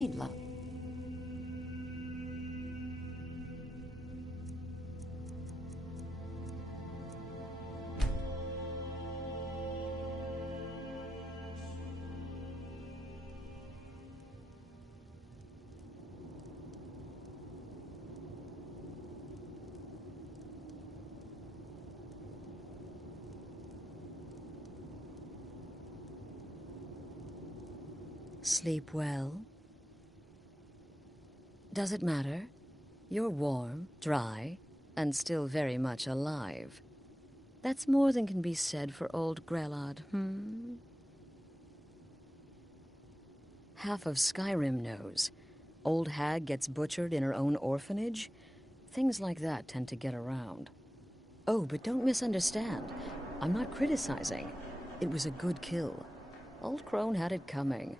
love. Sleep well? Does it matter? You're warm, dry, and still very much alive. That's more than can be said for old Grelod, Half of Skyrim knows. Old hag gets butchered in her own orphanage. Things like that tend to get around. Oh, but don't misunderstand. I'm not criticizing. It was a good kill. Old Crone had it coming.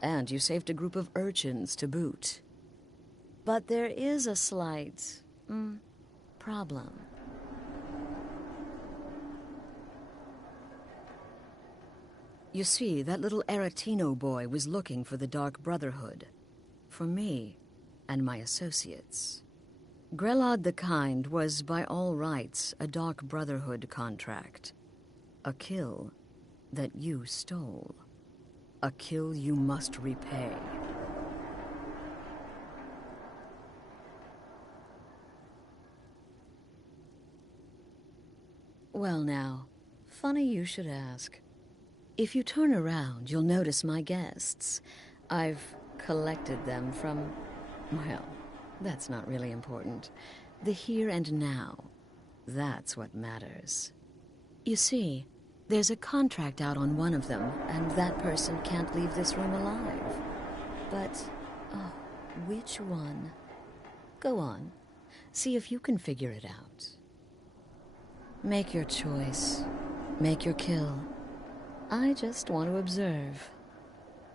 And you saved a group of urchins to boot. But there is a slight, problem. You see, that little Aretino boy was looking for the Dark Brotherhood. For me and my associates. Grelod the Kind was, by all rights, a Dark Brotherhood contract. A kill that you stole. A kill you must repay. Well now, funny you should ask. If you turn around, you'll notice my guests. I've collected them from, well, that's not really important. The here and now. That's what matters. You see, there's a contract out on one of them, and that person can't leave this room alive. But, which one? Go on. See if you can figure it out. Make your choice. Make your kill. I just want to observe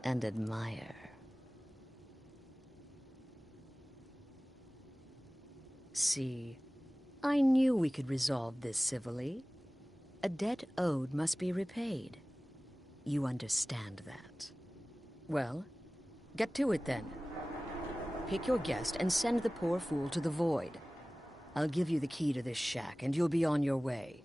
and admire. See, I knew we could resolve this civilly. A debt owed must be repaid. You understand that. Well, get to it then. Pick your guest and send the poor fool to the void. I'll give you the key to this shack and you'll be on your way.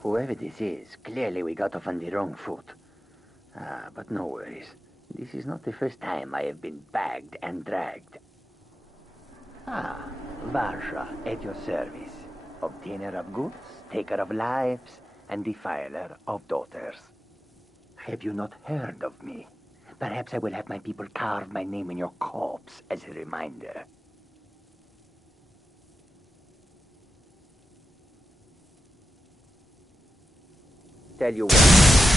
Whoever this is, clearly we got off on the wrong foot. But no worries. This is not the first time I have been bagged and dragged. Varsha, at your service. Obtainer of goods, taker of lives, and defiler of daughters. Have you not heard of me? Perhaps I will have my people carve my name in your corpse as a reminder. Tell you what.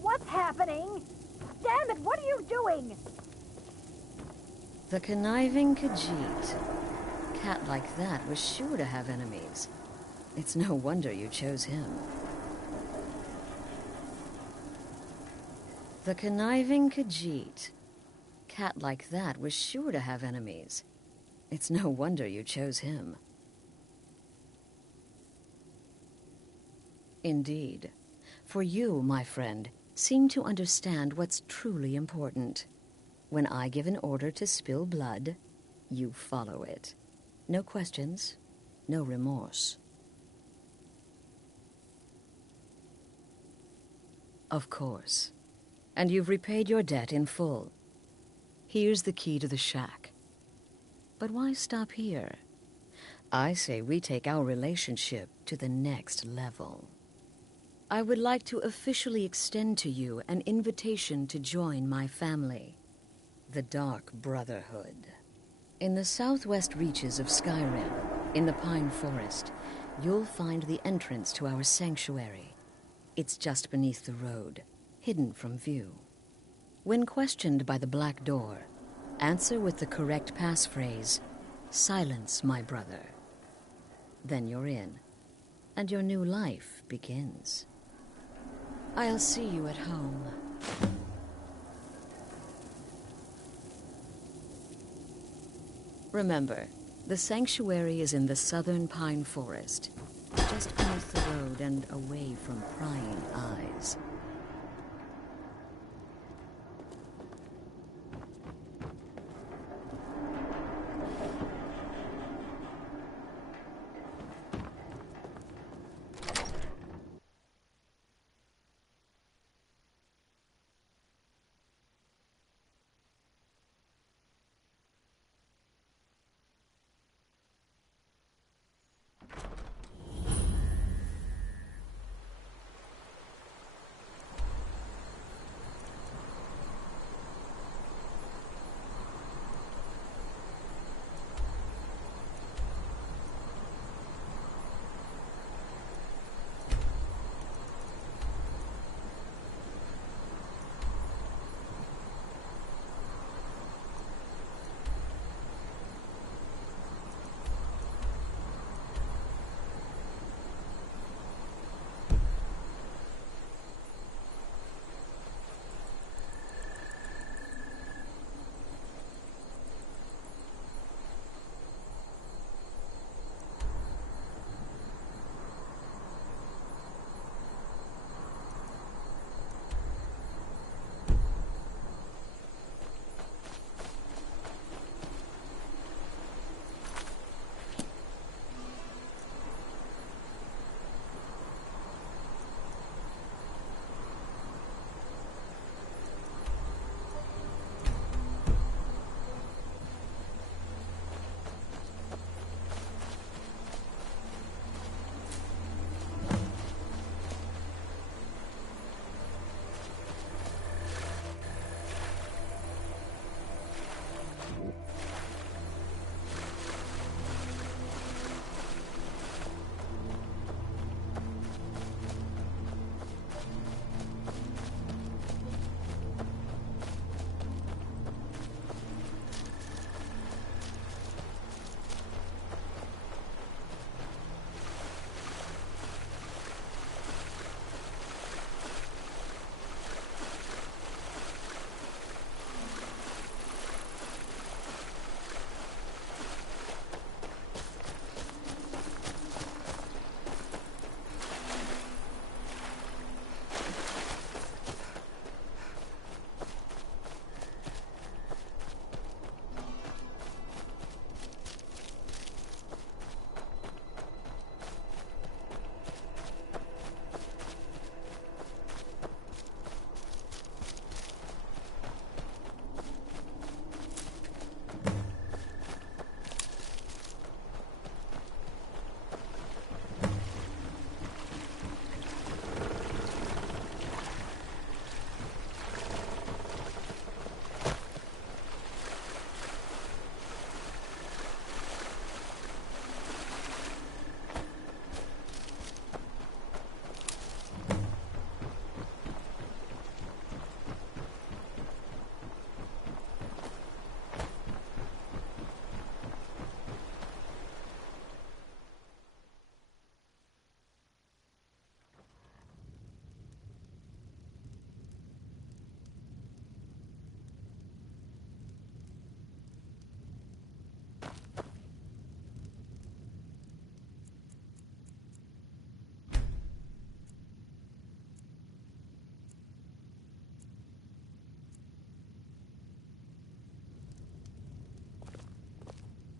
What's happening? Damn it, what are you doing? The conniving Khajiit. Cat like that was sure to have enemies. It's no wonder you chose him. The conniving Khajiit. Cat like that was sure to have enemies. It's no wonder you chose him. Indeed. For you, my friend, seem to understand what's truly important. When I give an order to spill blood, you follow it. No questions, no remorse. Of course. And you've repaid your debt in full. Here's the key to the shack. But why stop here? I say we take our relationship to the next level. I would like to officially extend to you an invitation to join my family, the Dark Brotherhood. In the southwest reaches of Skyrim, in the Pine Forest, you'll find the entrance to our sanctuary. It's just beneath the road, hidden from view. When questioned by the Black Door, answer with the correct passphrase, "Silence, my brother." Then you're in, and your new life begins. I'll see you at home. Remember, the sanctuary is in the southern pine forest, just beneath the road and away from prying eyes.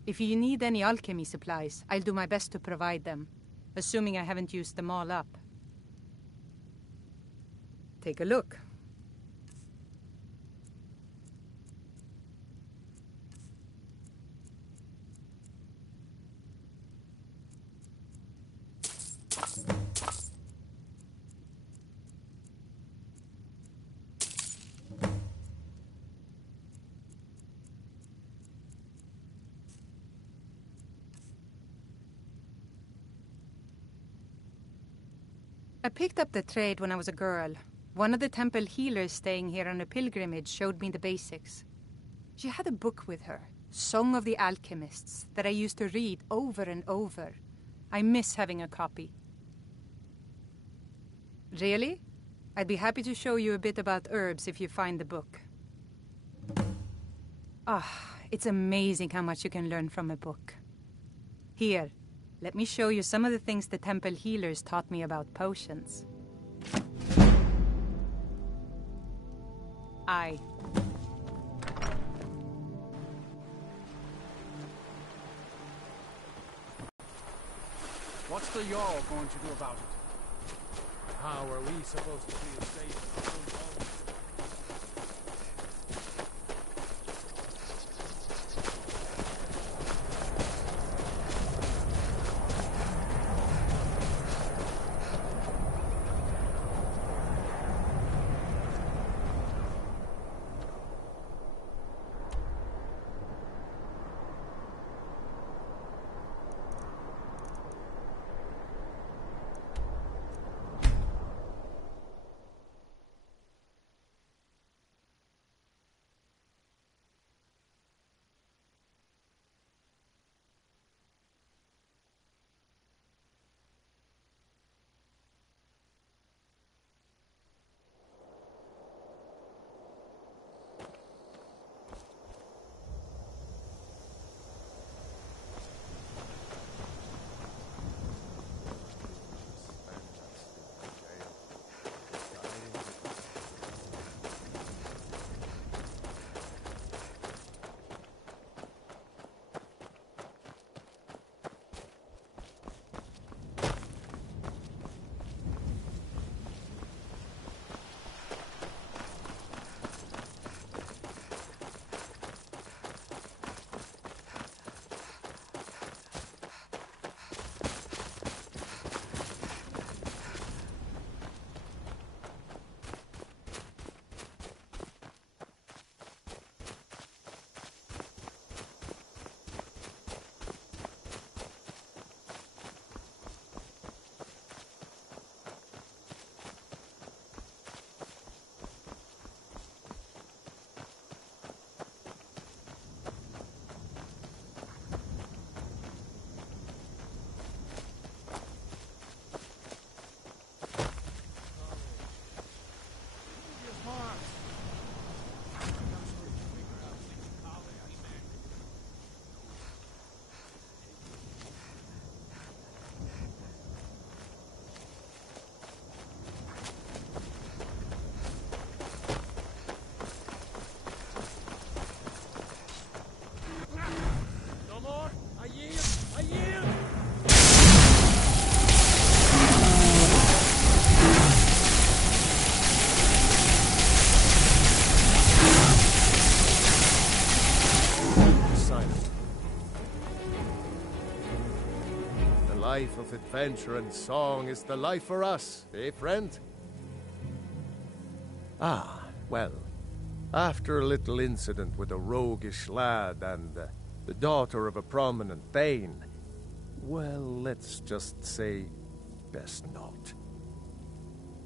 If you need any alchemy supplies, I'll do my best to provide them, assuming I haven't used them all up. Take a look. I picked up the trade when I was a girl. One of the temple healers staying here on a pilgrimage showed me the basics. She had a book with her, Song of the Alchemists, that I used to read over and over. I miss having a copy. Really? I'd be happy to show you a bit about herbs if you find the book. It's amazing how much you can learn from a book. Here, let me show you some of the things the temple healers taught me about potions. What's the Jarl going to do about it? How are we supposed to feel safe in our own homes? Life of adventure and song is the life for us, eh, friend? Well, after a little incident with a roguish lad and the daughter of a prominent thane, well, let's just say, best not.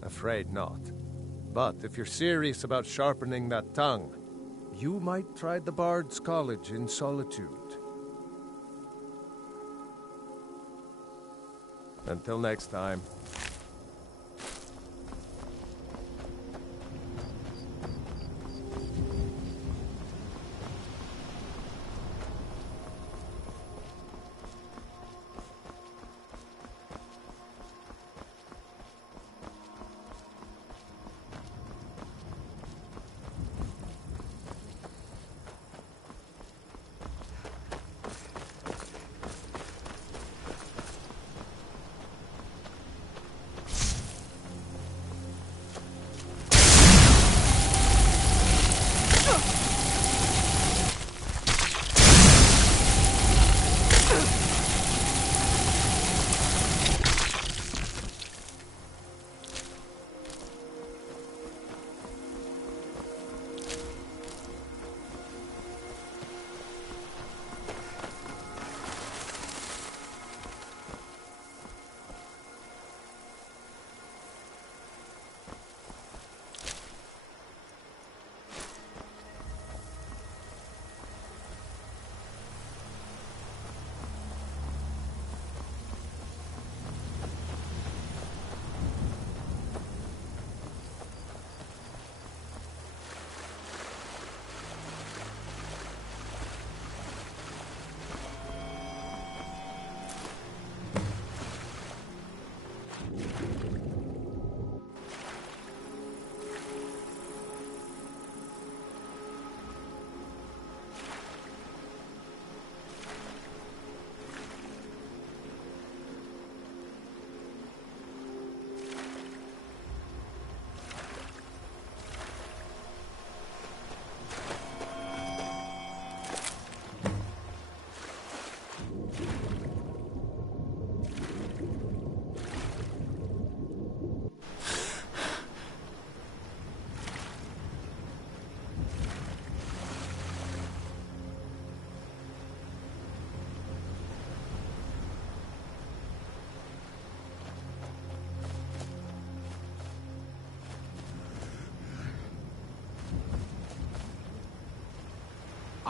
Afraid not. But if you're serious about sharpening that tongue, you might try the Bard's College in Solitude. Until next time.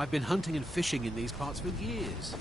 I've been hunting and fishing in these parts for years.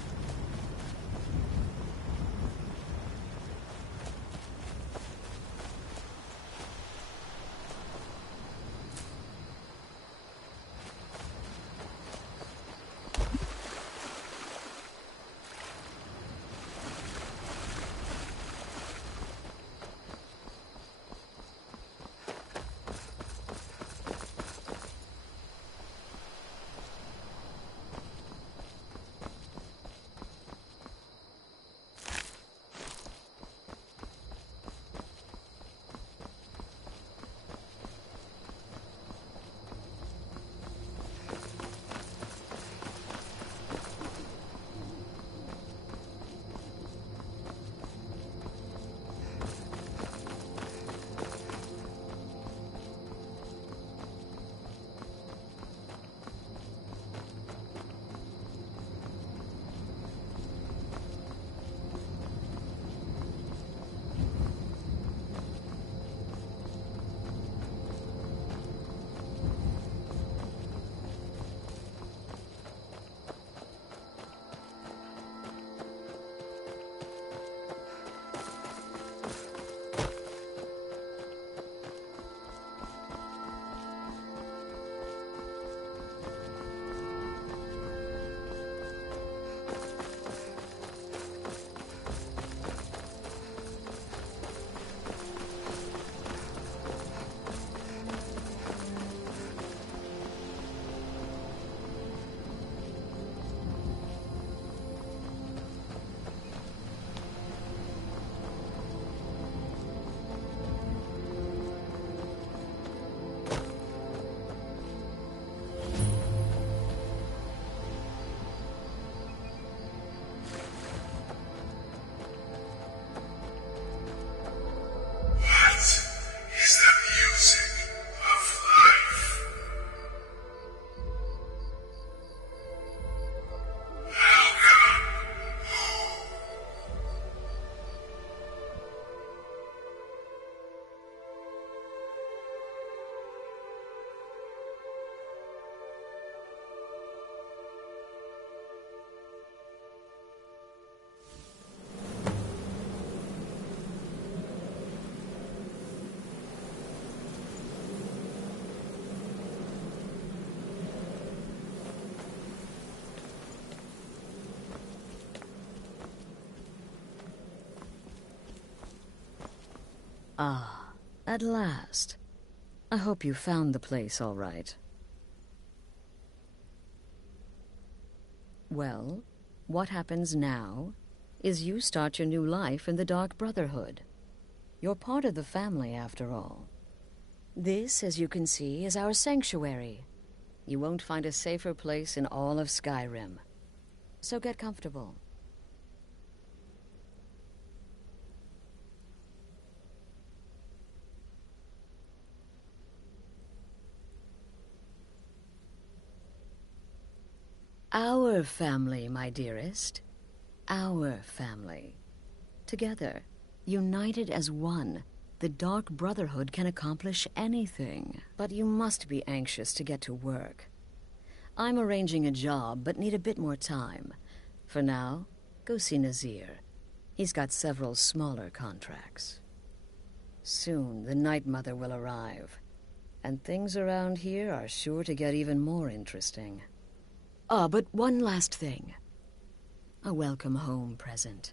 Ah, at last. I hope you found the place all right. Well, what happens now is you start your new life in the Dark Brotherhood. You're part of the family, after all. This, as you can see, is our sanctuary. You won't find a safer place in all of Skyrim. So get comfortable. Our family, my dearest. Our family. Together, united as one, the Dark Brotherhood can accomplish anything. But you must be anxious to get to work. I'm arranging a job, but need a bit more time. For now, go see Nazir. He's got several smaller contracts. Soon, the Night Mother will arrive, and things around here are sure to get even more interesting. Ah, but one last thing. A welcome home present.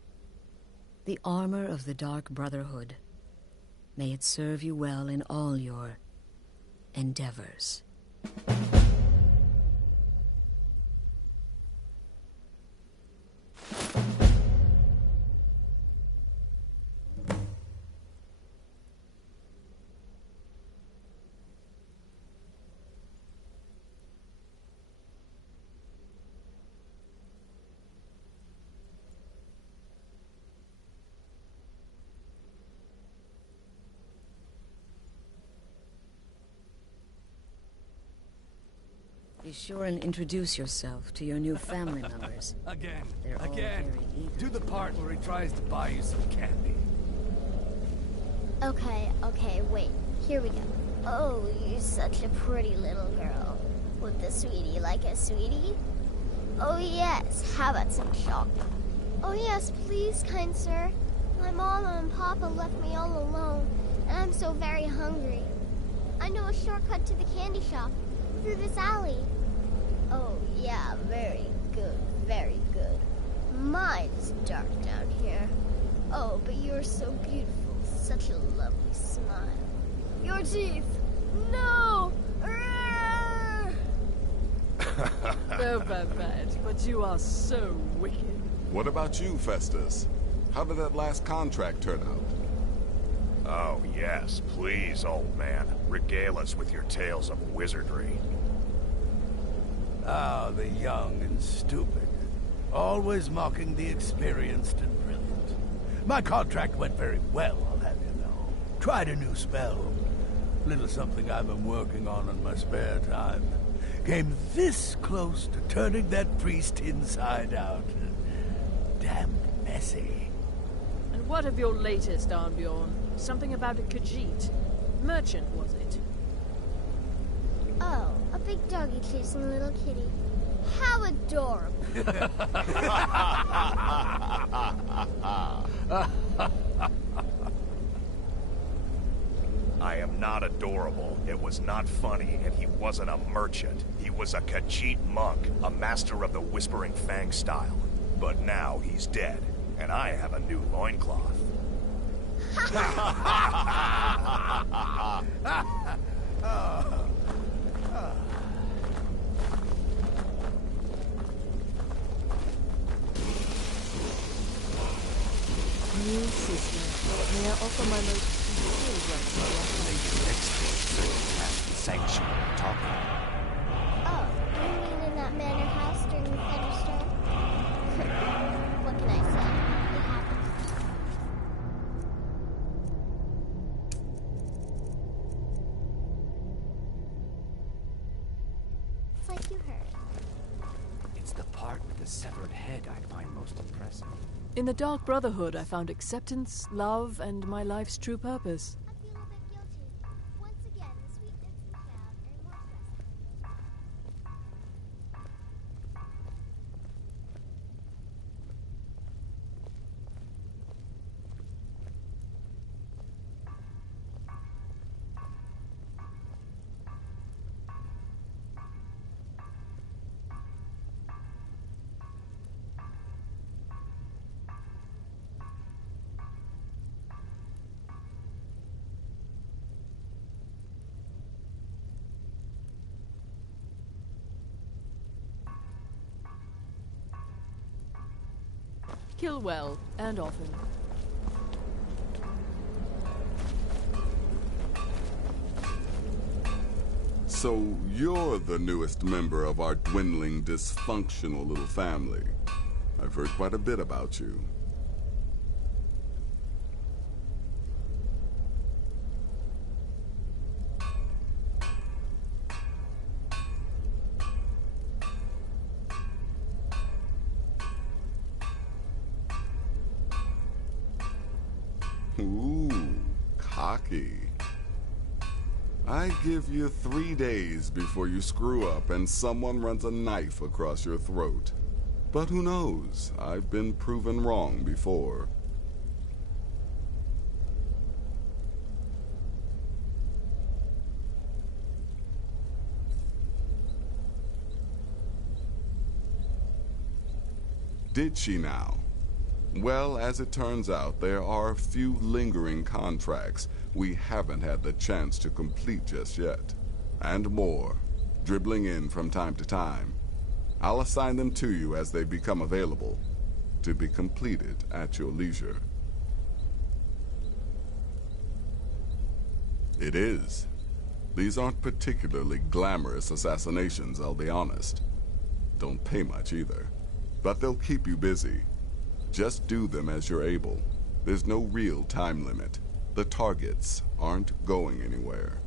The armor of the Dark Brotherhood. May it serve you well in all your endeavors. Be sure and introduce yourself to your new family members. Again. They're all very eager. Do the part where he tries to buy you some candy. Okay, wait. Here we go. Oh, you're such a pretty little girl. With the sweetie like a sweetie? Oh, yes. How about some chocolate? Oh, yes, please, kind sir. My mama and papa left me all alone, and I'm so very hungry. I know a shortcut to the candy shop, through this alley. Oh, yeah, very good, very good. Mine is dark down here. Oh, but you're so beautiful, such a lovely smile. Your teeth! No! Oh, Babette, but you are so wicked. What about you, Festus? How did that last contract turn out? Oh, yes, please, old man. Regale us with your tales of wizardry. Ah, the young and stupid. Always mocking the experienced and brilliant. My contract went very well, I'll have you know. Tried a new spell. Little something I've been working on in my spare time. Came this close to turning that priest inside out. Damn messy. And what of your latest, Arnbjorn? Something about a Khajiit. Merchant, was it? Oh, a big doggy chasing a little kitty. How adorable. I am not adorable. It was not funny, and he wasn't a merchant. He was a Khajiit monk, a master of the Whispering Fang style. But now he's dead, and I have a new loincloth. New sister, may I offer my most sincere gratitude? Maybe next week, so you have the sanction of talking. Oh, you mean in that manor house during the thunderstorm? What can I say? It happened. It's like you heard. It's the part with the severed head I find most impressive. In the Dark Brotherhood, I found acceptance, love, and my life's true purpose. I feel a bit guilty. Once again, the sweet innocent child earned more trust than Kill well, and often. So you're the newest member of our dwindling, dysfunctional little family. I've heard quite a bit about you. Ooh, cocky. I give you 3 days before you screw up and someone runs a knife across your throat. But who knows? I've been proven wrong before. Did she now? Well, as it turns out, there are a few lingering contracts we haven't had the chance to complete just yet. And more, dribbling in from time to time. I'll assign them to you as they become available, to be completed at your leisure. It is. These aren't particularly glamorous assassinations, I'll be honest. Don't pay much either. But they'll keep you busy. Just do them as you're able. There's no real time limit. The targets aren't going anywhere.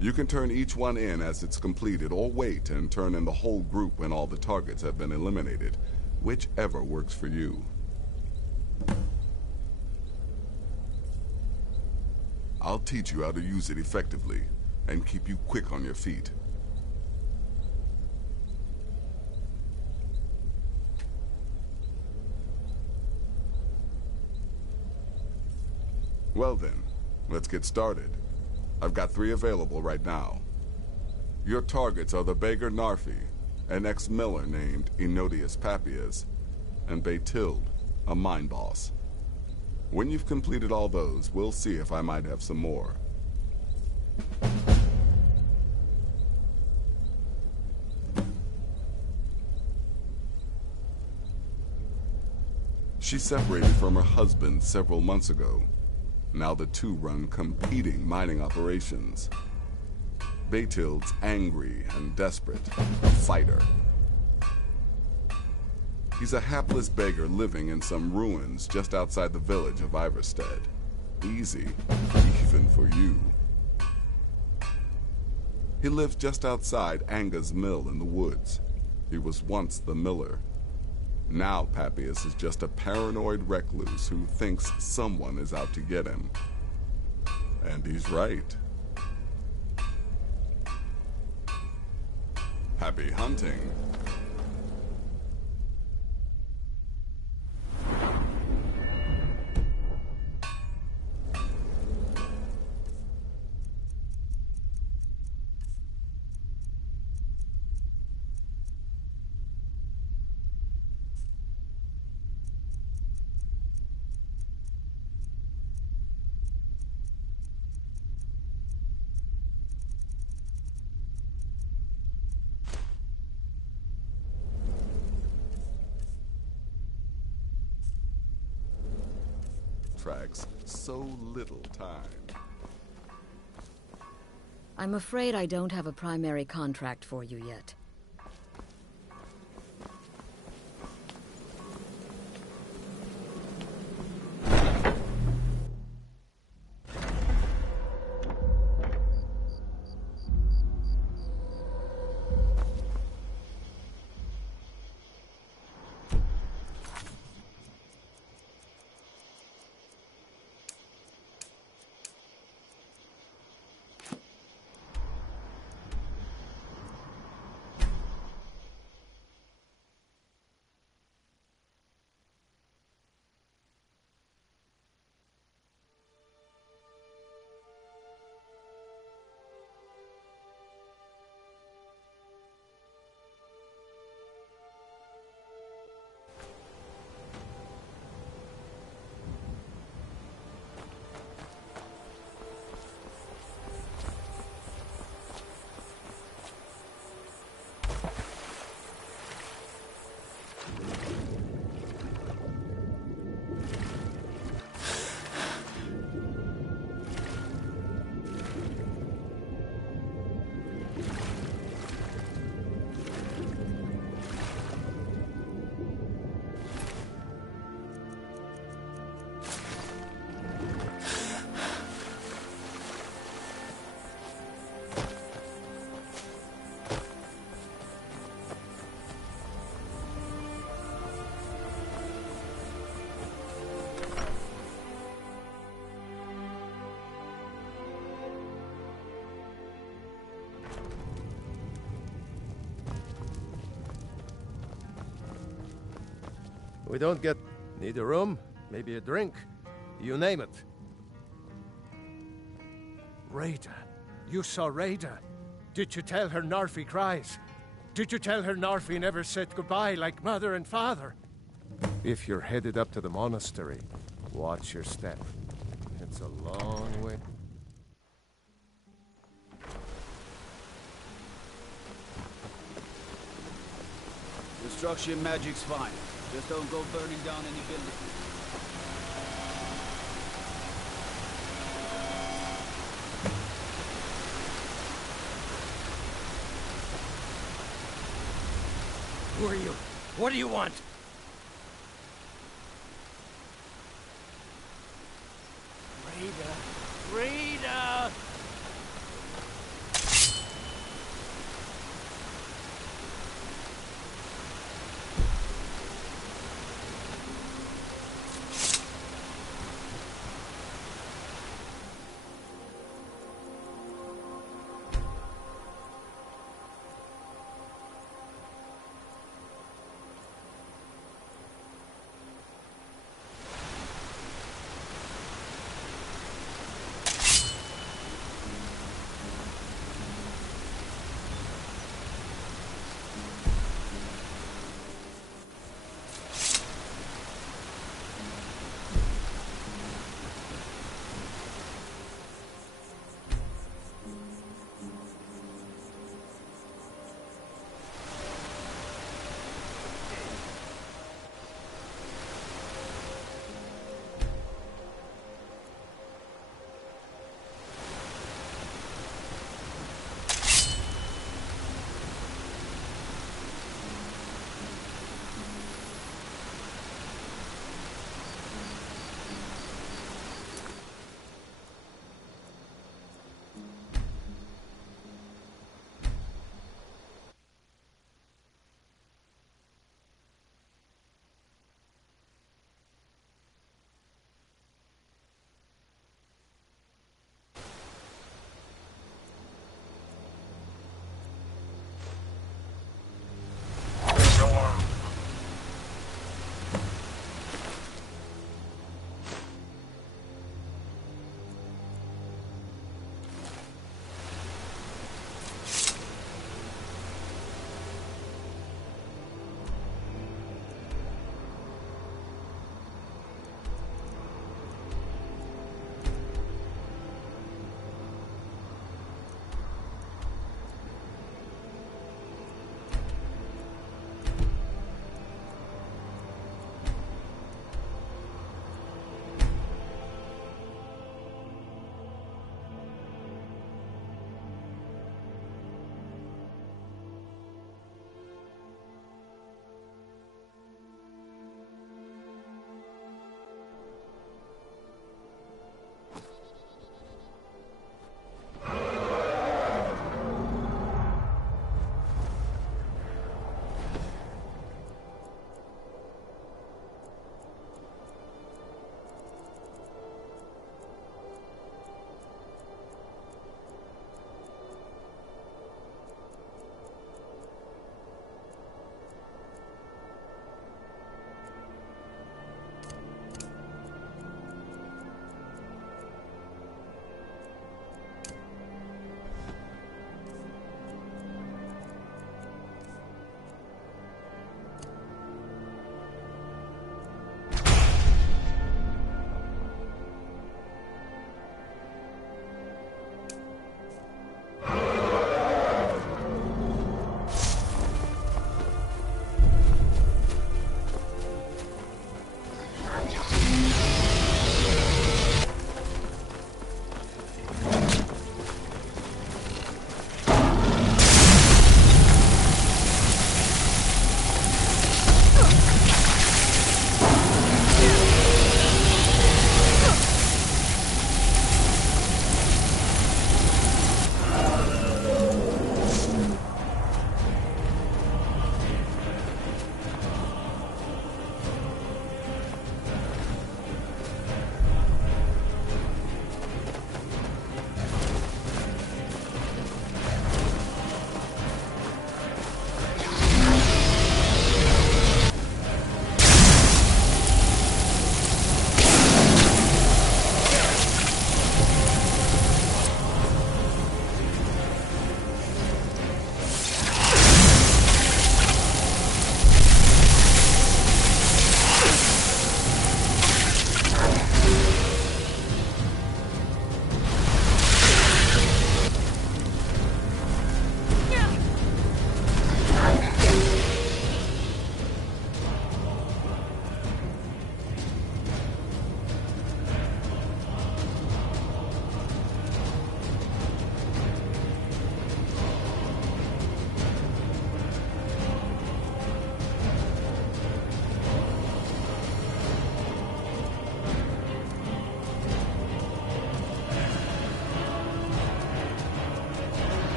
You can turn each one in as it's completed, or wait and turn in the whole group when all the targets have been eliminated. Whichever works for you. I'll teach you how to use it effectively, and keep you quick on your feet. Well then, let's get started. I've got 3 available right now. Your targets are the beggar Narfi, an ex-miller named Enodius Papias, and Baytild, a mine boss. When you've completed all those, we'll see if I might have some more. She separated from her husband several months ago. Now the two run competing mining operations. Baytild's angry and desperate, a fighter. He's a hapless beggar living in some ruins just outside the village of Iverstead. Easy, even for you. He lives just outside Anga's mill in the woods. He was once the miller. Now Papias is just a paranoid recluse who thinks someone is out to get him. And he's right. Happy hunting. Tracks so little time. I'm afraid I don't have a primary contract for you yet. We don't get... need a room, maybe a drink. You name it. Rada. You saw Rada. Did you tell her Narfi cries? Did you tell her Narfi never said goodbye like mother and father? If you're headed up to the monastery, watch your step. It's a long way. Destruction magic's fine. Just don't go burning down any buildings. Who are you? What do you want? Rada! Rada!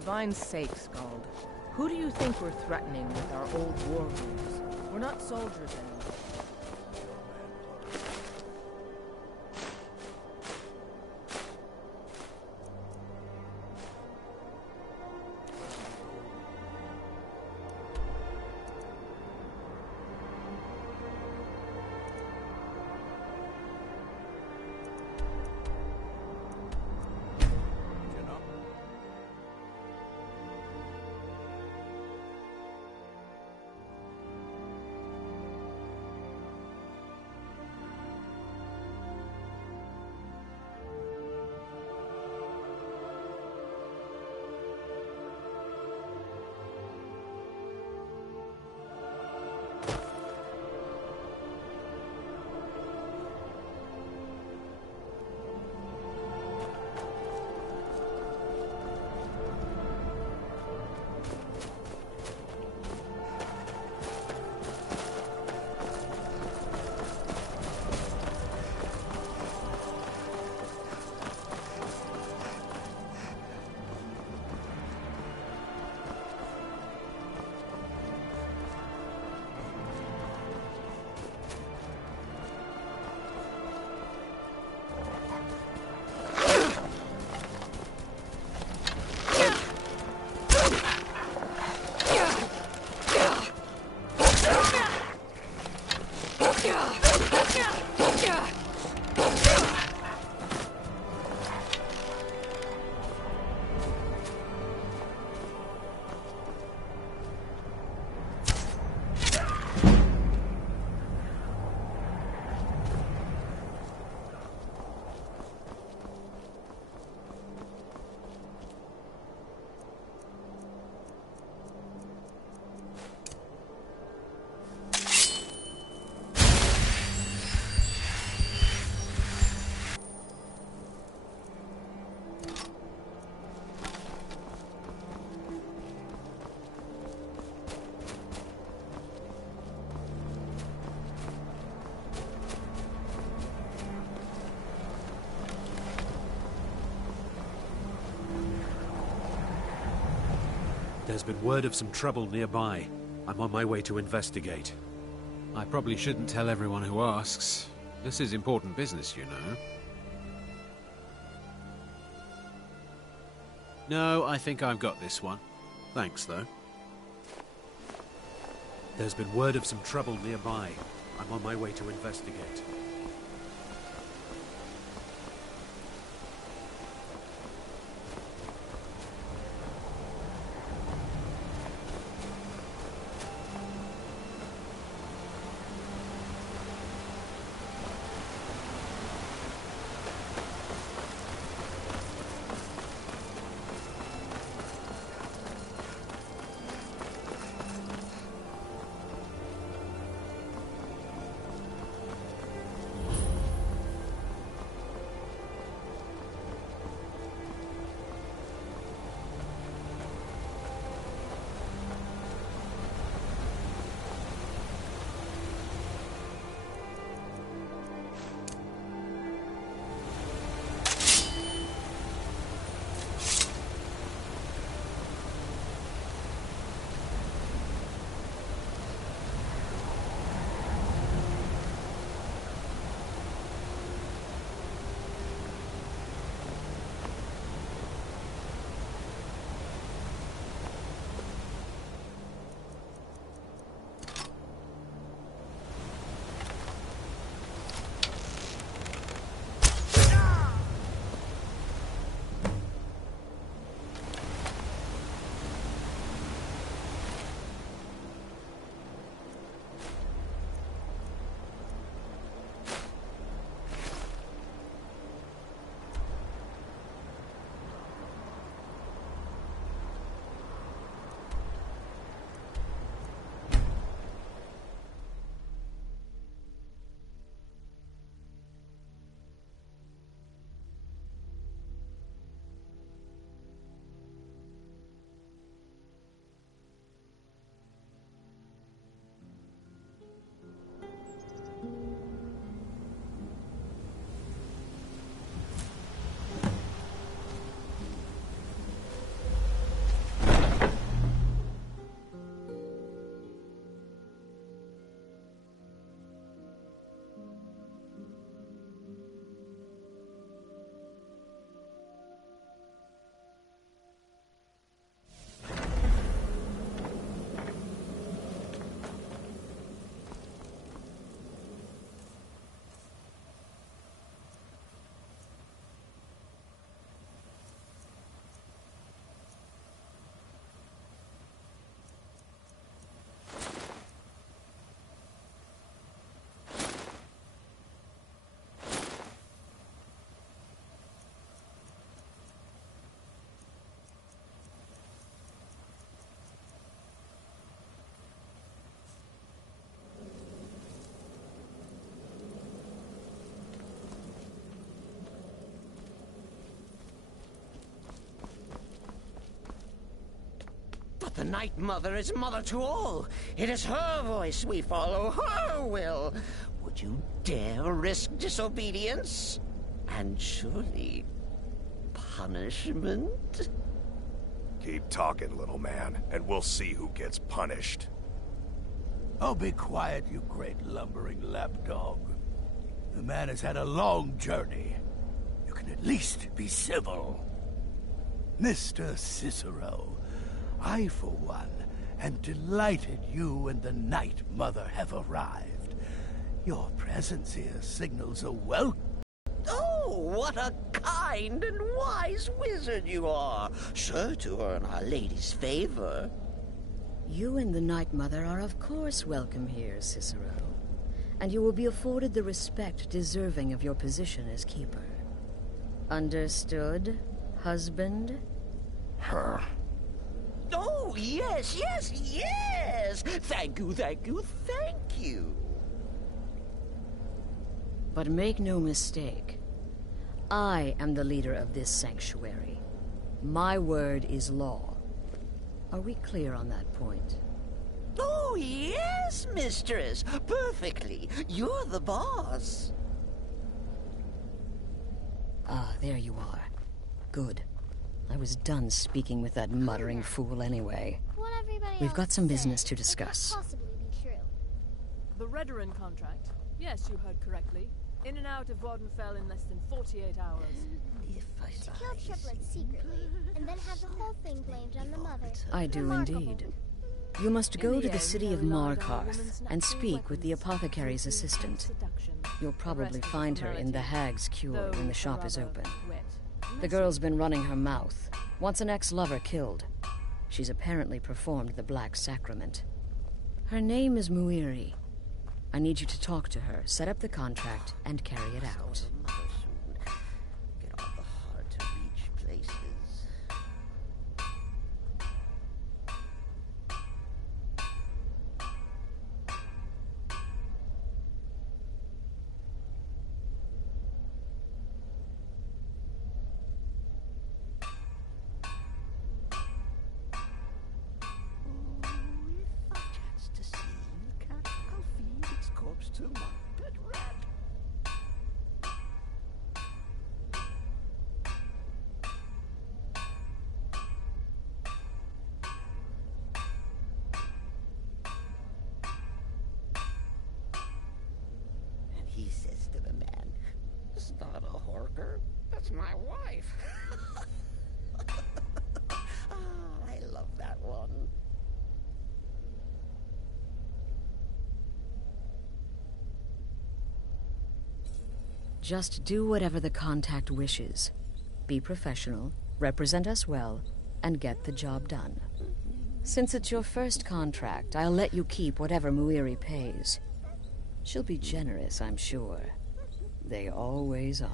divine's sake, Scald, who do you think we're threatening with our old war wounds? We're not soldiers anymore. There's been word of some trouble nearby. I'm on my way to investigate. I probably shouldn't tell everyone who asks. This is important business, you know. No, I think I've got this one. Thanks, though. There's been word of some trouble nearby. I'm on my way to investigate. The Night Mother is mother to all. It is her voice we follow, her will. Would you dare risk disobedience? And surely punishment? Keep talking, little man, and we'll see who gets punished. Oh, be quiet, you great lumbering lapdog. The man has had a long journey. You can at least be civil. Mr. Cicero, I, for one, am delighted you and the Night Mother have arrived. Your presence here signals a welcome. Oh, what a kind and wise wizard you are! Sure to earn Our Lady's favor. You and the Night Mother are of course welcome here, Cicero. And you will be afforded the respect deserving of your position as keeper. Understood, husband? Her. Oh, yes, yes, yes! Thank you, thank you, thank you! But make no mistake. I am the leader of this sanctuary. My word is law. Are we clear on that point? Oh, yes, mistress! Perfectly! You're the boss! Ah, there you are. Good. I was done speaking with that muttering fool anyway. What everybody We've else got some said, business to it can't discuss. possibly be true. The Redoran contract. Yes, you heard correctly. In and out of Vardenfell in less than 48 hours. To kill triplets secretly, and then have the whole thing blamed on the mother. I do Remarkable. indeed. You must go In to the the city end, of no lie than a Markarth woman's and natural speak with the weapons, apothecary's beauty and assistant. seduction. You'll The probably rest is find her in the formality, Hag's Cure though when the shop is rather open. wet. The girl's been running her mouth. Wants an ex-lover killed. She's apparently performed the Black Sacrament. Her name is Muiri. I need you to talk to her, set up the contract, and carry it out. Get all the hard-to-reach places. To my pet rat. And he says to the man, "It's not a horker, that's my wife." I love that one. Just do whatever the contact wishes. Be professional, represent us well, and get the job done. Since it's your first contract, I'll let you keep whatever Muiri pays. She'll be generous, I'm sure. They always are.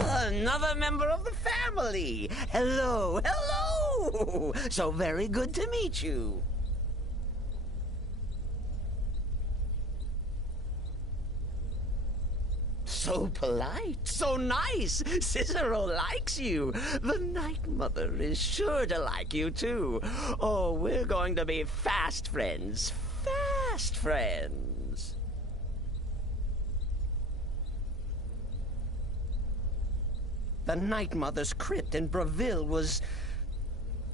Another member of the family! Hello, hello! So very good to meet you. So polite, so nice. Cicero likes you. The Night Mother is sure to like you, too. Oh, we're going to be fast friends. Fast friends. The Night Mother's crypt in Breville was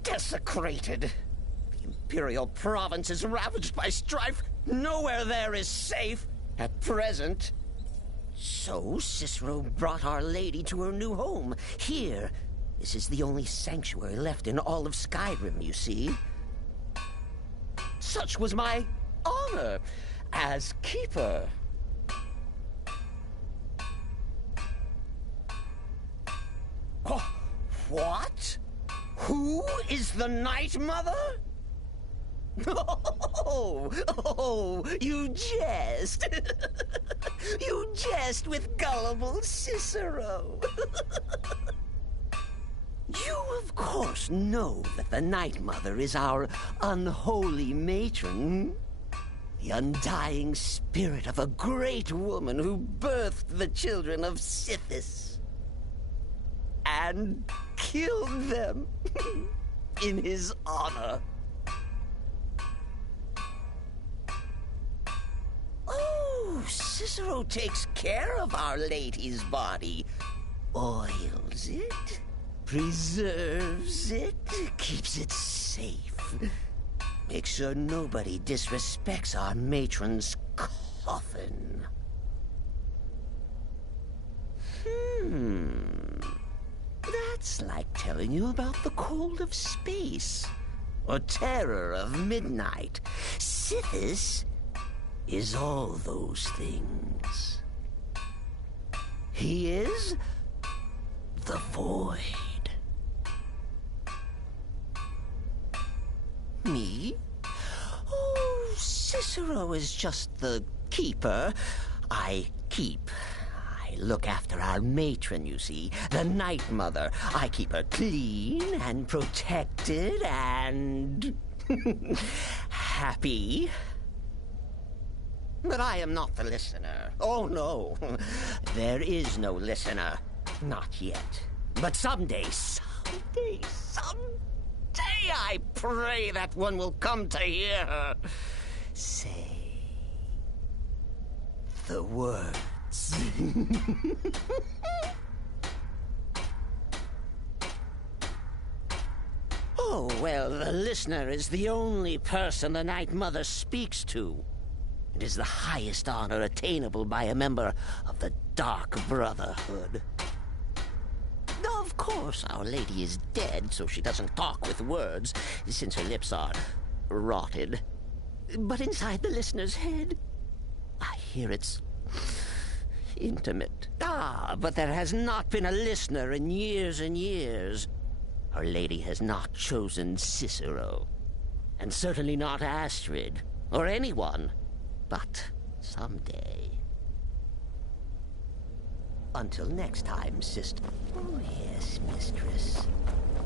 desecrated. The Imperial province is ravaged by strife. Nowhere there is safe at present. So Cicero brought Our Lady to her new home. Here, this is the only sanctuary left in all of Skyrim, you see. Such was my honor as keeper. Oh, what? Who is the Night Mother? Oh, you jest. You jest with gullible Cicero. You, of course, know that the Night Mother is our unholy matron. The undying spirit of a great woman who birthed the children of Sithis. and killed them in his honor. Oh, Cicero takes care of Our Lady's body. Oils it, preserves it, keeps it safe. Makes sure nobody disrespects our matron's coffin. That's like telling you about the cold of space, or terror of midnight. Sithis is all those things. He is the void. Me? Oh, Cicero is just the keeper. I keep. I look after our matron, you see, the Night Mother. I keep her clean and protected and happy. But I am not the listener. Oh, no. There is no listener. Not yet. But someday, I pray that one will come to hear her say the words. Oh, well, the listener is the only person the Night Mother speaks to. It is the highest honor attainable by a member of the Dark Brotherhood. Of course, Our Lady is dead, so she doesn't talk with words, since her lips are rotted. But inside the listener's head, I hear it's intimate. But there has not been a listener in years and years. Our Lady has not chosen Cicero, and certainly not Astrid, or anyone. But someday. Until next time, sister. Oh, yes, mistress.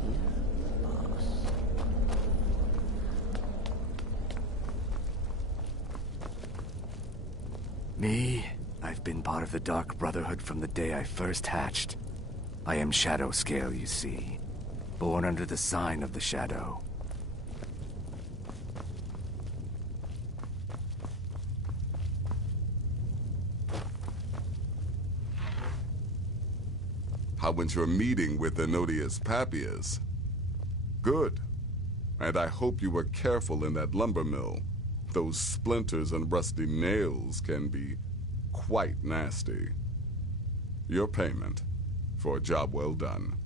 You're the boss. Me? I've been part of the Dark Brotherhood from the day I first hatched. I am Shadow Scale, you see. Born under the sign of the Shadow. How went your meeting with Enodius Papias? Good. And I hope you were careful in that lumber mill. Those splinters and rusty nails can be quite nasty. Your payment for a job well done.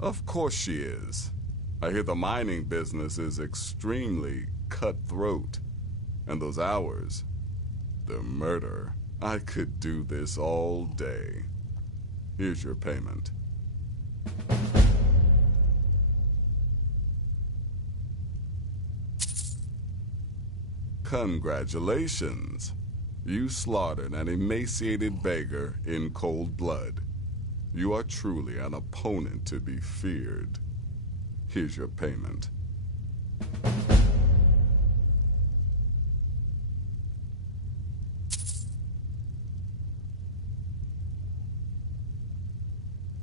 Of course she is. I hear the mining business is extremely cutthroat. And those hours, the murder. I could do this all day. Here's your payment. Congratulations. You slaughtered an emaciated beggar in cold blood. You are truly an opponent to be feared. Here's your payment.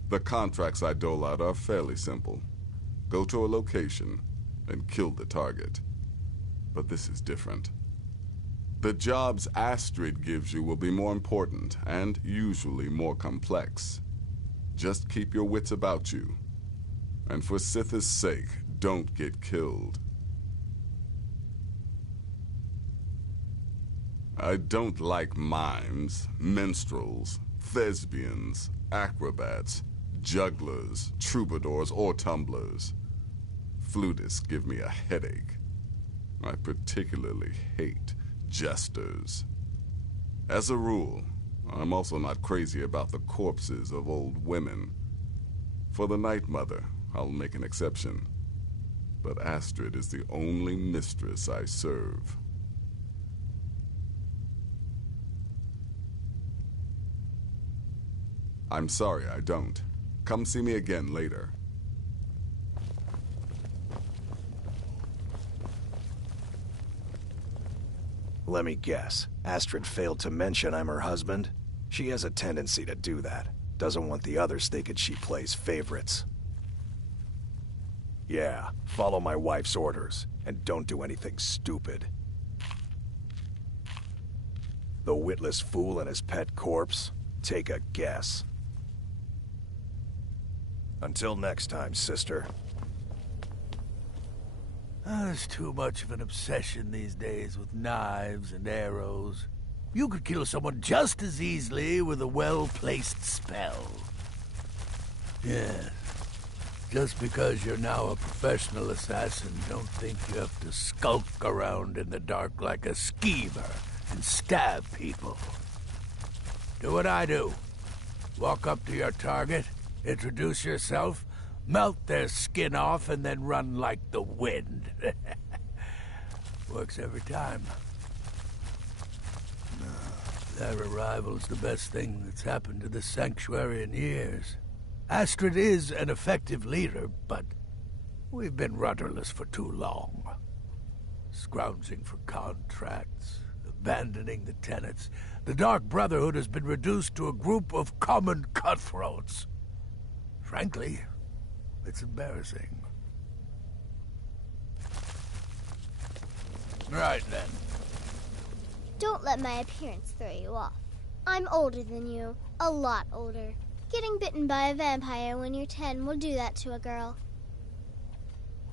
The contracts I dole out are fairly simple. Go to a location and kill the target. But this is different. The jobs Astrid gives you will be more important and usually more complex. Just keep your wits about you. And for Sithis' sake, don't get killed. I don't like mimes, minstrels, thespians, acrobats, jugglers, troubadours, or tumblers. Flutists give me a headache. I particularly hate jesters. As a rule, I'm also not crazy about the corpses of old women. For the Night Mother, I'll make an exception. But Astrid is the only mistress I serve. I'm sorry I don't. Come see me again later. Let me guess. Astrid failed to mention I'm her husband? She has a tendency to do that. Doesn't want the others thinking she plays favorites. Yeah, follow my wife's orders, and don't do anything stupid. The witless fool and his pet corpse? Take a guess. Until next time, sister. There's too much of an obsession these days with knives and arrows. You could kill someone just as easily with a well-placed spell. Yes. Just because you're now a professional assassin, don't think you have to skulk around in the dark like a schemer and stab people. Do what I do. Walk up to your target, introduce yourself, melt their skin off, and then run like the wind. Works every time. Their arrival's the best thing that's happened to this sanctuary in years. Astrid is an effective leader, but we've been rudderless for too long. Scrounging for contracts, abandoning the tenants. The Dark Brotherhood has been reduced to a group of common cutthroats. Frankly, it's embarrassing. Right then. Don't let my appearance throw you off. I'm older than you. A lot older. Getting bitten by a vampire when you're 10 will do that to a girl.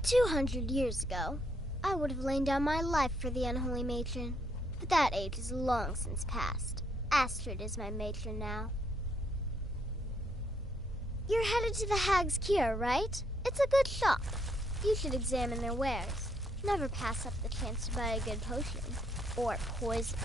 200 years ago, I would have lain down my life for the unholy matron. But that age is long since past. Astrid is my matron now. You're headed to the Hag's Cure, right? It's a good shop. You should examine their wares. Never pass up the chance to buy a good potion. Or poison.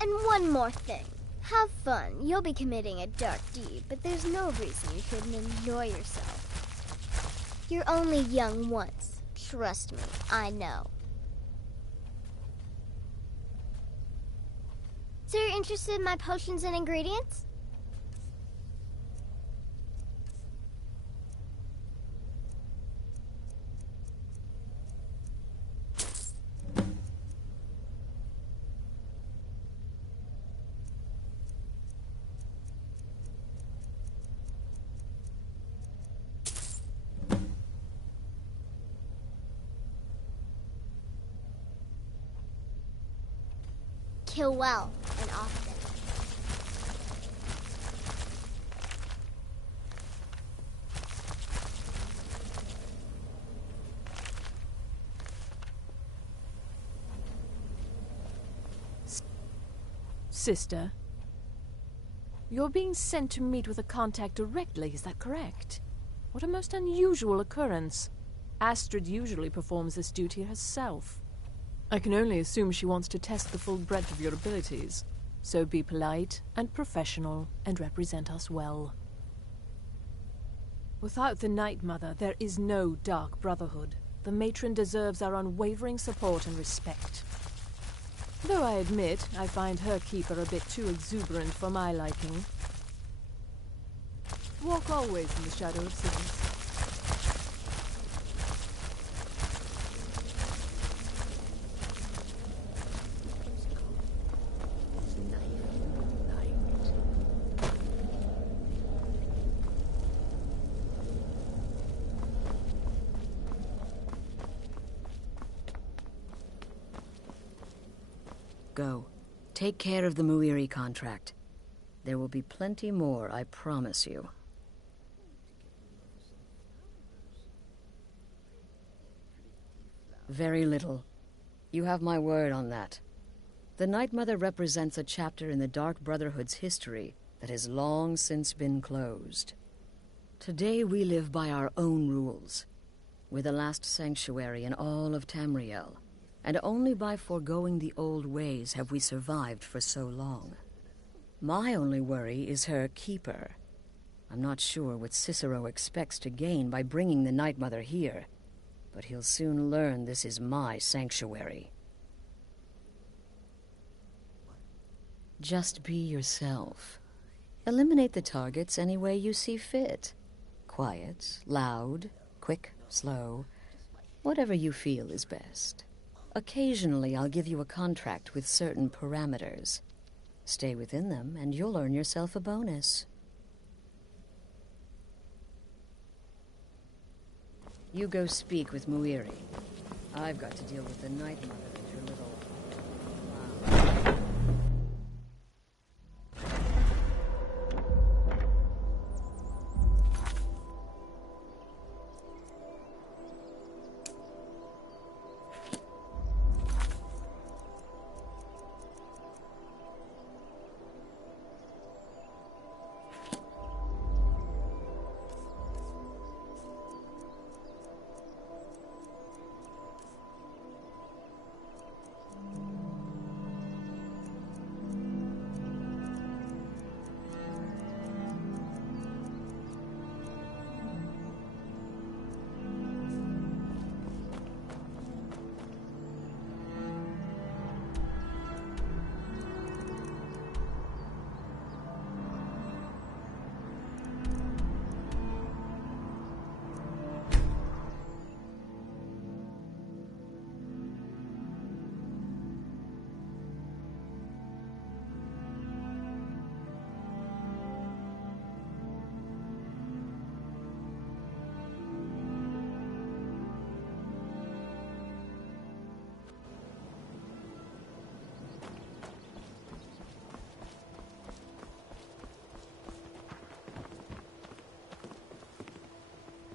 And one more thing. Have fun. You'll be committing a dark deed, but there's no reason you shouldn't enjoy yourself. You're only young once. Trust me, I know. So you're interested in my potions and ingredients? Kill well and often. Sister, you're being sent to meet with a contact directly, is that correct? What a most unusual occurrence. Astrid usually performs this duty herself. I can only assume she wants to test the full breadth of your abilities. So be polite and professional and represent us well. Without the Night Mother, there is no Dark Brotherhood. The matron deserves our unwavering support and respect. Though I admit, I find her keeper a bit too exuberant for my liking. Walk always in the shadow of cities. Go. Take care of the Muiri contract. There will be plenty more, I promise you. Very little. You have my word on that. The Night Mother represents a chapter in the Dark Brotherhood's history that has long since been closed. Today we live by our own rules. We're the last sanctuary in all of Tamriel, and only by foregoing the old ways have we survived for so long. My only worry is her keeper. I'm not sure what Cicero expects to gain by bringing the Night Mother here, but he'll soon learn this is my sanctuary. Just be yourself. Eliminate the targets any way you see fit. Quiet, loud, quick, slow, whatever you feel is best. Occasionally, I'll give you a contract with certain parameters. Stay within them, and you'll earn yourself a bonus. You go speak with Muiri. I've got to deal with the Night Mother and her little...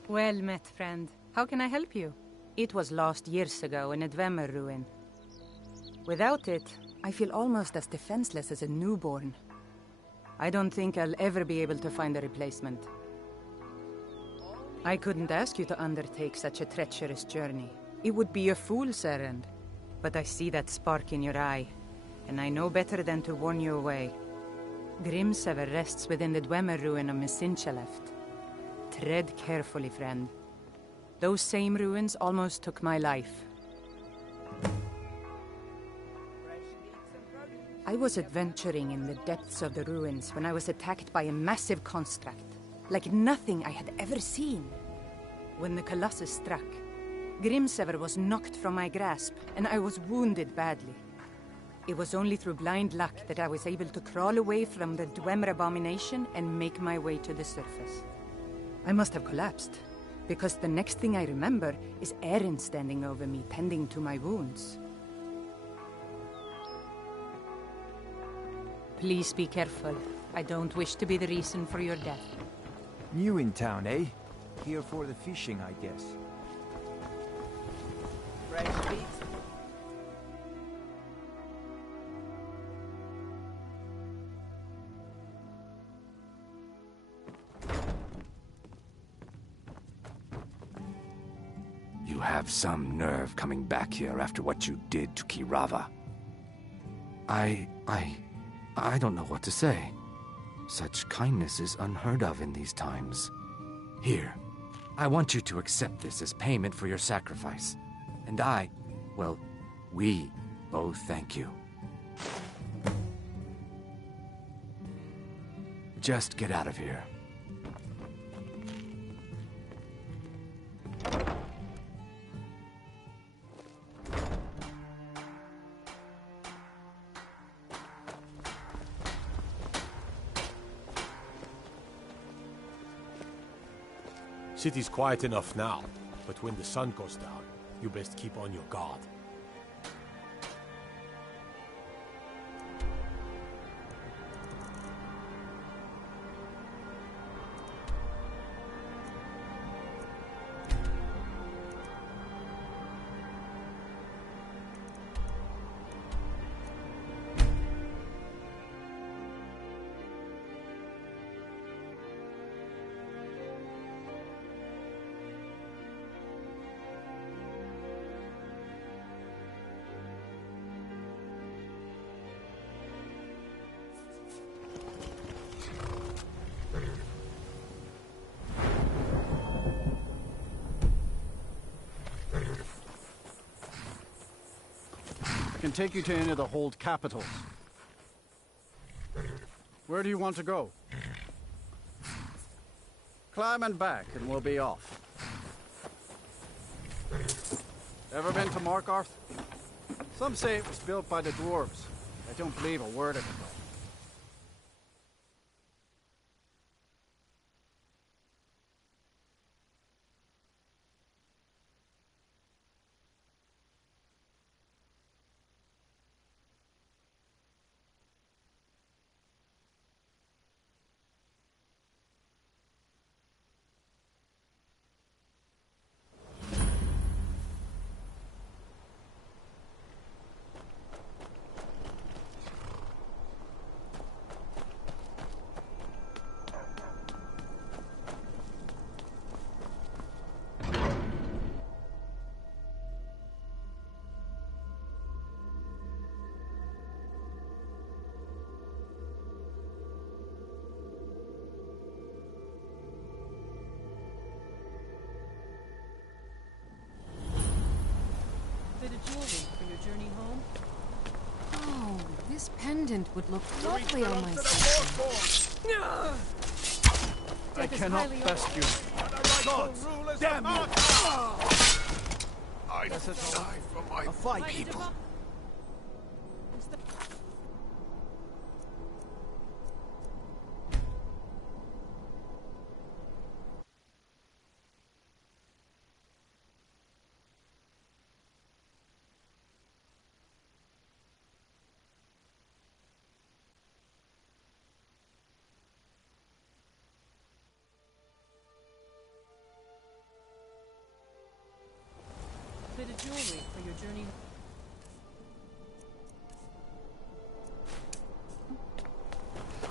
Well met, friend. How can I help you? It was lost years ago in a Dwemer ruin. Without it, I feel almost as defenseless as a newborn. I don't think I'll ever be able to find a replacement. I couldn't ask you to undertake such a treacherous journey. It would be a fool's errand. But I see that spark in your eye, and I know better than to warn you away. Grimsever rests within the Dwemer ruin of Mesinchaleft. Tread carefully, friend. Those same ruins almost took my life. I was adventuring in the depths of the ruins when I was attacked by a massive construct, like nothing I had ever seen. When the Colossus struck, Grimsever was knocked from my grasp, and I was wounded badly. It was only through blind luck that I was able to crawl away from the Dwemer abomination and make my way to the surface. I must have collapsed, because the next thing I remember is Erin standing over me, tending to my wounds. Please be careful. I don't wish to be the reason for your death. New in town, eh? Here for the fishing, I guess. Fresh meat? You have some nerve coming back here after what you did to Kirava. I don't know what to say. Such kindness is unheard of in these times. Here, I want you to accept this as payment for your sacrifice. And we both thank you. Just get out of here. City's quiet enough now, but when the sun goes down, you best keep on your guard. I can take you to any of the hold capitals. Where do you want to go? Climb and back, and we'll be off. Ever been to Markarth? Some say it was built by the dwarves. I don't believe a word of it, though. Bit of jewelry for your journey home? Oh, this pendant would look lovely on my sister. I cannot best you. Gods, damn you! I die for my fight. people. Bit of jewelry for your journey.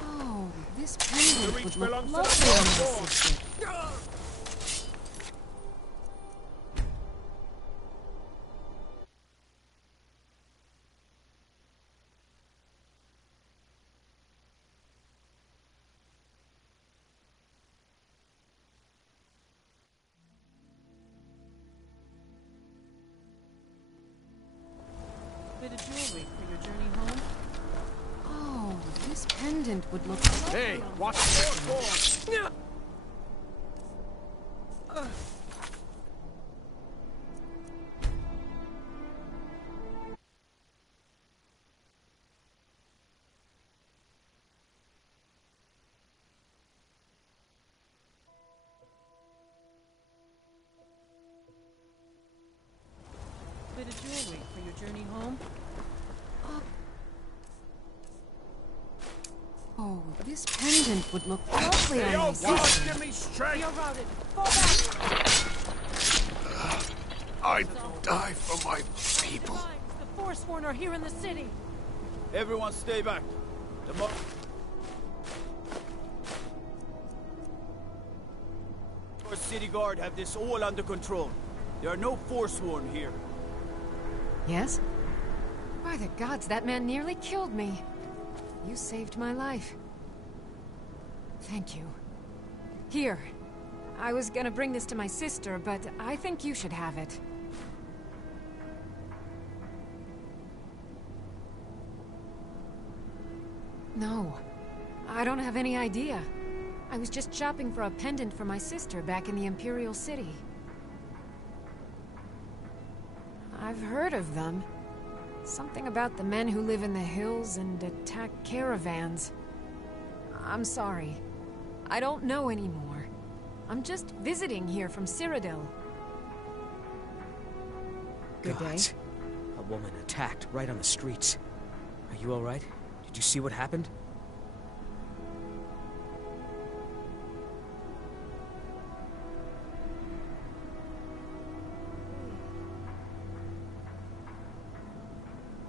Oh, this pendant would look lovely on my sister. Bit of jewelry for your journey home? Oh, this pendant would look lovely. Hey, watch this. Bit of jewelry for your journey home? Oh, this pendant would look lovely on my sister. Give me strength! You're routed. Fall back! I die for my people. The Forsworn are here in the city. Everyone stay back. Our city guard have this all under control. There are no Forsworn here. Yes? By the gods, that man nearly killed me. You saved my life. Thank you. Here. I was gonna bring this to my sister, but I think you should have it. No. I don't have any idea. I was just shopping for a pendant for my sister back in the Imperial City. I've heard of them. Something about the men who live in the hills and attack caravans. I'm sorry. I don't know anymore. I'm just visiting here from Cyrodiil. Good day. Gods. A woman attacked right on the streets. Are you all right? Did you see what happened?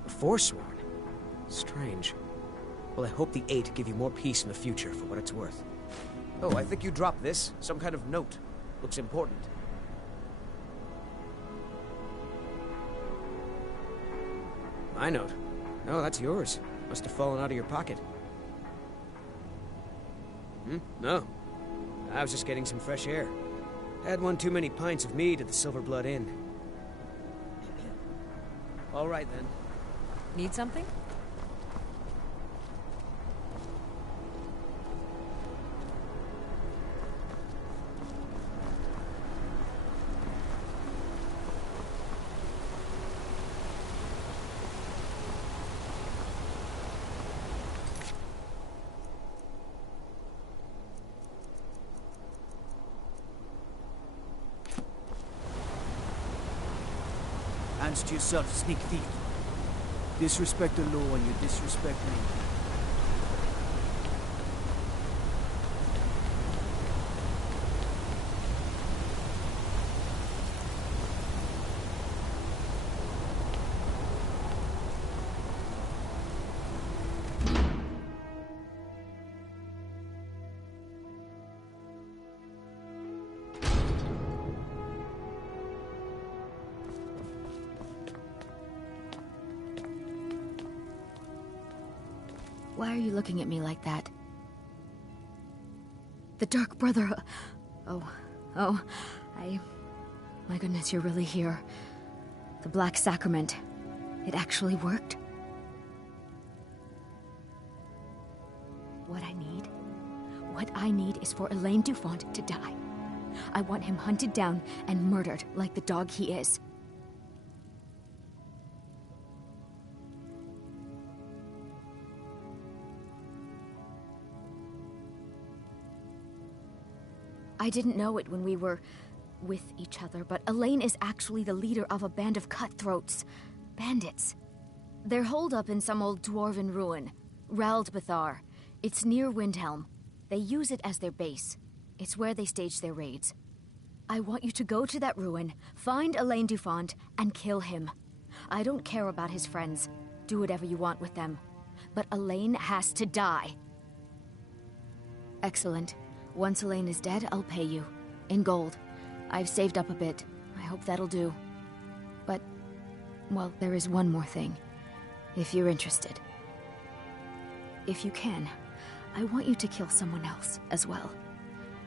A Forsworn? Strange. Well, I hope the Eight give you more peace in the future, for what it's worth. Oh, I think you dropped this. Some kind of note. Looks important. My note? No, that's yours. Must have fallen out of your pocket. No. I was just getting some fresh air. Had one too many pints of mead at the Silver Blood Inn. All right, then. Need something? Hands to yourself, sneak thief. Disrespect the law and you disrespect me. Why are you looking at me like that? The Dark Brother... My goodness, you're really here. The Black Sacrament. It actually worked? What I need is for Elaine Dufont to die. I want him hunted down and murdered like the dog he is. I didn't know it when we were with each other, but Elaine is actually the leader of a band of cutthroats. Bandits. They're holed up in some old dwarven ruin. Raldbathar. It's near Windhelm. They use it as their base. It's where they stage their raids. I want you to go to that ruin, find Elaine Dufont, and kill him. I don't care about his friends. Do whatever you want with them. But Elaine has to die. Excellent. Once Elaine is dead, I'll pay you. In gold. I've saved up a bit. I hope that'll do. But, well, there is one more thing. If you're interested. If you can, I want you to kill someone else as well.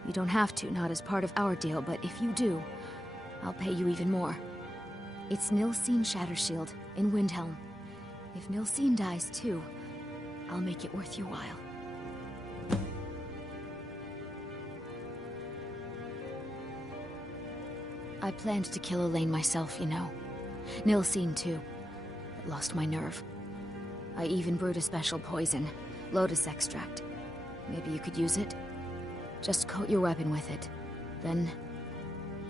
You don't have to, not as part of our deal, but if you do, I'll pay you even more. It's Nilsine Shattershield in Windhelm. If Nilsine dies too, I'll make it worth your while. I planned to kill Elaine myself, you know. Nilsine too, but lost my nerve. I even brewed a special poison, lotus extract. Maybe you could use it? Just coat your weapon with it. Then,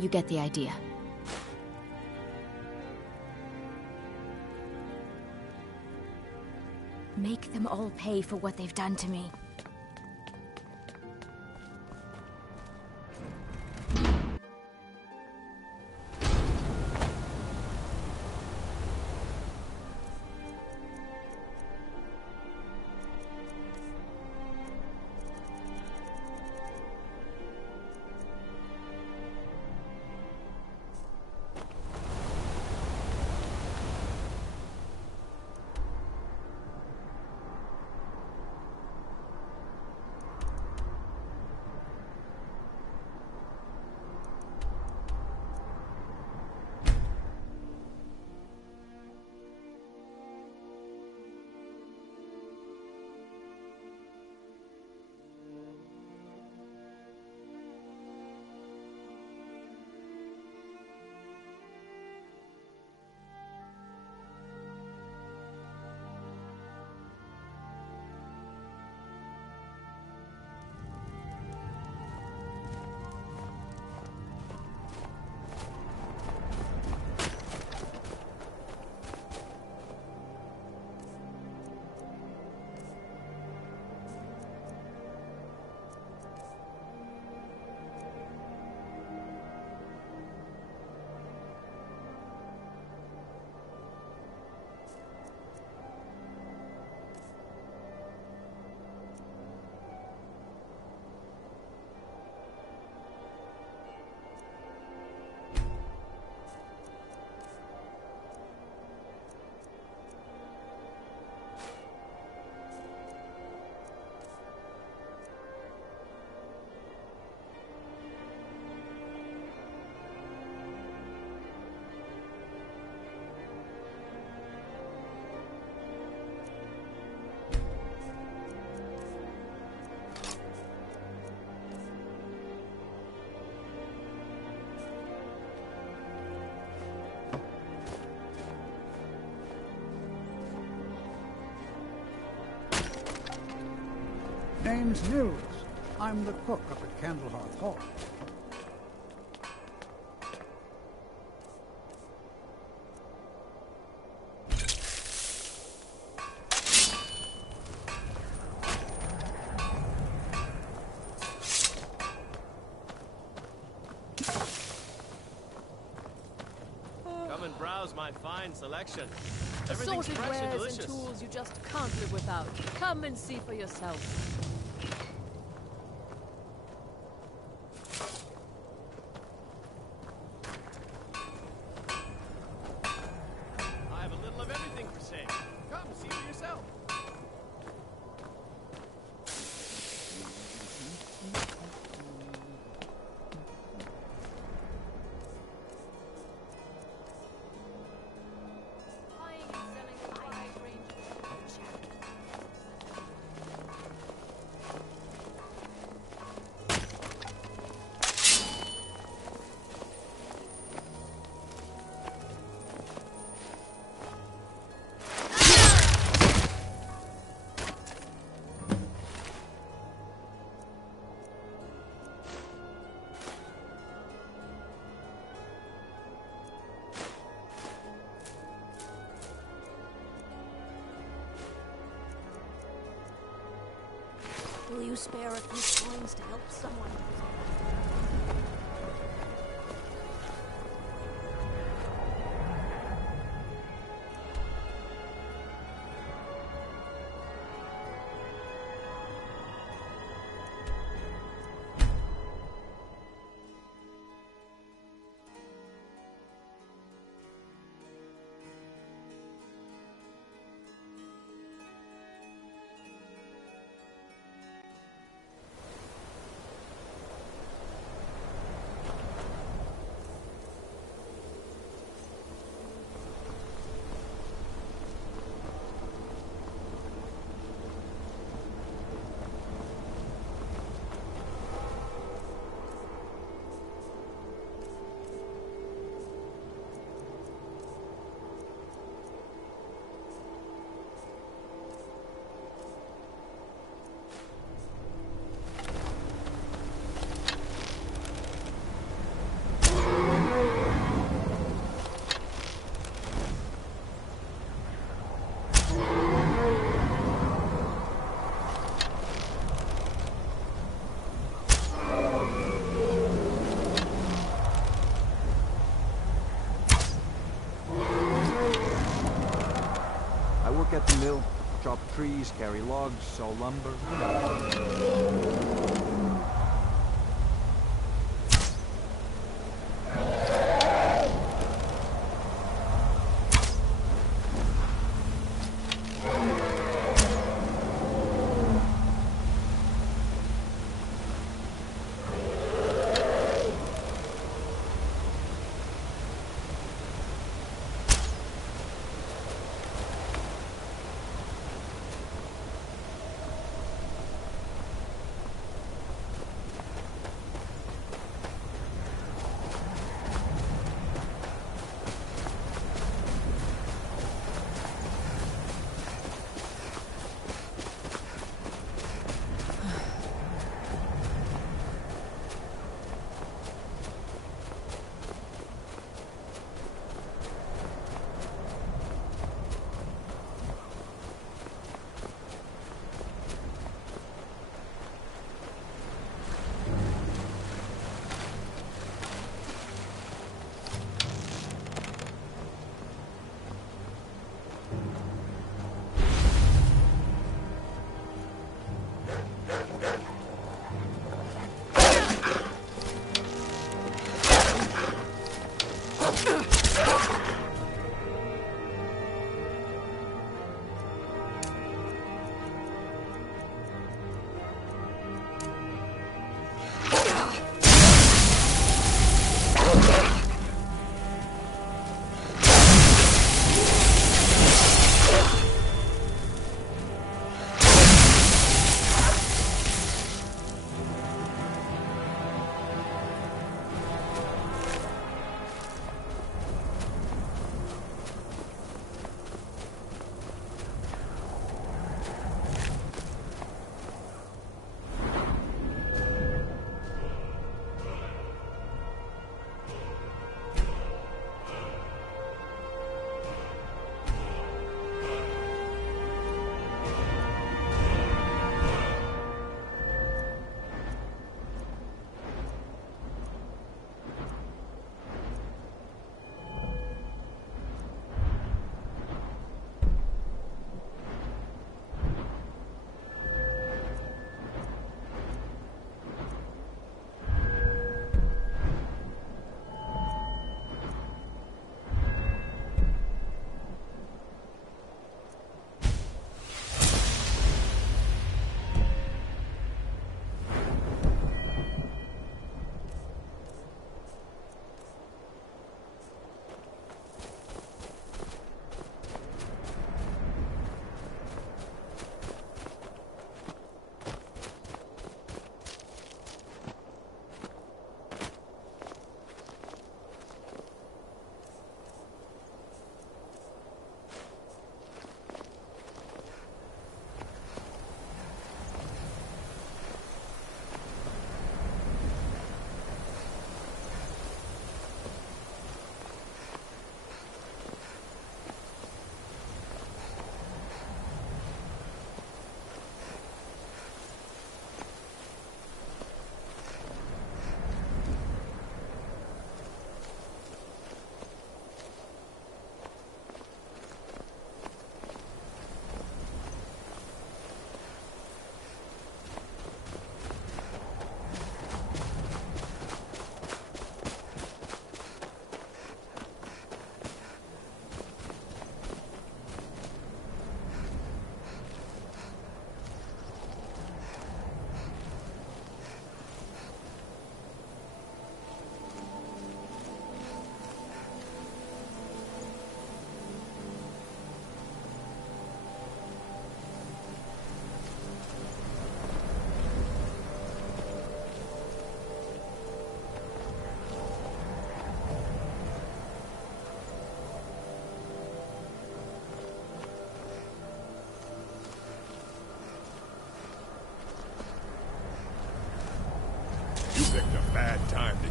you get the idea. Make them all pay for what they've done to me. Name's Nils. I'm the cook up at Candlehearth Hall. browse my fine selection. Everything's Assorted fresh and wares and delicious. tools you just can't live without. Come and see for yourself. I have a little of everything for sale. Come, see for yourself. Will you spare a few coins to help someone? At the mill, chop trees, carry logs, saw lumber.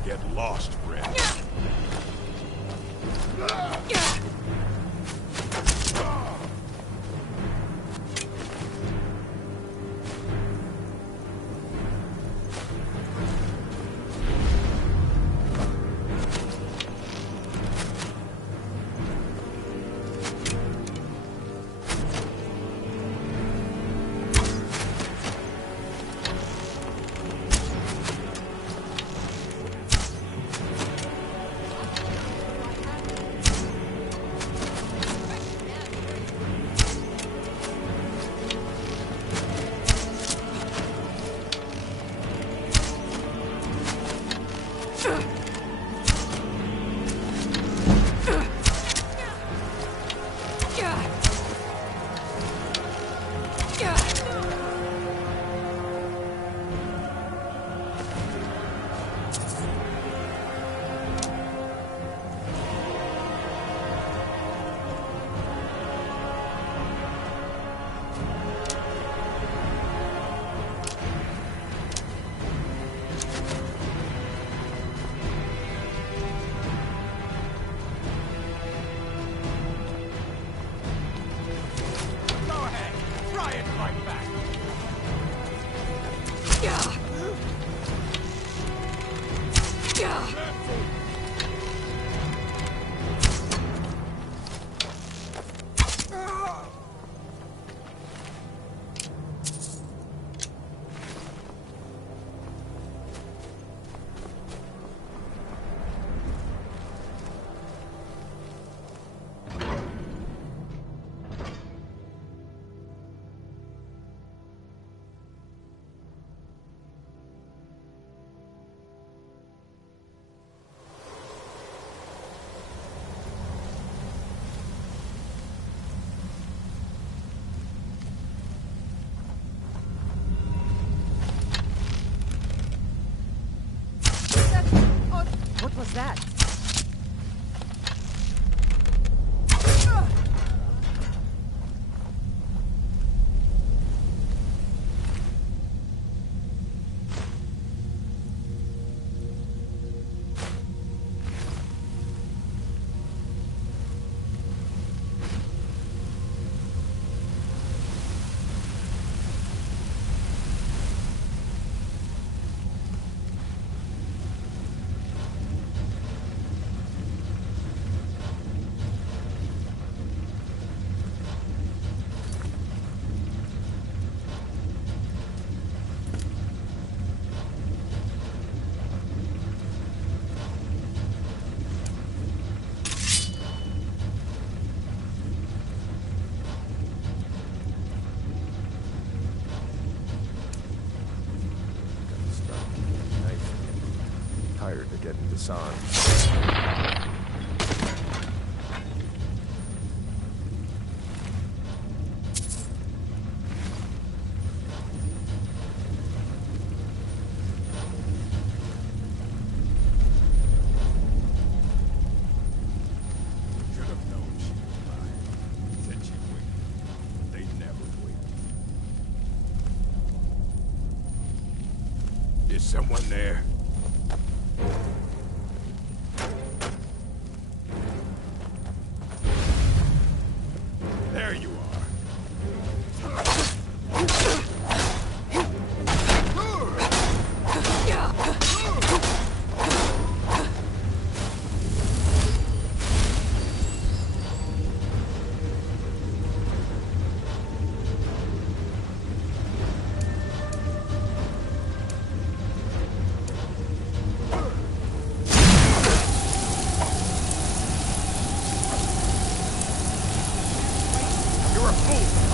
Get lost, friend. What was that? Tired to get into sun. Should have known she was lying. Said she'd wait. They'd never wait. Is someone there? There you You're a fool!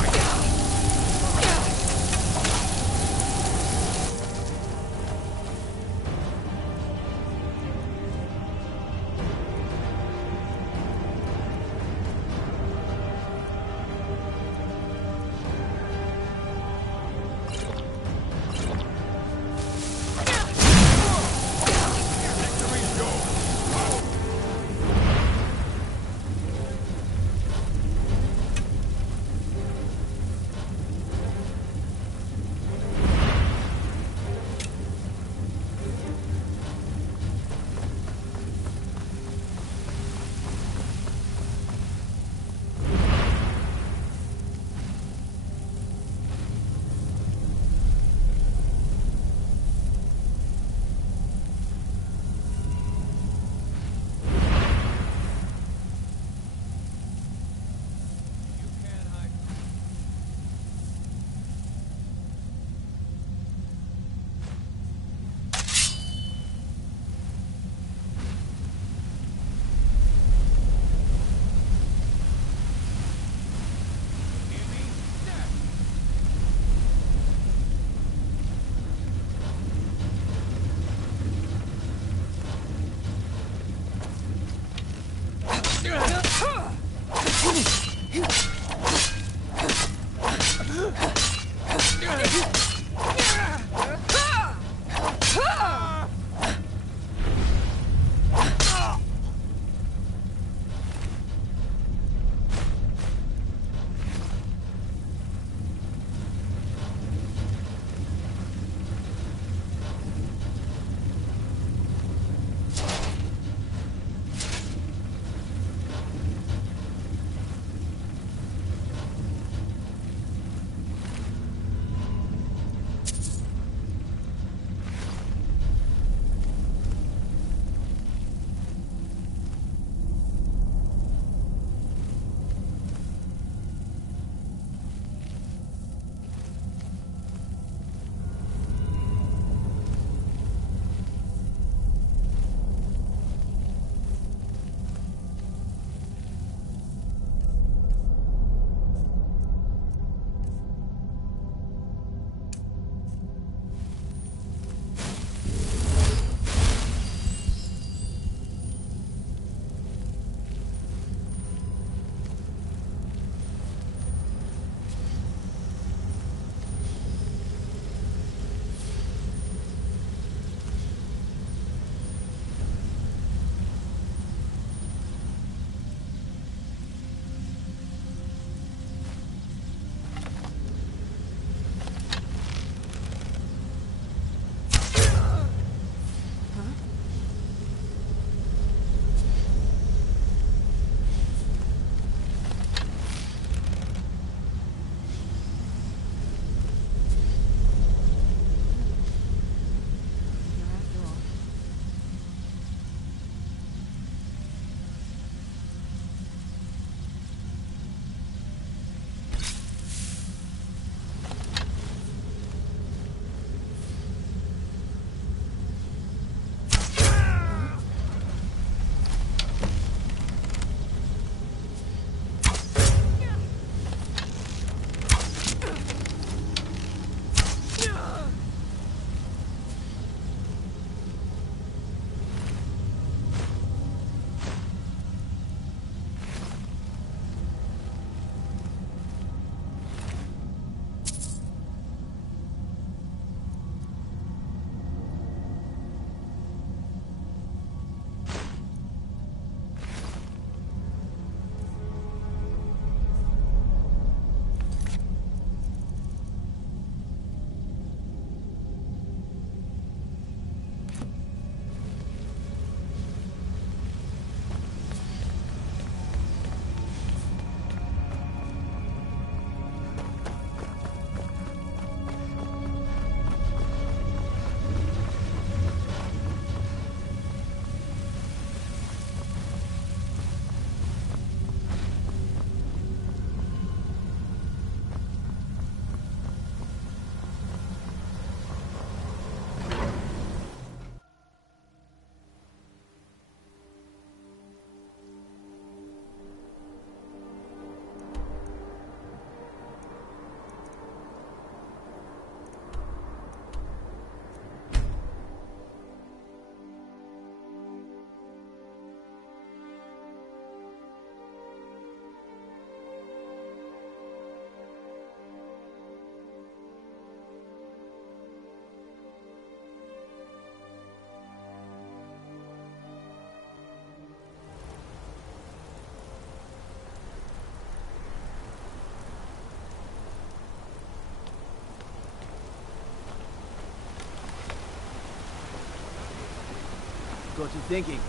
got you thinking.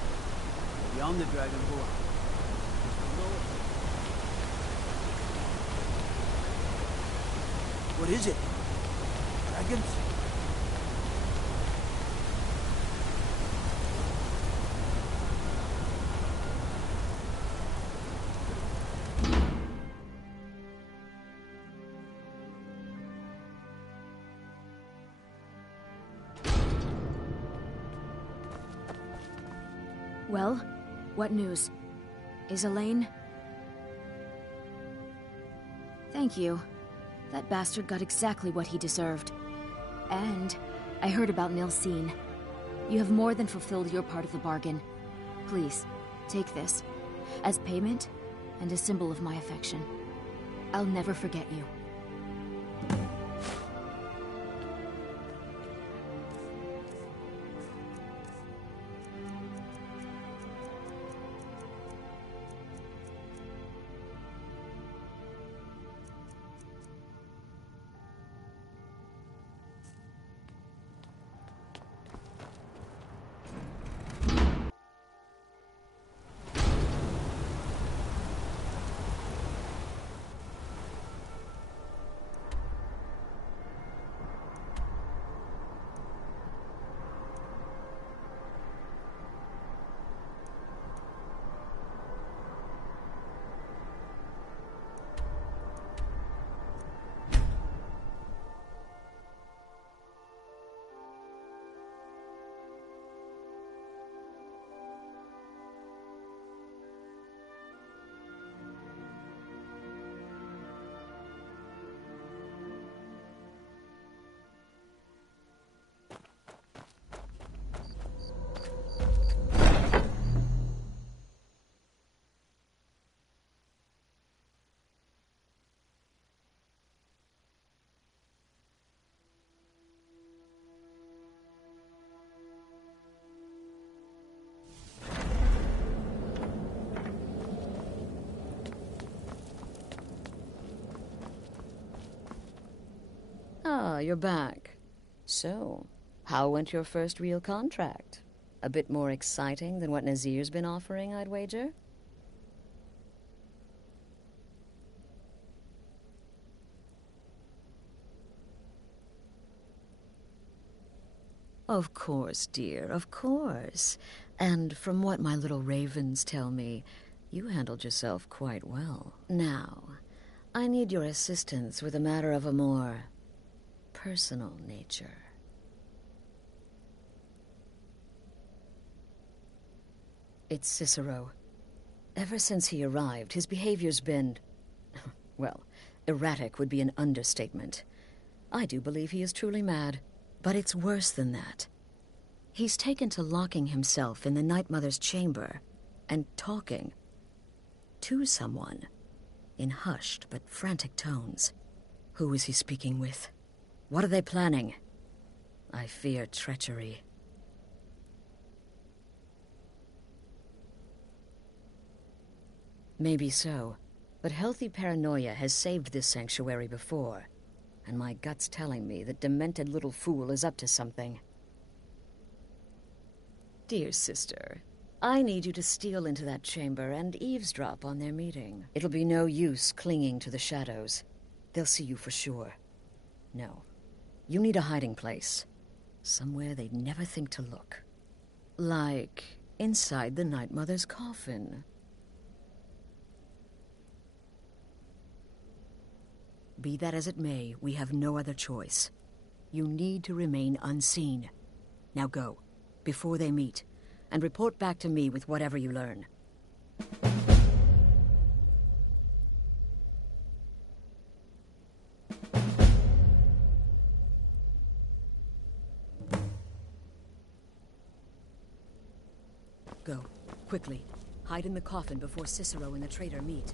Beyond the Dragonborn. What is it? Dragons? Well, what news? Is Elaine? Thank you. That bastard got exactly what he deserved. And I heard about Nilsine. You have more than fulfilled your part of the bargain. Please, take this. As payment, and a symbol of my affection. I'll never forget you. Ah, you're back. So, how went your first real contract? A bit more exciting than what Nazir's been offering, I'd wager? Of course, dear, of course. And from what my little ravens tell me, you handled yourself quite well. Now, I need your assistance with a matter of a more personal nature. It's Cicero. Ever since he arrived, his behavior's been... well, erratic would be an understatement. I do believe he is truly mad. But it's worse than that. He's taken to locking himself in the Night Mother's chamber and talking to someone in hushed but frantic tones. Who is he speaking with? What are they planning? I fear treachery. Maybe so, but healthy paranoia has saved this sanctuary before. And my gut's telling me that demented little fool is up to something. Dear sister, I need you to steal into that chamber and eavesdrop on their meeting. It'll be no use clinging to the shadows. They'll see you for sure. No, you need a hiding place. Somewhere they'd never think to look. Like inside the Night Mother's coffin. Be that as it may, we have no other choice. You need to remain unseen. Now go, before they meet, and report back to me with whatever you learn. Go, quickly. Hide in the coffin before Cicero and the traitor meet.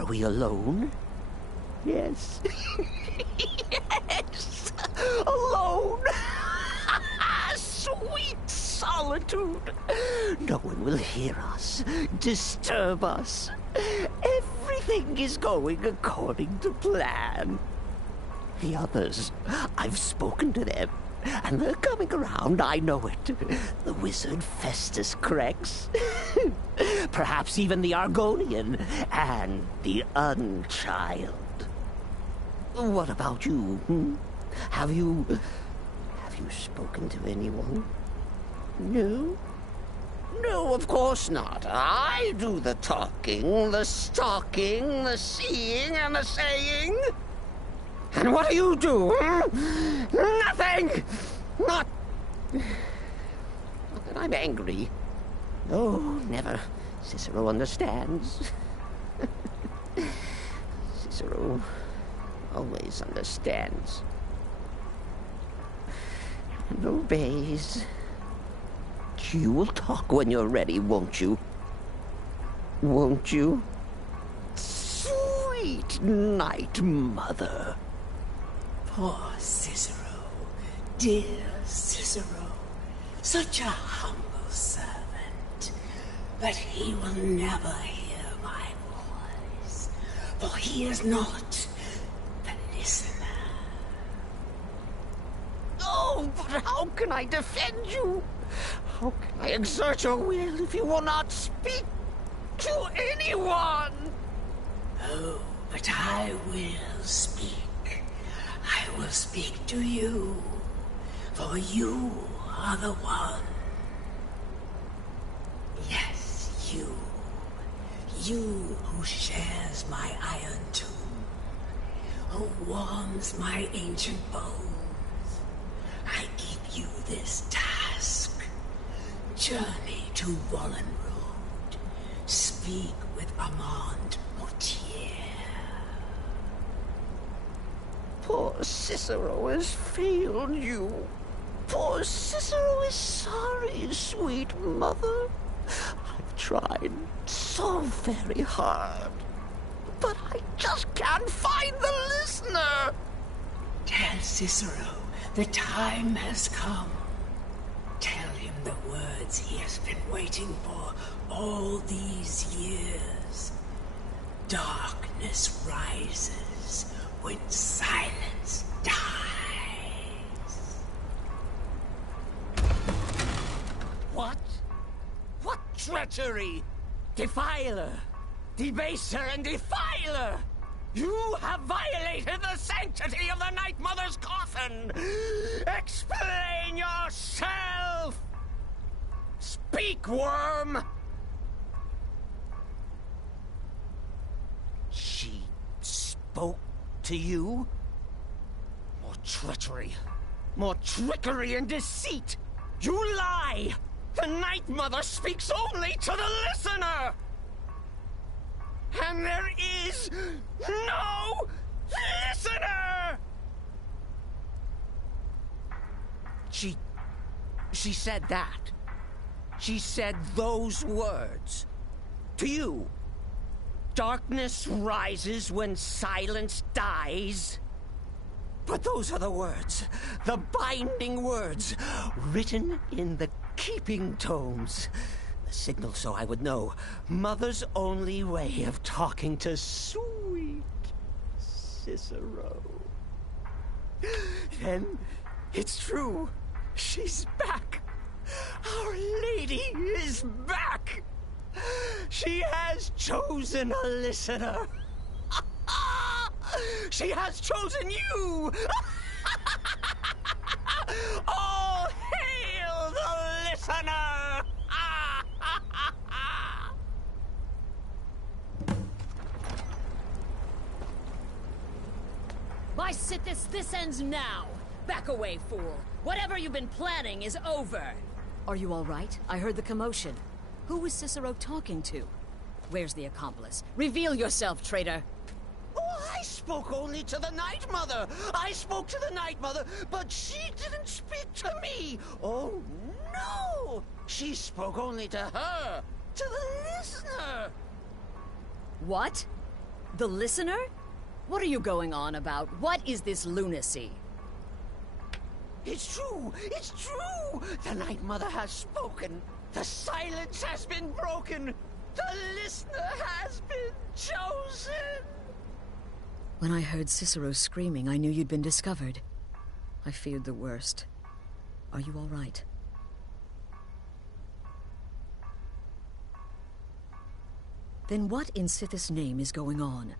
Are we alone? Yes. Yes! Alone! Sweet solitude! No one will hear us, disturb us. Everything is going according to plan. The others, I've spoken to them, and they're coming around, I know it. The wizard Festus Crex. Perhaps even the Argonian, and the Unchild. What about you? Have you spoken to anyone? No? No, of course not. I do the talking, the stalking, the seeing, and the saying. And what do you do? Nothing! Not that I'm angry. Oh, never. Cicero understands. Cicero always understands. And obeys. You will talk when you're ready, won't you? Won't you? Sweet night, Mother. Poor Cicero. Dear Cicero. Such a humble servant. But he will never hear my voice. For he is not the listener. Oh, but how can I defend you? How can I exert your will if you will not speak to anyone? Oh, but I will speak. I will speak to you. For you are the one. Yes, you. You who shares my iron tomb. Who warms my ancient bones. I give you this task. Journey to Wallen Road. Speak with Armand Mortier. Poor Cicero has failed you. Poor Cicero is sorry, sweet mother. I've tried so very hard, but I just can't find the listener. Tell Cicero the time has come. Tell him the words he has been waiting for all these years. Darkness rises when silence dies. What? What treachery? Defiler! Debaser and defiler! You have violated the sanctity of the Night Mother's coffin! Explain yourself! Speak, worm! She spoke to you? More treachery. More trickery and deceit! You lie! The Night Mother speaks only to the listener! And there is no listener! She said that. She said those words. To you. Darkness rises when silence dies. But those are the words, the binding words, written in the keeping tomes. The signal so I would know. Mother's only way of talking to sweet Cicero. Then it's true. She's back. Our Lady is back. She has chosen a listener. She has chosen you. All hail the listener. By Sithis, this ends now. Back away, fool. Whatever you've been planning is over. Are you all right? I heard the commotion. Who was Cicero talking to? Where's the accomplice? Reveal yourself, traitor. Oh, I spoke only to the Night Mother. I spoke to the Night Mother, but she didn't speak to me. Oh, no. She spoke only to her, to the listener. What? The listener? What are you going on about? What is this lunacy? It's true! It's true! The Night Mother has spoken! The silence has been broken! The listener has been chosen! When I heard Cicero screaming, I knew you'd been discovered. I feared the worst. Are you all right? Then what in Sithis' name is going on?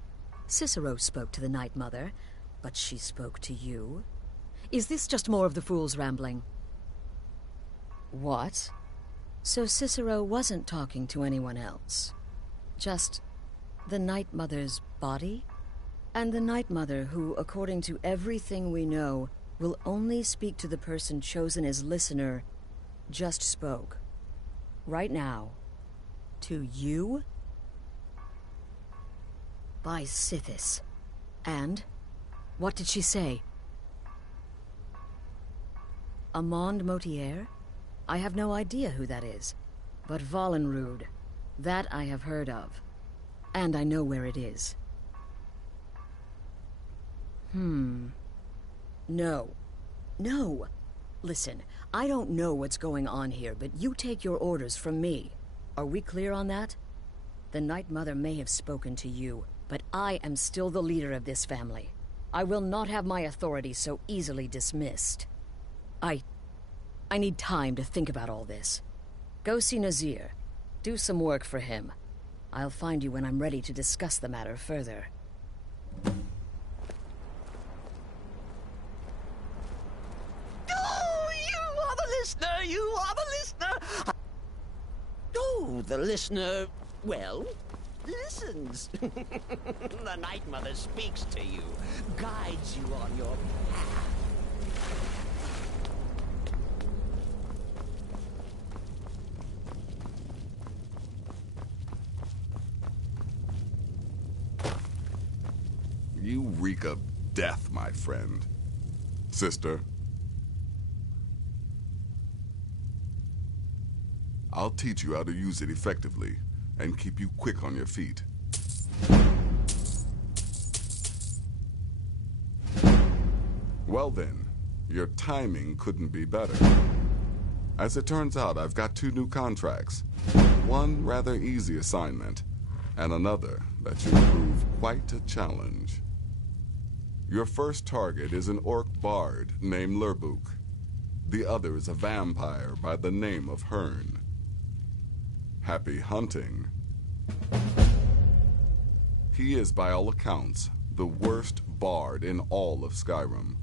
Cicero spoke to the Night Mother, but she spoke to you? Is this just more of the fool's rambling? What? So Cicero wasn't talking to anyone else? Just the Night Mother's body? And the Night Mother, who, according to everything we know, will only speak to the person chosen as listener, just spoke. Right now. To you? By Sithis. And? What did she say? Amand Motier? I have no idea who that is. But Valenrud, that I have heard of. And I know where it is. No. No! Listen, I don't know what's going on here, but you take your orders from me. Are we clear on that? The Night Mother may have spoken to you, but I am still the leader of this family. I will not have my authority so easily dismissed. I need time to think about all this. Go see Nazir. Do some work for him. I'll find you when I'm ready to discuss the matter further. You are the listener! Oh, the listener, well, listens. The Night Mother speaks to you, guides you on your path. You reek of death, my friend. Sister, I'll teach you how to use it effectively and keep you quick on your feet. Well then, your timing couldn't be better. As it turns out, I've got 2 new contracts. One rather easy assignment, and another that should prove quite a challenge. Your first target is an orc bard named Lurbuk. The other is a vampire by the name of Hearn. Happy hunting. He is, by all accounts, the worst bard in all of Skyrim.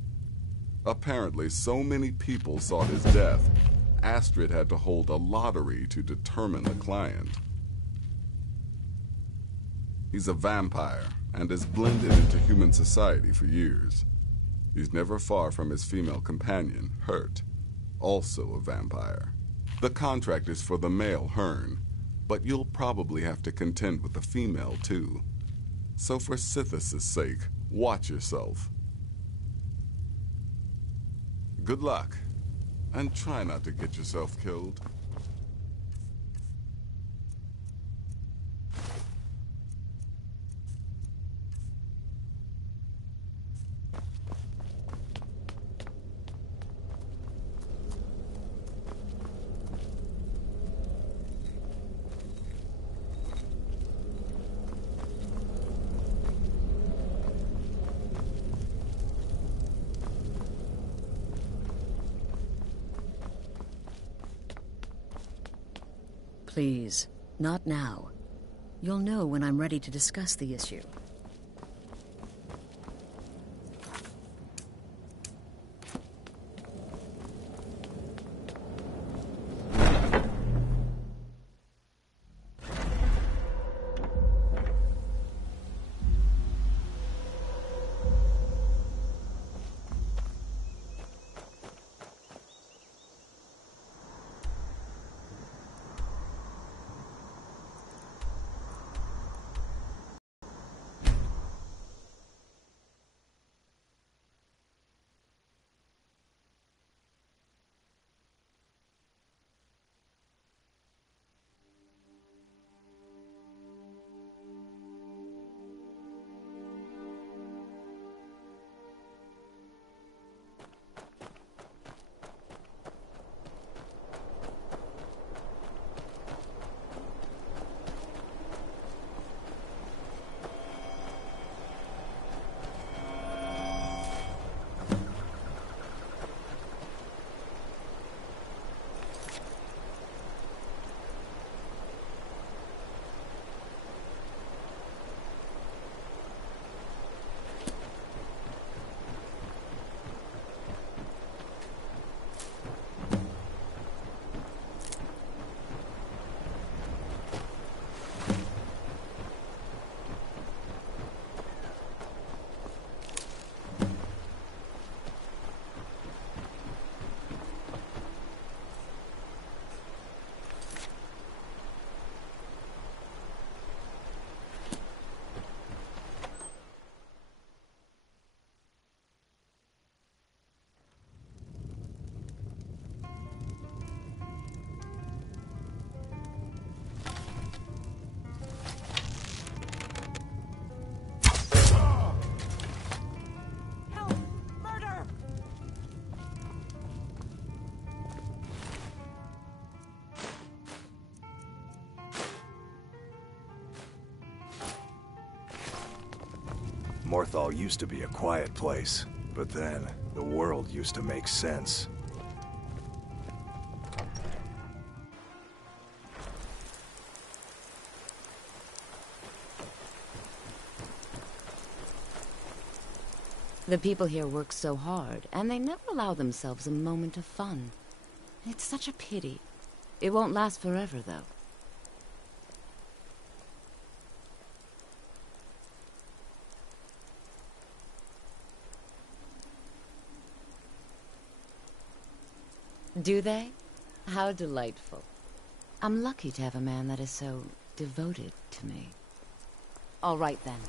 Apparently, so many people sought his death, Astrid had to hold a lottery to determine the client. He's a vampire and has blended into human society for years. He's never far from his female companion, Hurt, also a vampire. The contract is for the male Hearn, but you'll probably have to contend with the female, too. So for Sithis' sake, watch yourself. Good luck, and try not to get yourself killed. Please, not now. You'll know when I'm ready to discuss the issue. Morthal used to be a quiet place, but then the world used to make sense. The people here work so hard, and they never allow themselves a moment of fun. It's such a pity. It won't last forever, though. Do they? How delightful. I'm lucky to have a man that is so devoted to me. All right, then.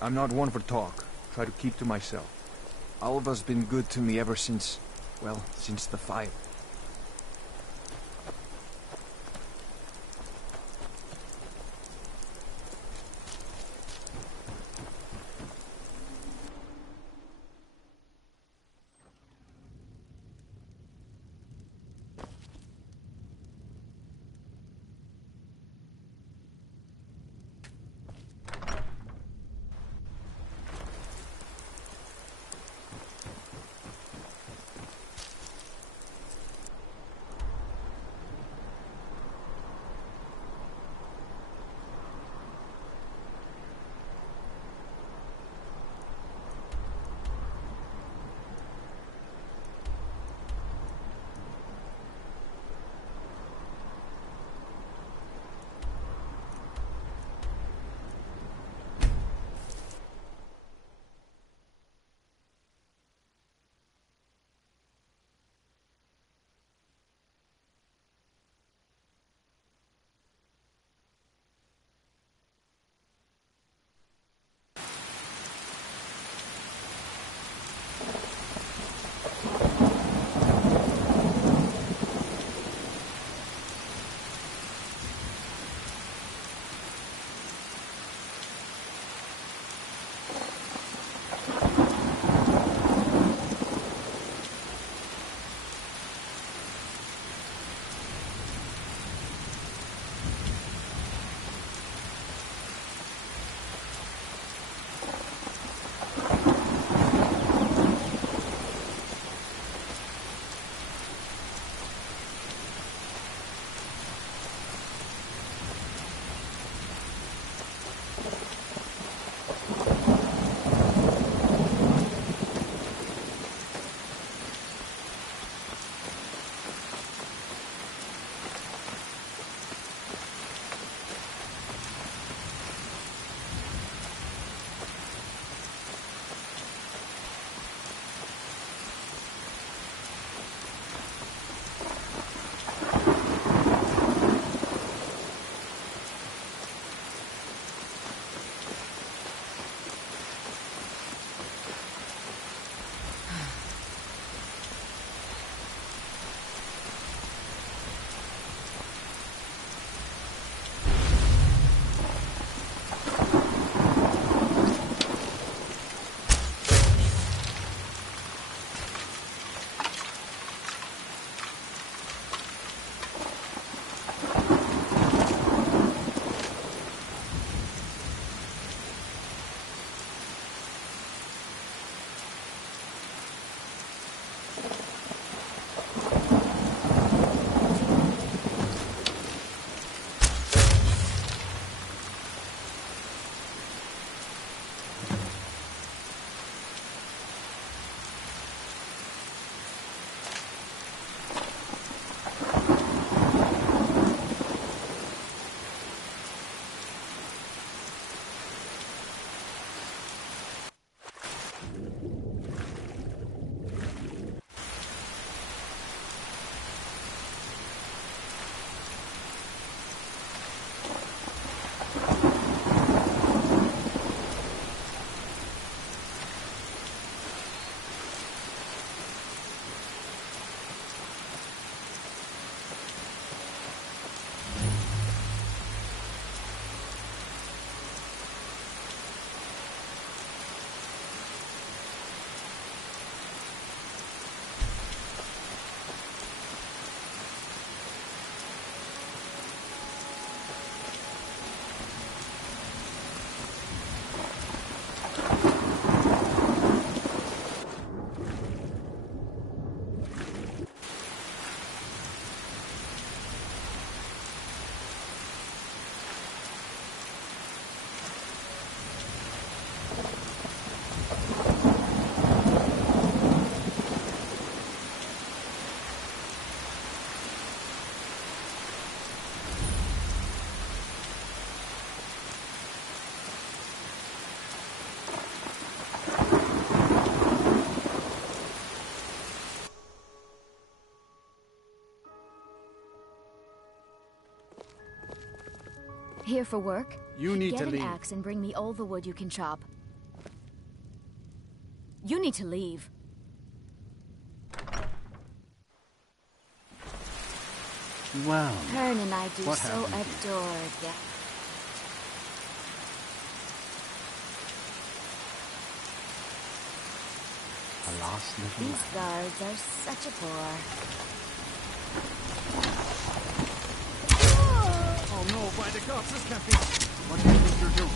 I'm not one for talk. Try to keep to myself. Alva's been good to me ever since, well, since the fire. Here for work? You need Get to an leave. axe and bring me all the wood you can chop. You need to leave. Well, Hearn and I do what so happened here? adore that. A lost little These guards are such a bore. Oh no, by the gods, this can't be. What do you think you're doing?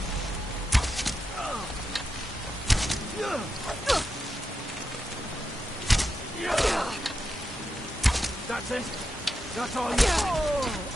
That's it? That's all you...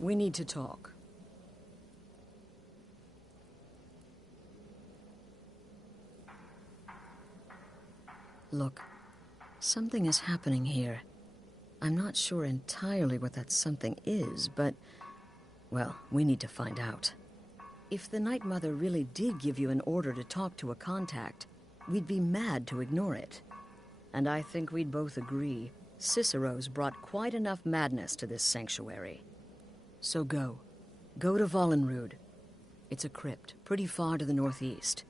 We need to talk. Look, something is happening here. I'm not sure entirely what that something is, but, well, we need to find out. If the Night Mother really did give you an order to talk to a contact, we'd be mad to ignore it. And I think we'd both agree Cicero's brought quite enough madness to this sanctuary. So go. Go to Vollenrud. It's a crypt, pretty far to the northeast.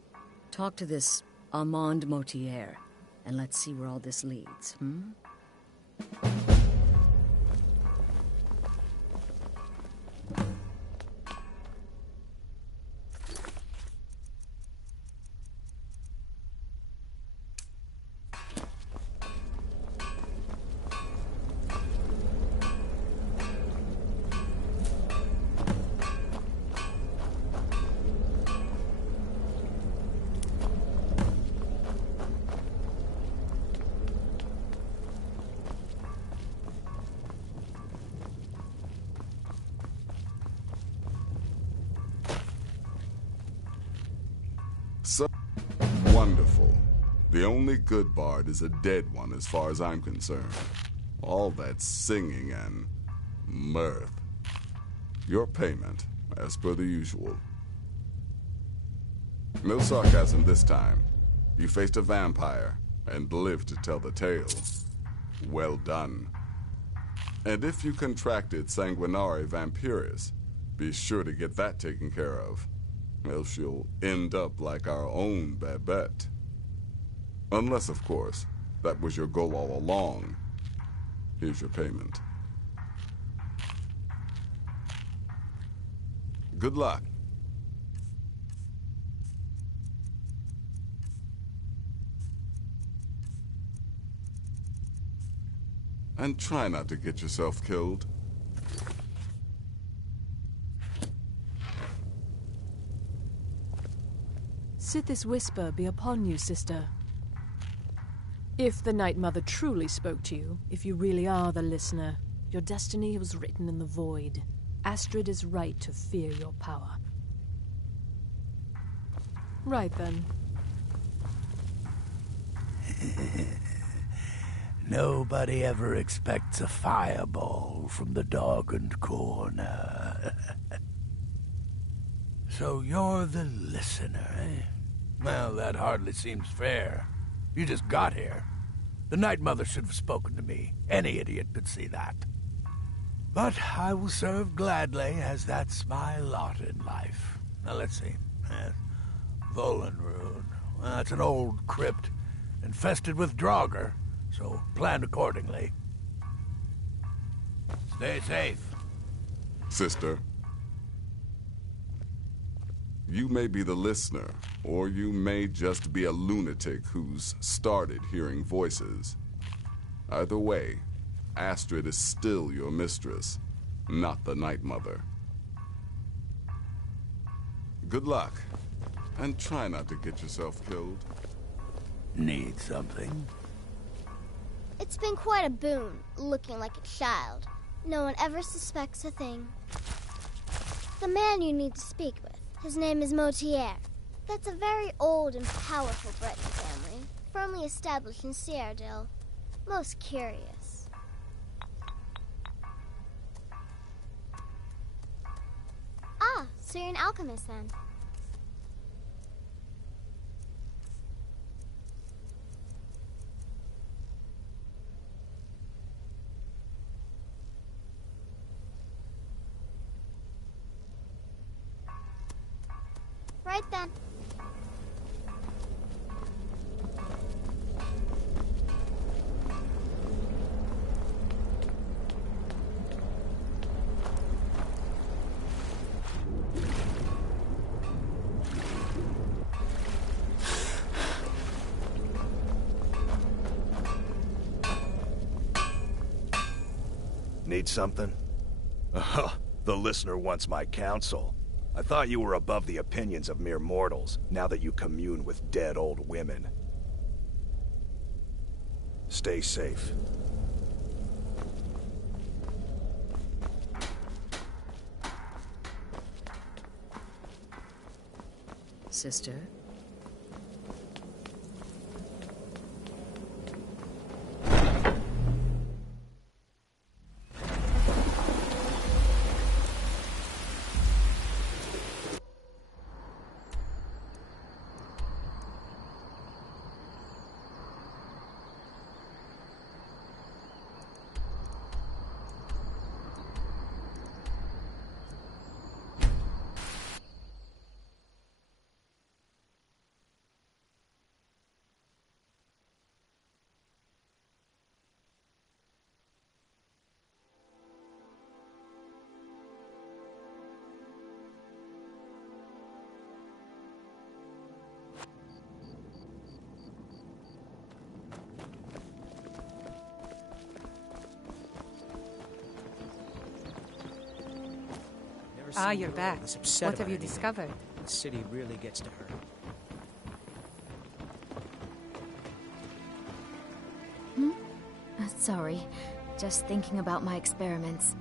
Talk to this Armand Motier, and let's see where all this leads, So wonderful. The only good bard is a dead one as far as I'm concerned. All that singing and mirth. Your payment, as per the usual. No sarcasm this time. You faced a vampire and lived to tell the tale. Well done. And if you contracted Sanguinare Vampiris, be sure to get that taken care of. Else you'll end up like our own Babette. Unless, of course, that was your goal all along. Here's your payment. Good luck. And try not to get yourself killed. Sithis whisper be upon you, sister. If the Night Mother truly spoke to you, if you really are the listener, your destiny was written in the void. Astrid is right to fear your power. Right then. Nobody ever expects a fireball from the darkened corner. So you're the listener, eh? Well, that hardly seems fair. You just got here. The Night Mother should have spoken to me. Any idiot could see that. But I will serve gladly, as that's my lot in life. Now, let's see. Volenrune. Well, that's an old crypt, infested with Draugr, so plan accordingly. Stay safe. Sister, you may be the listener, or you may just be a lunatic who's started hearing voices. Either way, Astrid is still your mistress, not the Night Mother. Good luck, and try not to get yourself killed. Need something? It's been quite a boon, looking like a child. No one ever suspects a thing. The man you need to speak with, his name is Motier. That's a very old and powerful Breton family, firmly established in Cyrodiil. Most curious. Ah, so you're an alchemist then. Right then. Need something? The listener wants my counsel. I thought you were above the opinions of mere mortals, now that you commune with dead old women. Stay safe. Sister? Ah, you're back. What have you discovered? The city really gets to her. Sorry. Just thinking about my experiments.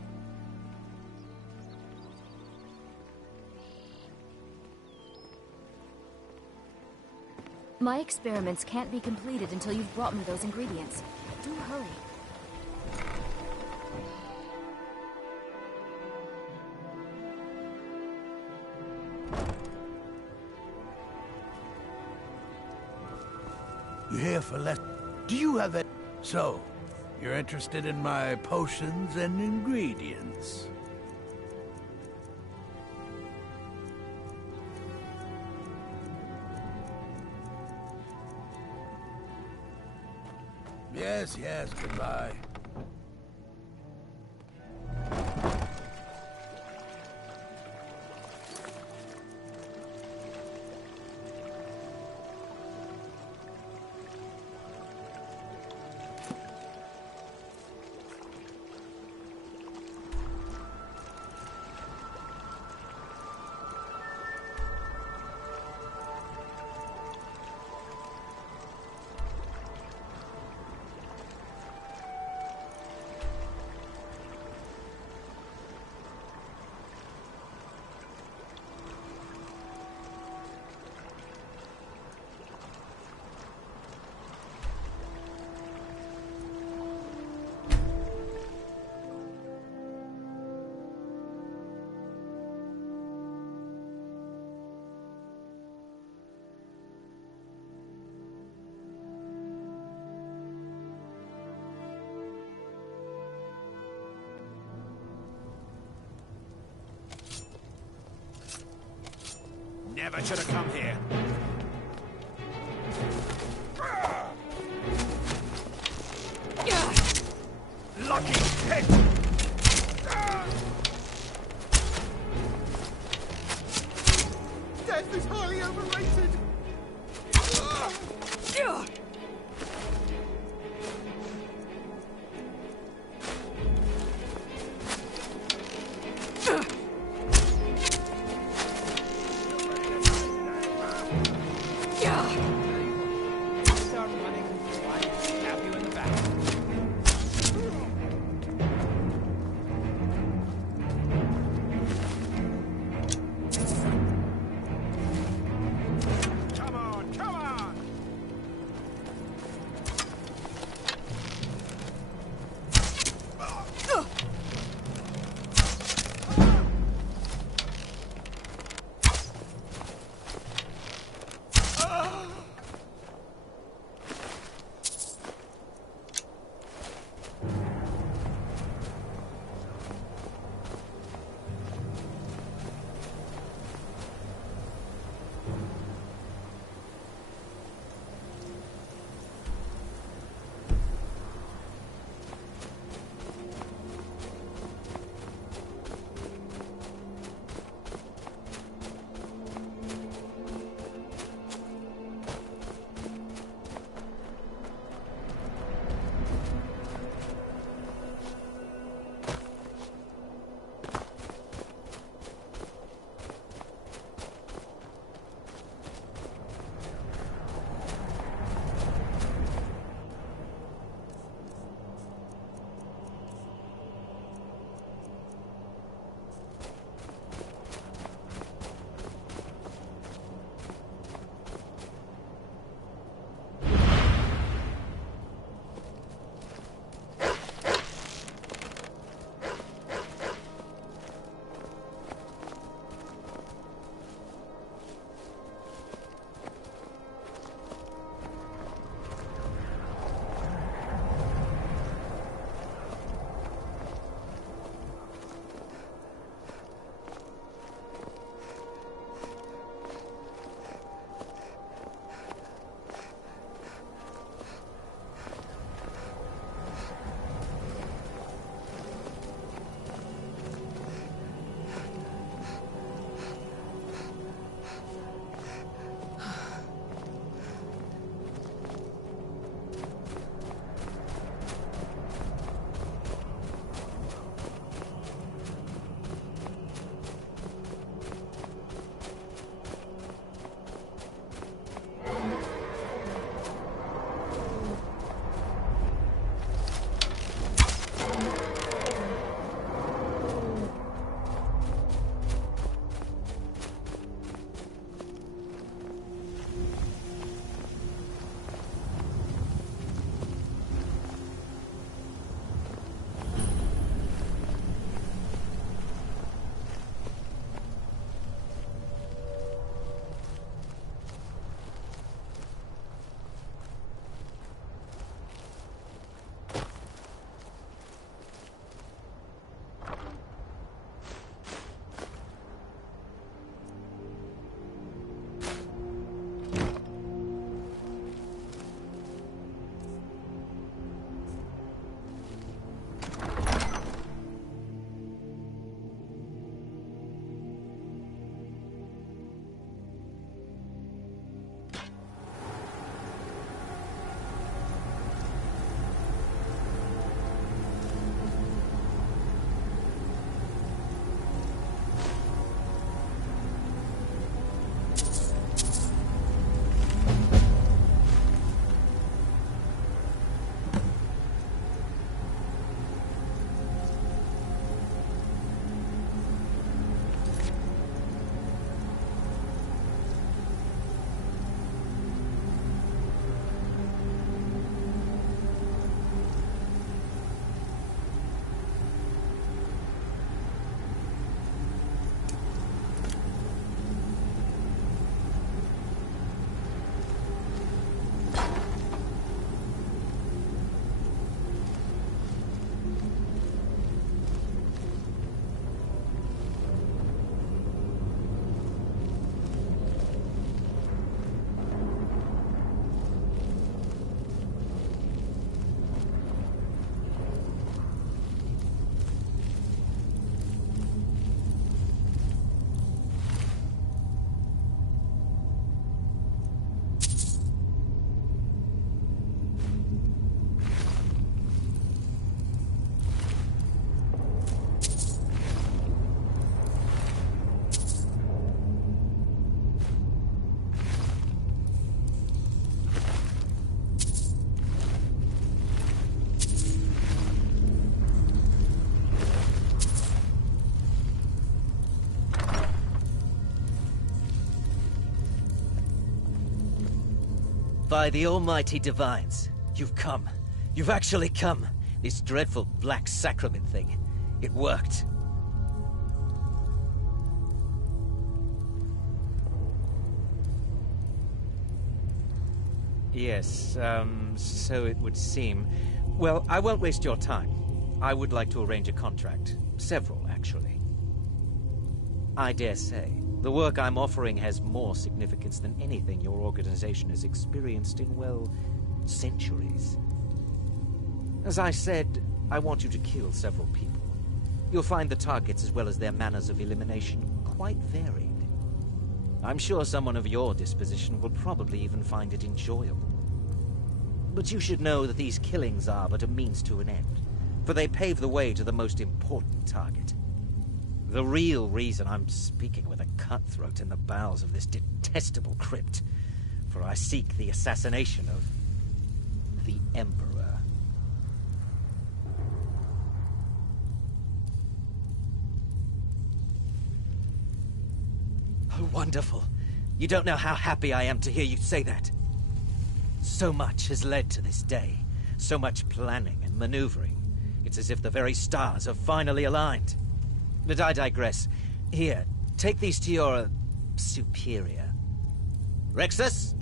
My experiments can't be completed until you've brought me those ingredients. Do hurry. You here for less? Do you have it? So, You're interested in my potions and ingredients? Yes, yes, goodbye. Never should have come here. Lucky hit! Death is highly overrated. By the almighty divines, you've come. You've actually come. This dreadful black sacrament thing. It worked. Yes, so it would seem. Well, I won't waste your time. I would like to arrange a contract. Several, actually. I dare say, the work I'm offering has more significance than anything your organization has experienced in, well, centuries. As I said, I want you to kill several people. You'll find the targets as well as their manners of elimination quite varied. I'm sure someone of your disposition will probably even find it enjoyable. But you should know that these killings are but a means to an end, for they pave the way to the most important target. The real reason I'm speaking with a cutthroat in the bowels of this detestable crypt, for I seek the assassination of the Emperor. Oh, wonderful. You don't know how happy I am to hear you say that. So much has led to this day. So much planning and maneuvering. It's as if the very stars have finally aligned. But I digress. Here, take these to your superior. Rexus,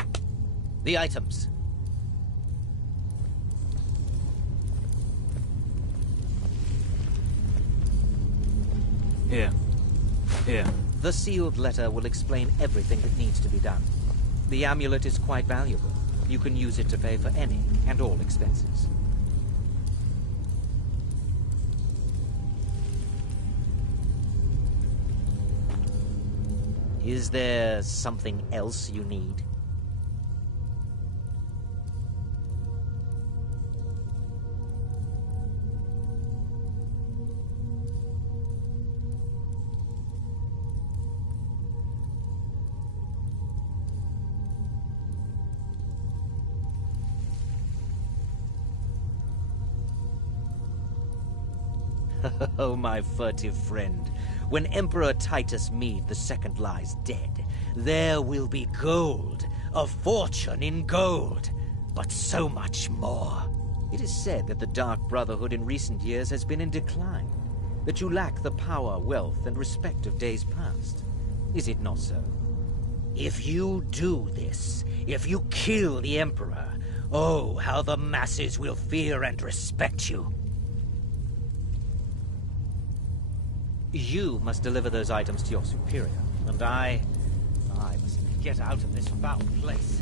the items. Here. The sealed letter will explain everything that needs to be done. The amulet is quite valuable. You can use it to pay for any and all expenses. Is there something else you need? Oh, my furtive friend. When Emperor Titus Mede II lies dead, there will be gold, a fortune in gold, but so much more. It is said that the Dark Brotherhood in recent years has been in decline, that you lack the power, wealth, and respect of days past. Is it not so? If you do this, if you kill the Emperor, oh, how the masses will fear and respect you. You must deliver those items to your superior, and I must get out of this foul place.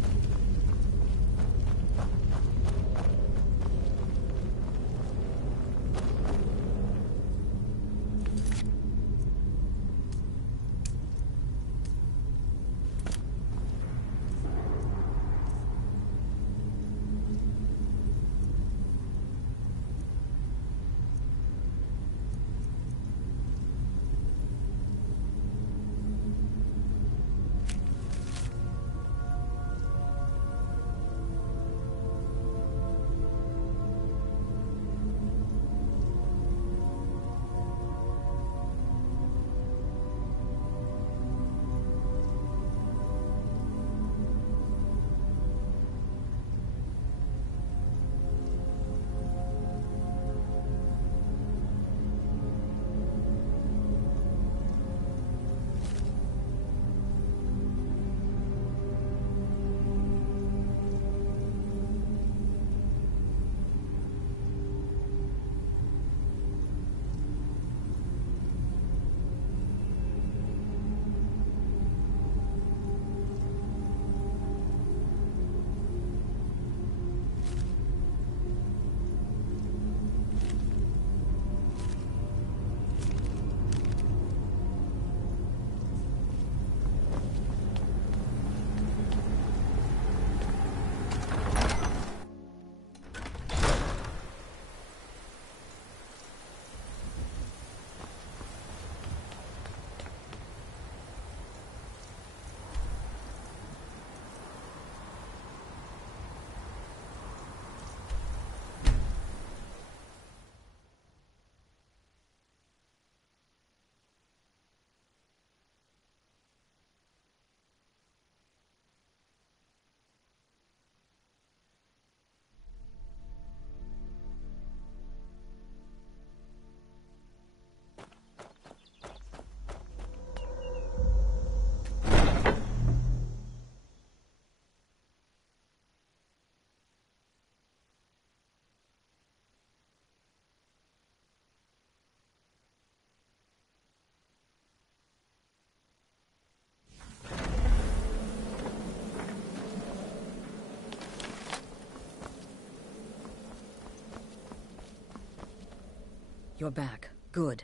You're back. Good.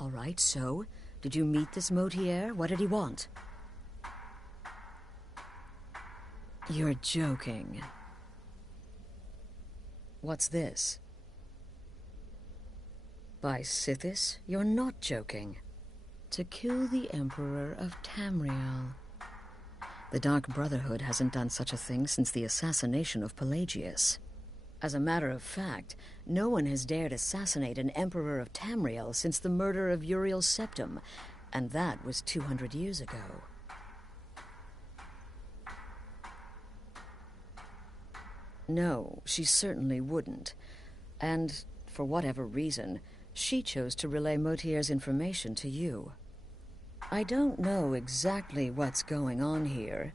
All right, so, did you meet this Motier? What did he want? You're joking. What's this? By Sithis, you're not joking. To kill the Emperor of Tamriel. The Dark Brotherhood hasn't done such a thing since the assassination of Pelagius. As a matter of fact, no one has dared assassinate an Emperor of Tamriel since the murder of Uriel Septim, and that was 200 years ago. No, she certainly wouldn't. And, for whatever reason, she chose to relay Motier's information to you. I don't know exactly what's going on here,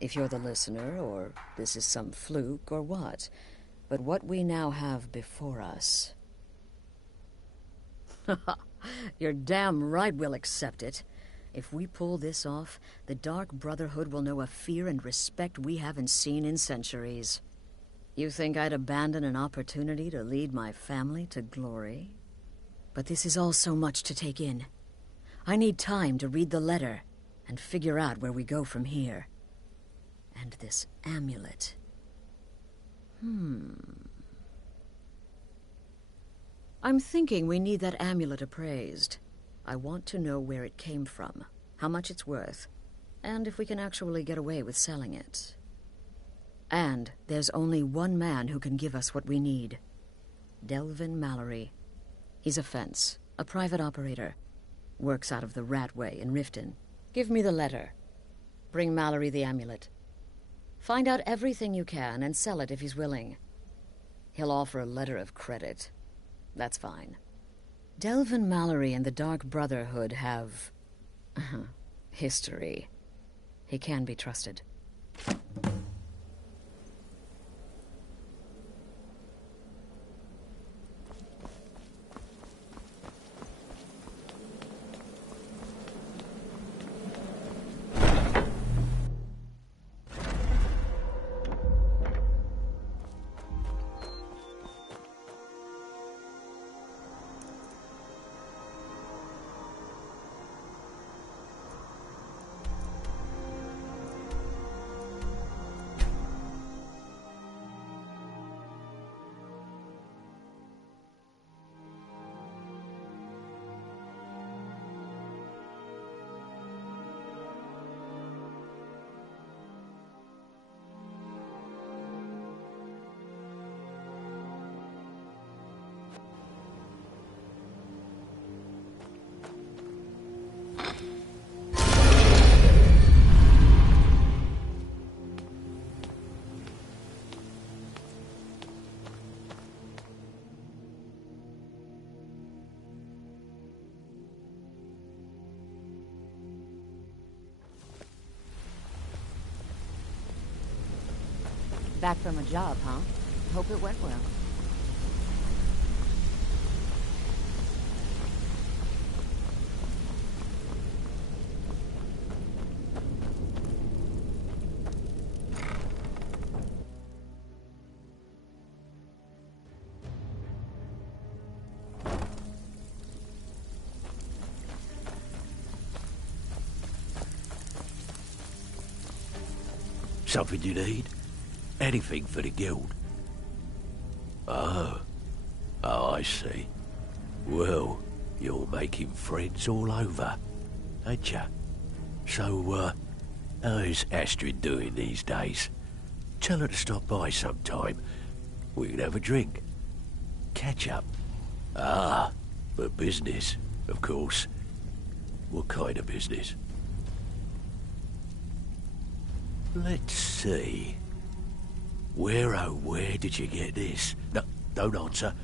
if you're the listener, or this is some fluke, or what. But what we now have before us... You're damn right we'll accept it. If we pull this off, the Dark Brotherhood will know a fear and respect we haven't seen in centuries. You think I'd abandon an opportunity to lead my family to glory? But this is all so much to take in. I need time to read the letter and figure out where we go from here. And this amulet... I'm thinking we need that amulet appraised. I want to know where it came from, how much it's worth, and if we can actually get away with selling it. And there's only one man who can give us what we need. Delvin Mallory. He's a fence, a private operator. Works out of the Ratway in Riften. Give me the letter. Bring Mallory the amulet. Find out everything you can and sell it if he's willing. He'll offer a letter of credit. That's fine. Delvin Mallory and the Dark Brotherhood have... history. He can be trusted. Back from a job, huh? Hope it went well. Something you need? Anything for the guild? Oh, I see. Well, you're making friends all over, ain't ya? So, how's Astrid doing these days? Tell her to stop by sometime. We can have a drink. Catch up. Ah, for business, of course. What kind of business? Let's see. Where did you get this? No, don't answer.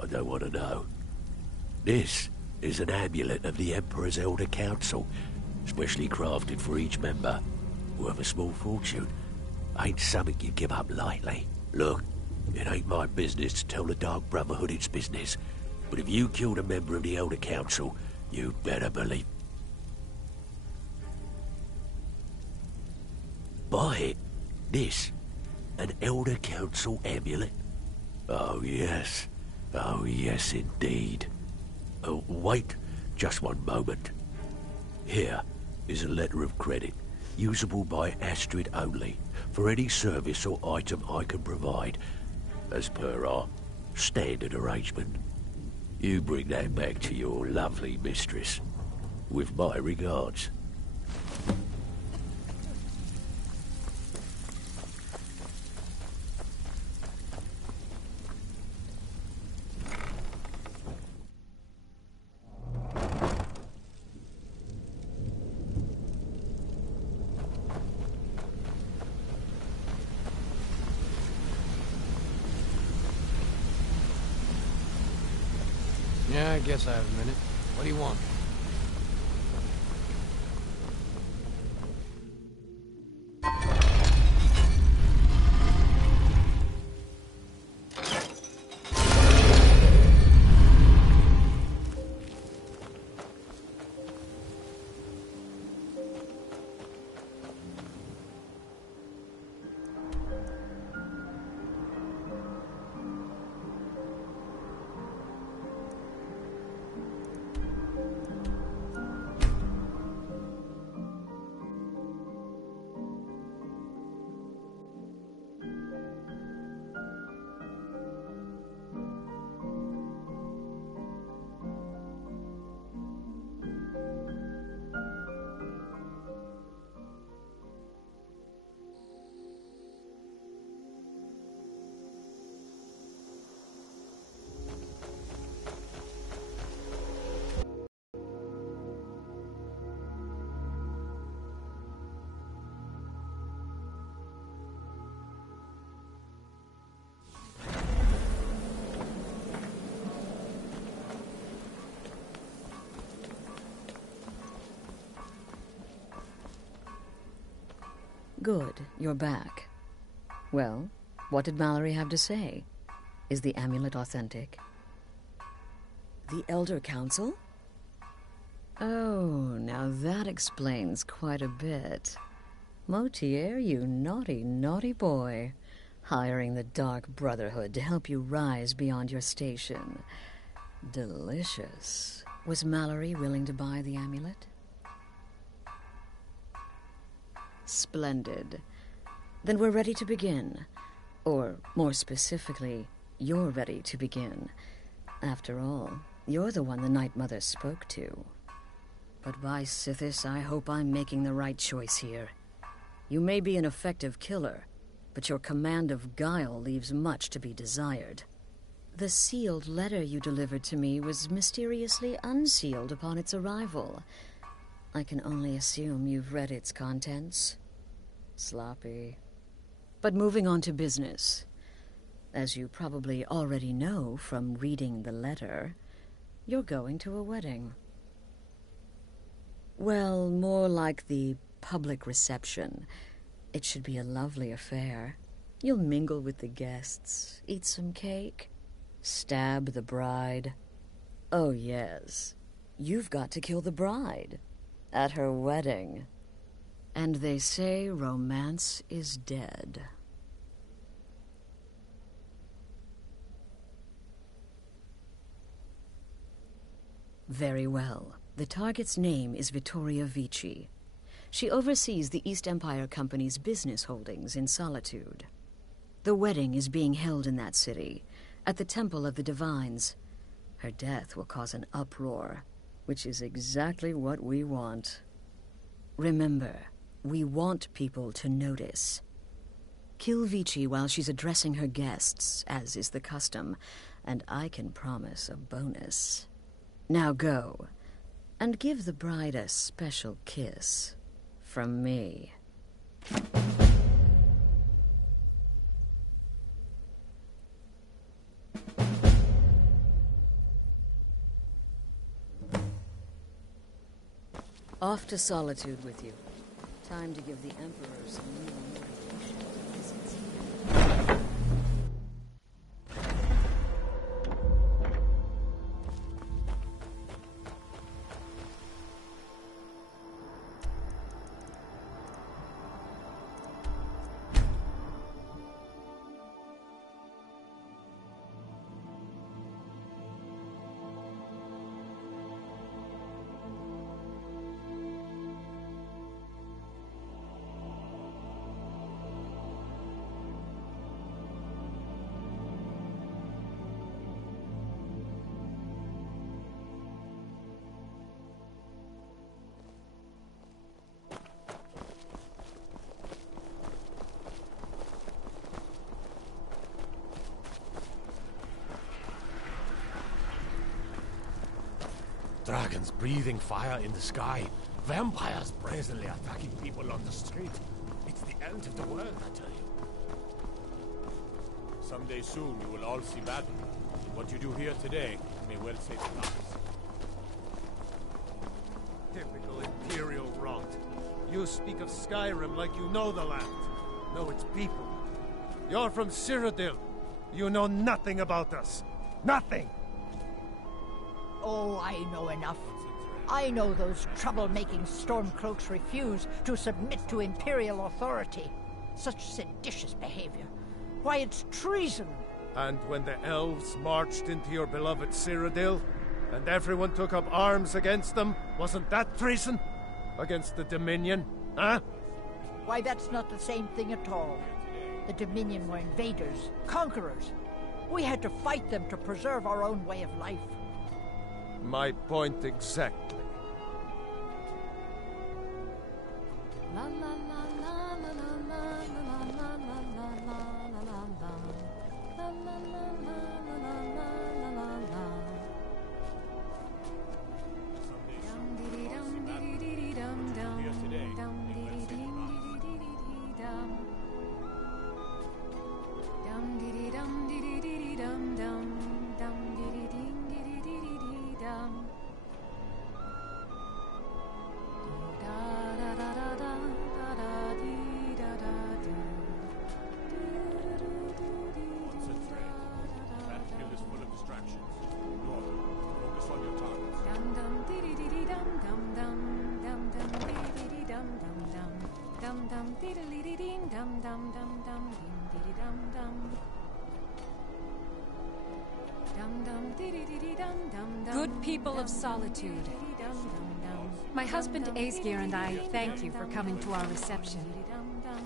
I don't want to know. This is an amulet of the Emperor's Elder Council, specially crafted for each member, worth a small fortune. Ain't something you give up lightly. Look, it ain't my business to tell the Dark Brotherhood its business, but if you killed a member of the Elder Council, you'd better believe... Buy it. This. An Elder Council amulet? Oh yes indeed. Wait just one moment. Here is a letter of credit, usable by Astrid only, for any service or item I can provide, as per our standard arrangement. You bring that back to your lovely mistress, with my regards. Yeah, I guess I have a minute. What do you want? Good, you're back. Well, what did Mallory have to say? Is the amulet authentic? The Elder Council? Oh, now that explains quite a bit. Motier, you naughty, naughty boy. Hiring the Dark Brotherhood to help you rise beyond your station. Delicious. Was Mallory willing to buy the amulet? Splendid. Then we're ready to begin. Or, more specifically, you're ready to begin. After all, you're the one the Night Mother spoke to. But by Sithis, I hope I'm making the right choice here. You may be an effective killer, but your command of guile leaves much to be desired. The sealed letter you delivered to me was mysteriously unsealed upon its arrival. I can only assume you've read its contents. Sloppy. But moving on to business. As you probably already know from reading the letter, you're going to a wedding. Well, more like the public reception. It should be a lovely affair. You'll mingle with the guests, eat some cake, stab the bride. Oh, yes. You've got to kill the bride. At her wedding. And they say romance is dead. Very well. The target's name is Vittoria Vici. She oversees the East Empire Company's business holdings in Solitude. The wedding is being held in that city, at the Temple of the Divines. Her death will cause an uproar, which is exactly what we want. Remember, we want people to notice. Kill Vici while she's addressing her guests, as is the custom, and I can promise a bonus. Now go, and give the bride a special kiss from me. Off to Solitude with you. Time to give the Emperor some new motivation. Dragons breathing fire in the sky. Vampires brazenly attacking people on the street. It's the end of the world, I tell you. Someday soon you will all see battle. What you do here today may well save your lives. Typical Imperial rot. You speak of Skyrim like you know the land. No, it's people. You're from Cyrodiil. You know nothing about us. Nothing! Oh, I know enough. I know those trouble-making Stormcloaks refuse to submit to Imperial authority. Such seditious behavior. Why, it's treason. And when the elves marched into your beloved Cyrodiil, and everyone took up arms against them, wasn't that treason? Against the Dominion, huh? Why, that's not the same thing at all. The Dominion were invaders, conquerors. We had to fight them to preserve our own way of life. My point exactly. La la la la la la la la la la la la la. La la la la la la la la la. Dum dee dum dee dee dum dum dum dee dee dum. Dum dee dum dee dum dum dum dee dee dum. Da da da da da da dee da da do. Concentrate. Battlefield is full of distractions. Norman, focus on your targets. Dum dum dee dee dee dum dum dum dum dum dee dee dee dum dum dum dum dum dee dee dee dee dum dum dum dum dee dee dum dum. Good people of Solitude, my husband Aesgeir and I thank you for coming to our reception.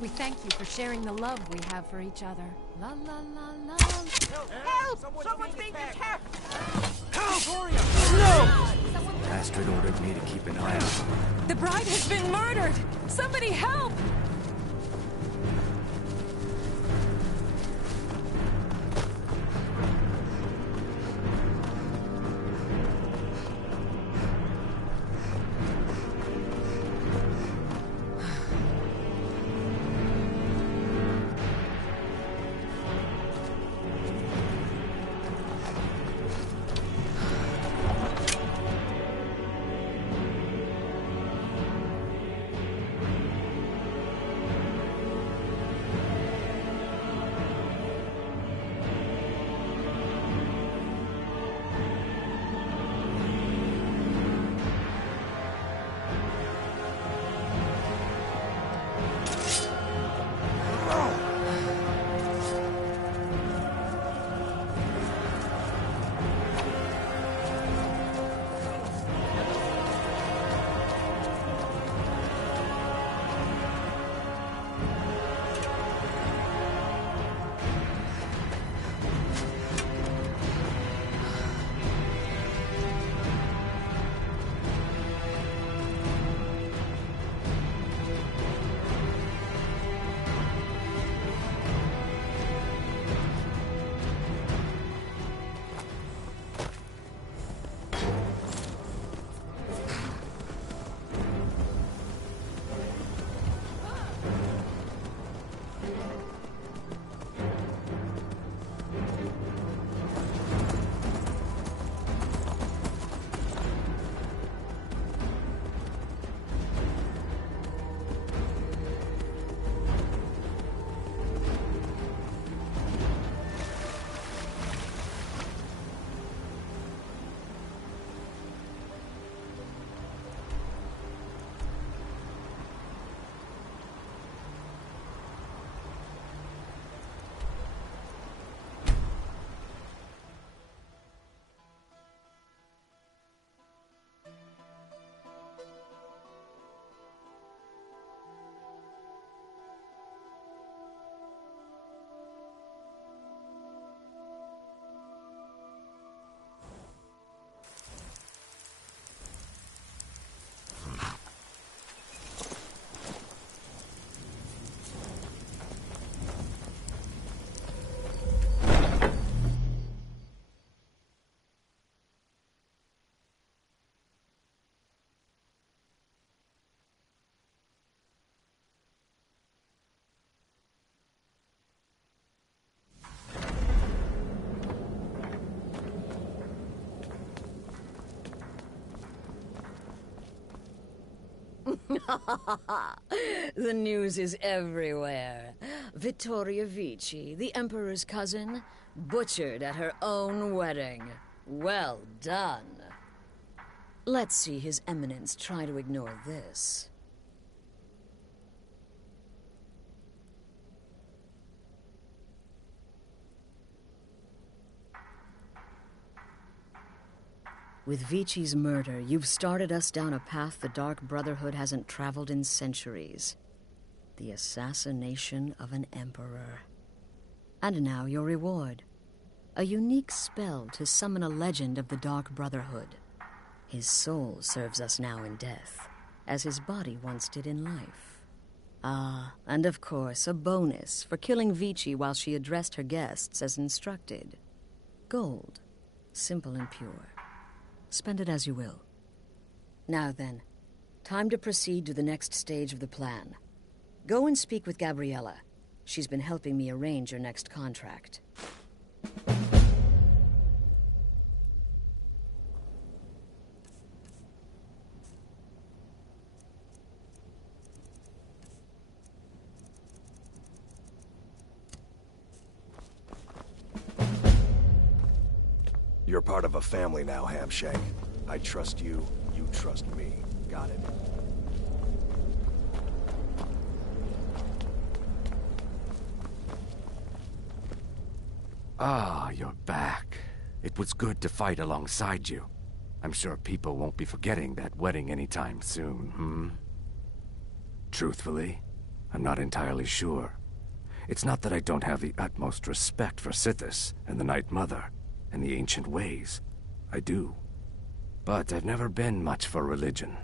We thank you for sharing the love we have for each other. La la la la. Help! Someone's being attacked! Help! No! Astrid ordered me to keep an eye on him. The bride has been murdered! Somebody help! The news is everywhere. Vittoria Vici, the Emperor's cousin, butchered at her own wedding. Well done. Let's see His Eminence try to ignore this. With Vici's murder, you've started us down a path the Dark Brotherhood hasn't traveled in centuries. The assassination of an emperor. And now your reward. A unique spell to summon a legend of the Dark Brotherhood. His soul serves us now in death, as his body once did in life. Ah, and of course, a bonus for killing Vici while she addressed her guests as instructed. Gold. Simple and pure. Spend it as you will. Now then, time to proceed to the next stage of the plan. Go and speak with Gabriella. She's been helping me arrange your next contract. You're part of a family now, Hamshank. I trust you, you trust me. Got it. Ah, you're back. It was good to fight alongside you. I'm sure people won't be forgetting that wedding anytime soon, Truthfully, I'm not entirely sure. It's not that I don't have the utmost respect for Sithis and the Night Mother and the ancient ways. I do. But I've never been much for religion.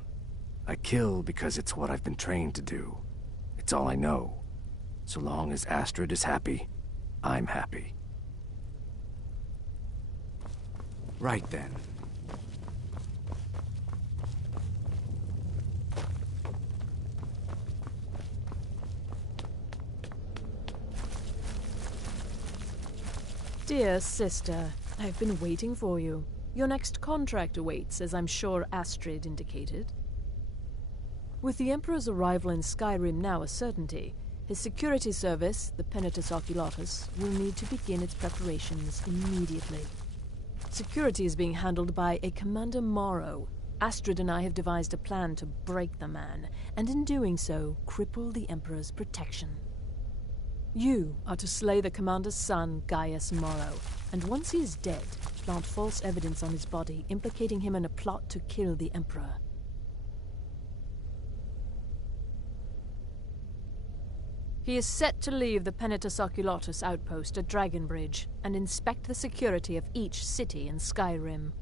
I kill because it's what I've been trained to do. It's all I know. So long as Astrid is happy, I'm happy. Right then. Dear sister, I've been waiting for you. Your next contract awaits, as I'm sure Astrid indicated. With the Emperor's arrival in Skyrim now a certainty, his security service, the Penitus Oculatus, will need to begin its preparations immediately. Security is being handled by a Commander Morrow. Astrid and I have devised a plan to break the man, and in doing so, cripple the Emperor's protection. You are to slay the Commander's son, Gaius Morrow, and once he is dead, plant false evidence on his body, implicating him in a plot to kill the Emperor. He is set to leave the Penitus Oculatus outpost at Dragonbridge and inspect the security of each city in Skyrim.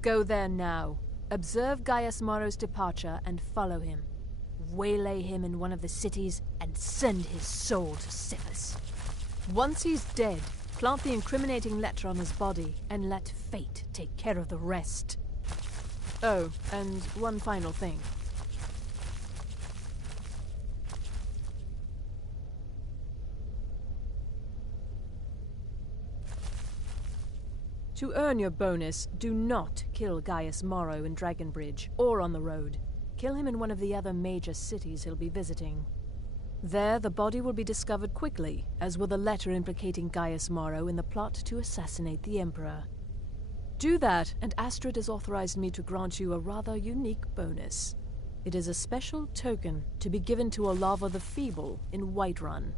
Go there now, observe Gaius Morrow's departure and follow him. Waylay him in one of the cities and send his soul to Sithis. Once he's dead, plant the incriminating letter on his body and let fate take care of the rest. Oh, and one final thing. To earn your bonus, do not kill Gaius Morrow in Dragonbridge or on the road. Kill him in one of the other major cities he'll be visiting. There, the body will be discovered quickly, as will the letter implicating Gaius Morrow in the plot to assassinate the Emperor. Do that, and Astrid has authorized me to grant you a rather unique bonus. It is a special token to be given to Olava the Feeble in Whiterun.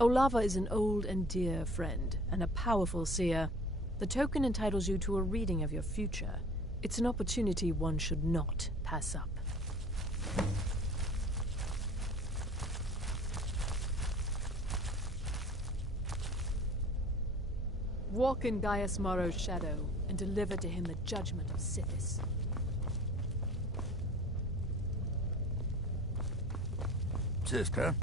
Olava is an old and dear friend, and a powerful seer. The token entitles you to a reading of your future. It's an opportunity one should not pass up. Walk in Gaius Morrow's shadow and deliver to him the judgment of Sithis. Sister?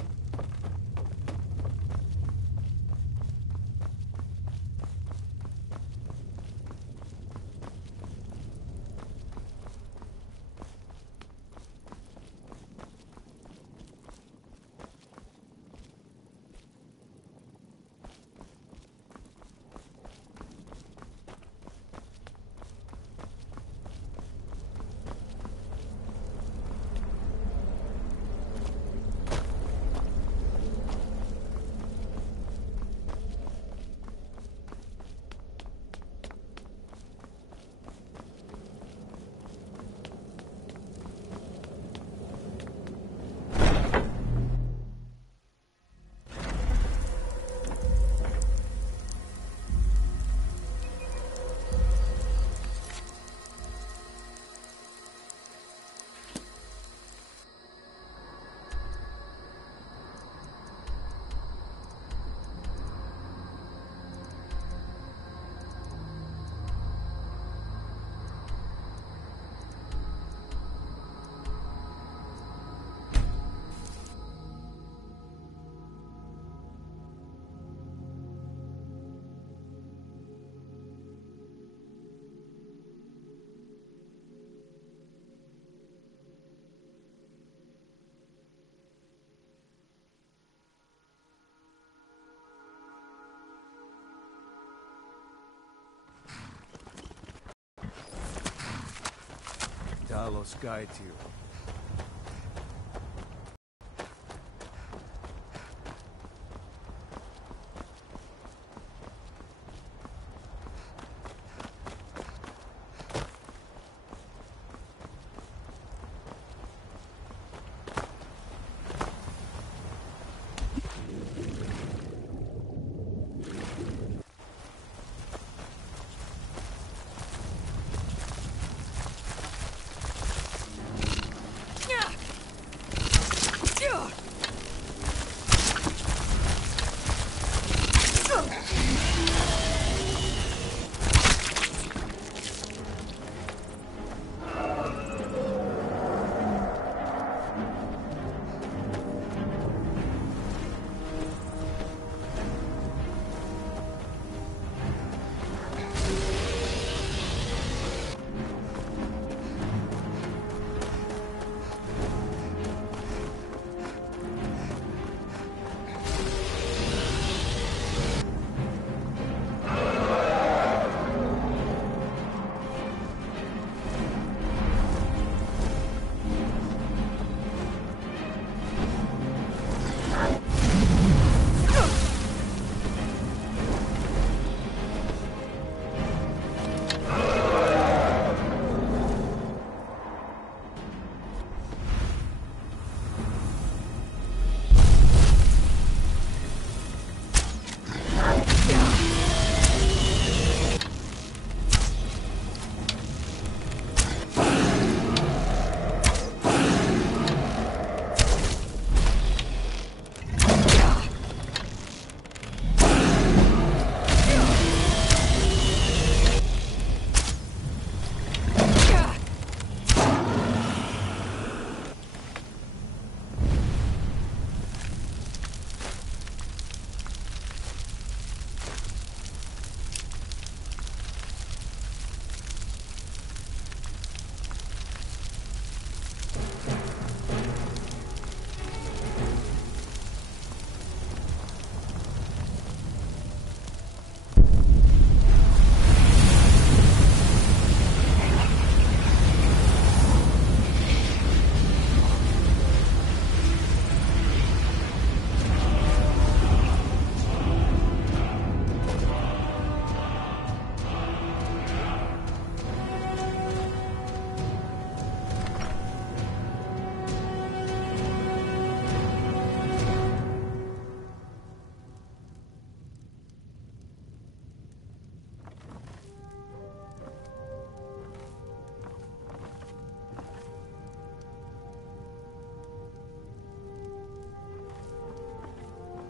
Talos guides you.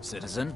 Citizen?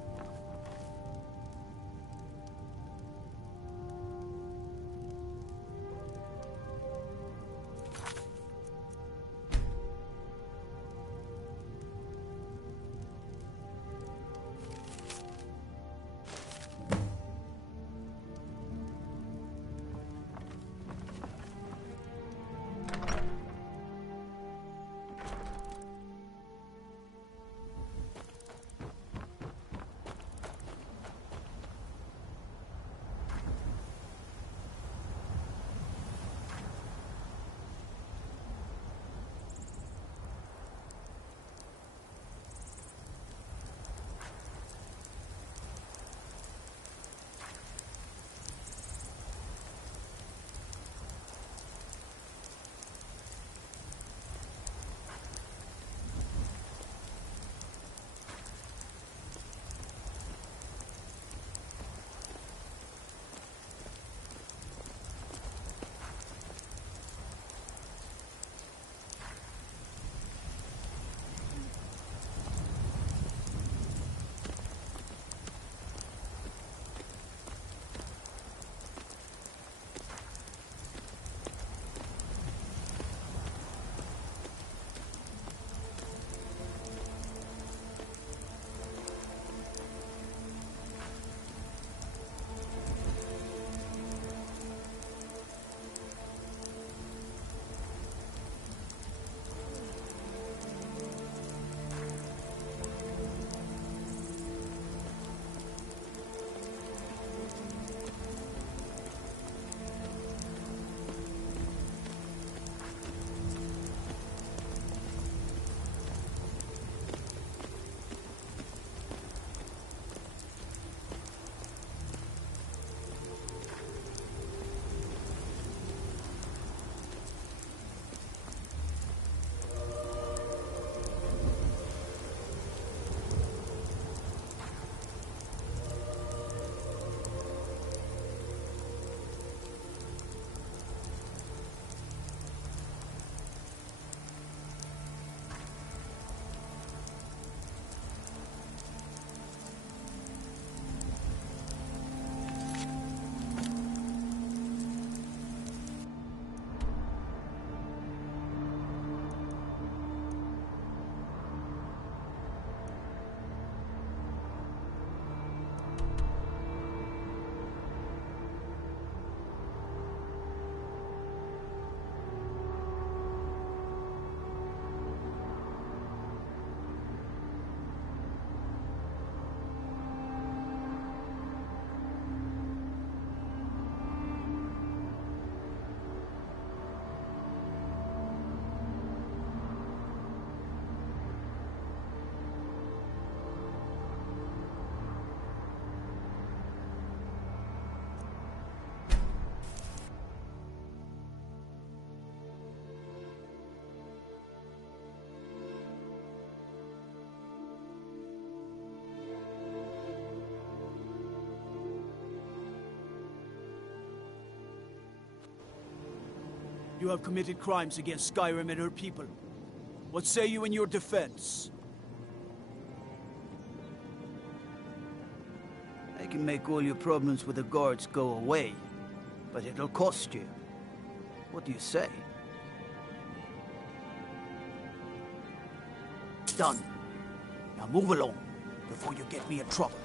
You have committed crimes against Skyrim and her people. What say you in your defense? I can make all your problems with the guards go away, but it'll cost you. What do you say? Done. Now move along, before you get me in trouble.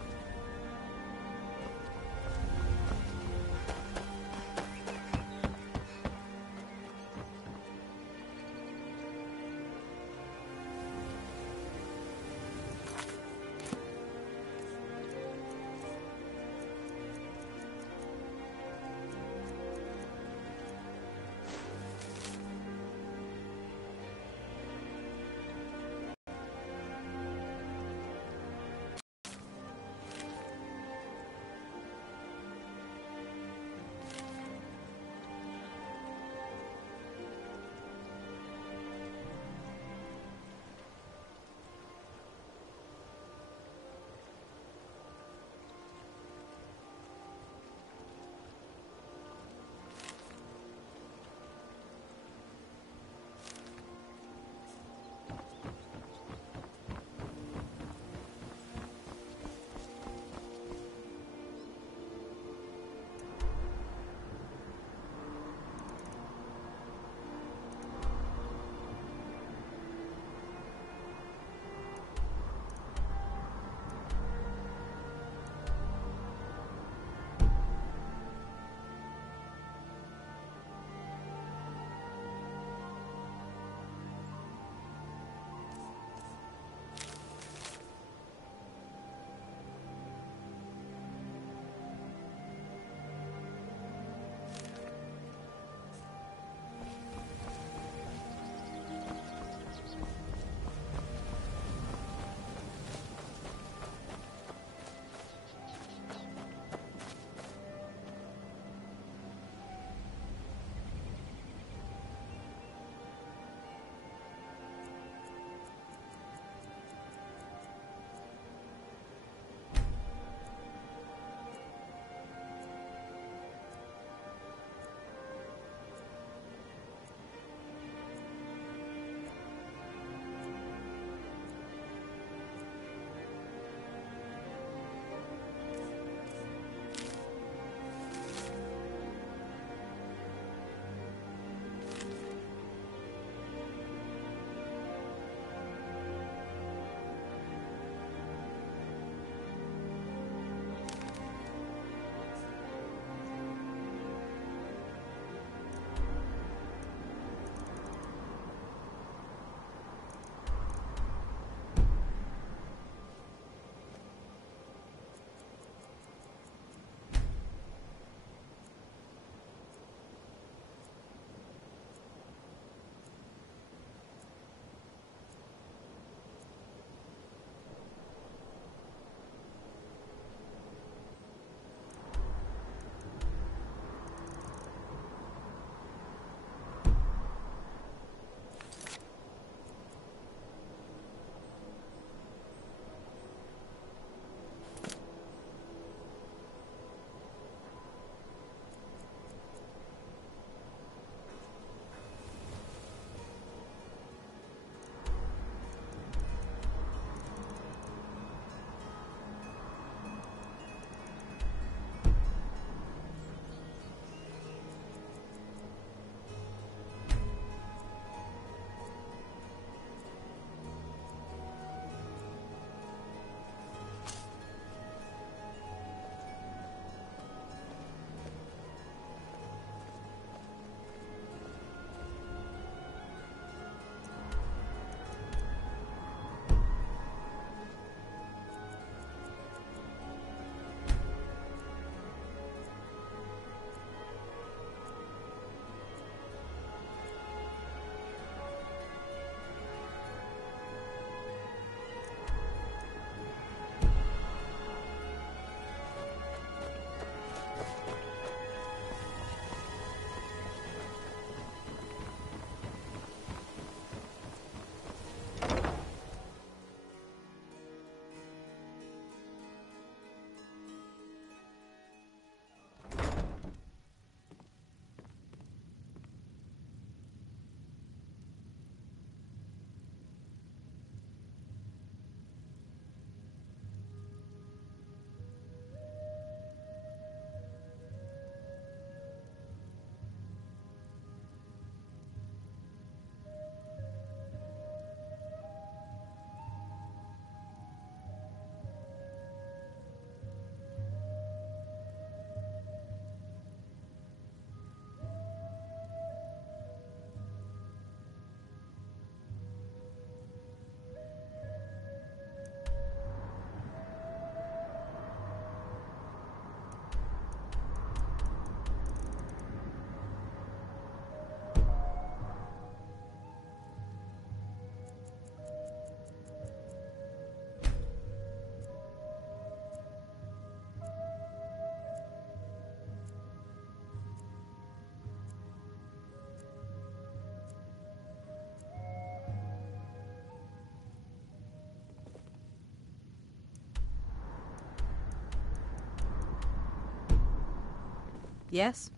Yes?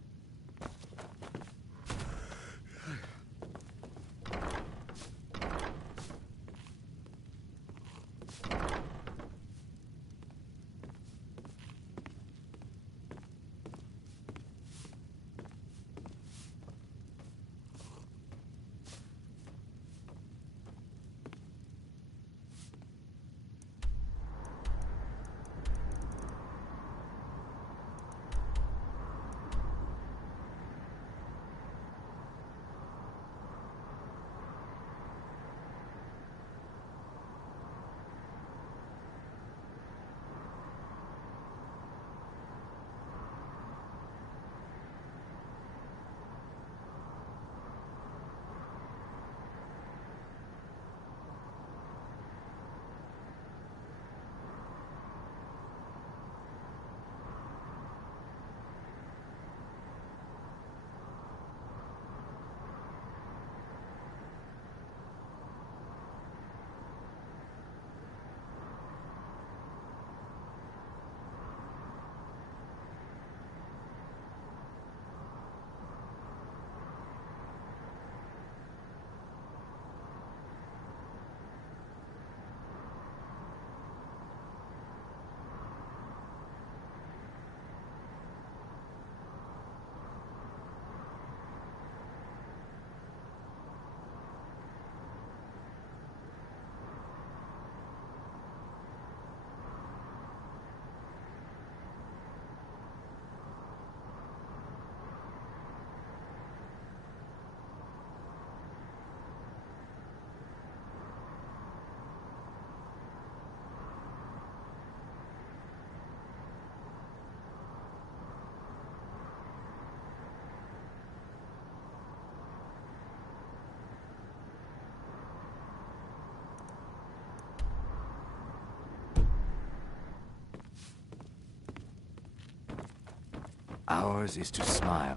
Ours is to smile.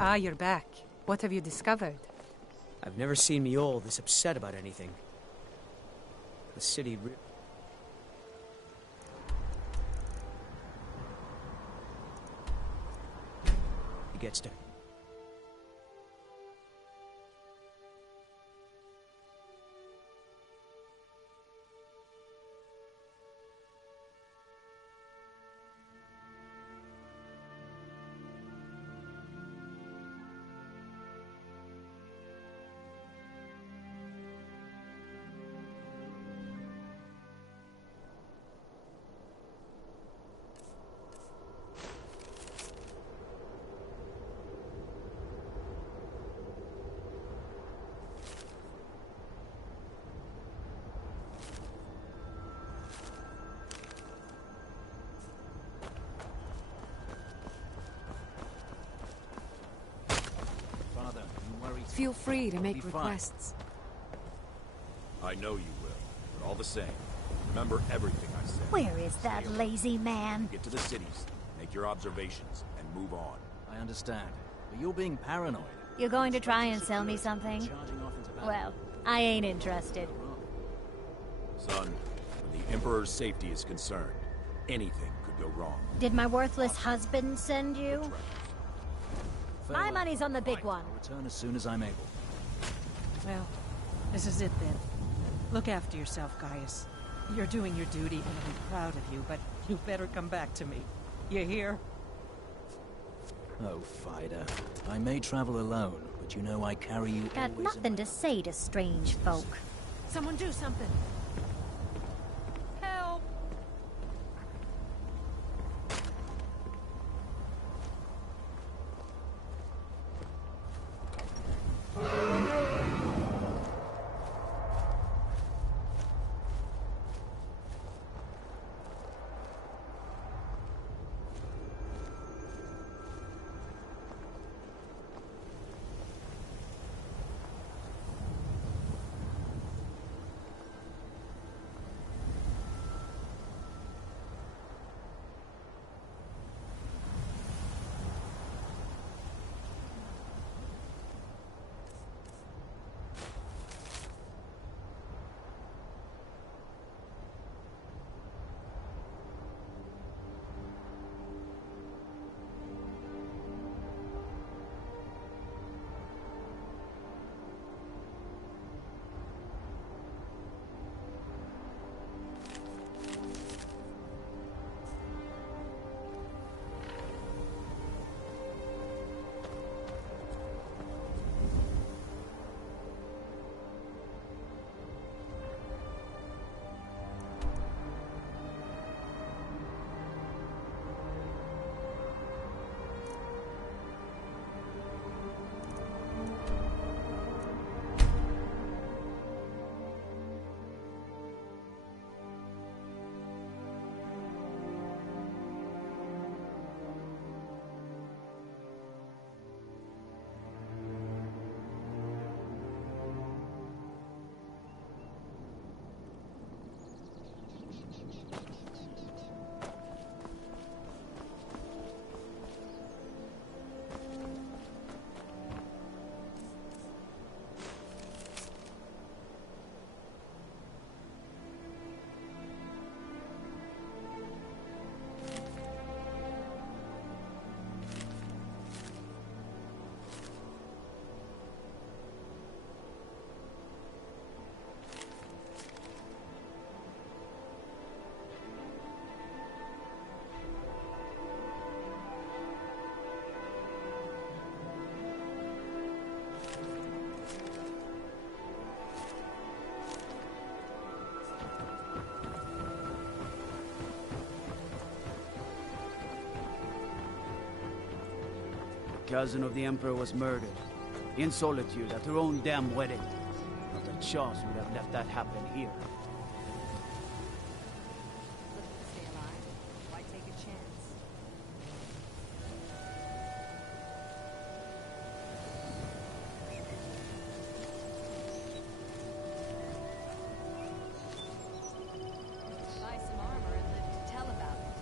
Ah, you're back. What have you discovered? I've never seen Miol this upset about anything. The city He gets to... Feel free to make requests. I know you will, but all the same, remember everything I said. Where is that lazy man? Get to the cities, make your observations, and move on. I understand, but you're being paranoid. You're going to try and sell me something? Well, I ain't interested. Son, when the Emperor's safety is concerned, anything could go wrong. Did my worthless husband send you? My money's on the big one. I'll return as soon as I'm able. Well, this is it then. Look after yourself, Gaius. You're doing your duty and I'll be proud of you, but you better come back to me. You hear? Oh, Fida. I may travel alone, but you know I carry you Got always nothing to say to strange folk. Someone do something. Help! cousin of the Emperor was murdered. In solitude at her own damn wedding. Not a chance would have let that happen here. Stay alive. Why take a chance? Buy some armor and live to tell about it.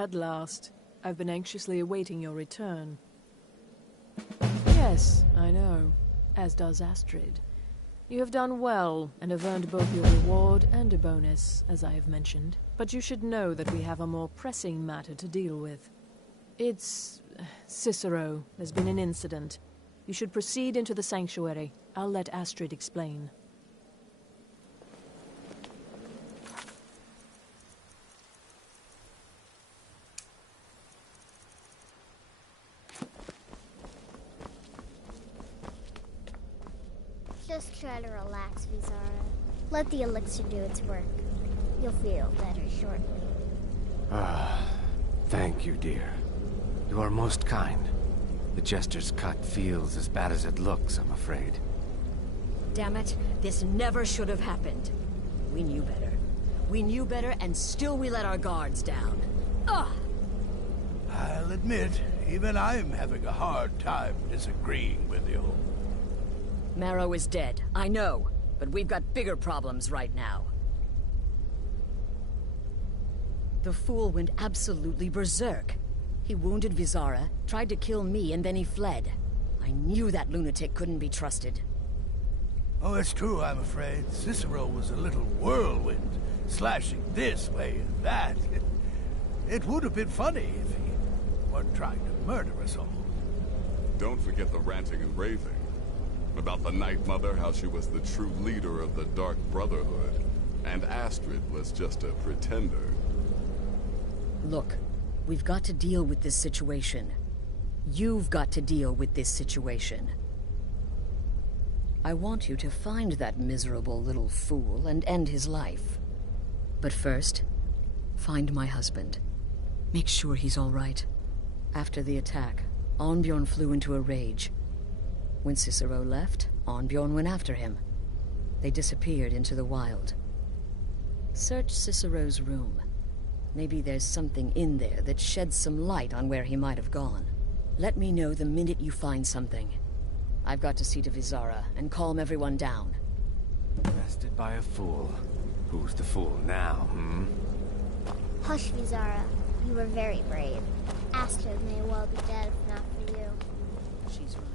At last. I've been anxiously awaiting your return. Yes, I know. As does Astrid. You have done well, and have earned both your reward and a bonus, as I have mentioned. But you should know that we have a more pressing matter to deal with. It's... Cicero. There's been an incident. You should proceed into the sanctuary. I'll let Astrid explain. Just try to relax, Vizara. Let the elixir do its work. You'll feel better shortly. Thank you, dear. You are most kind. The Jester's cut feels as bad as it looks, I'm afraid. Damn it, this never should have happened. We knew better. We knew better, and still we let our guards down. Ugh! I'll admit, even I'm having a hard time disagreeing with you. Marrow is dead, I know, but we've got bigger problems right now. The fool went absolutely berserk. He wounded Vizara, tried to kill me, and then he fled. I knew that lunatic couldn't be trusted. Oh, it's true, I'm afraid. Cicero was a little whirlwind, slashing this way and that. It would have been funny if he weren't trying to murder us all. Don't forget the ranting and raving. About the Night Mother, how she was the true leader of the Dark Brotherhood, and Astrid was just a pretender. Look, we've got to deal with this situation. You've got to deal with this situation. I want you to find that miserable little fool and end his life. But first, find my husband. Make sure he's all right. After the attack, Arnbjorn flew into a rage. When Cicero left, Arnbjorn went after him. They disappeared into the wild. Search Cicero's room. Maybe there's something in there that sheds some light on where he might have gone. Let me know the minute you find something. I've got to see to Vizara and calm everyone down. Arrested by a fool. Who's the fool now, hmm? Hush, Vizara. You were very brave. Astrid may well be dead if not for you. She's right.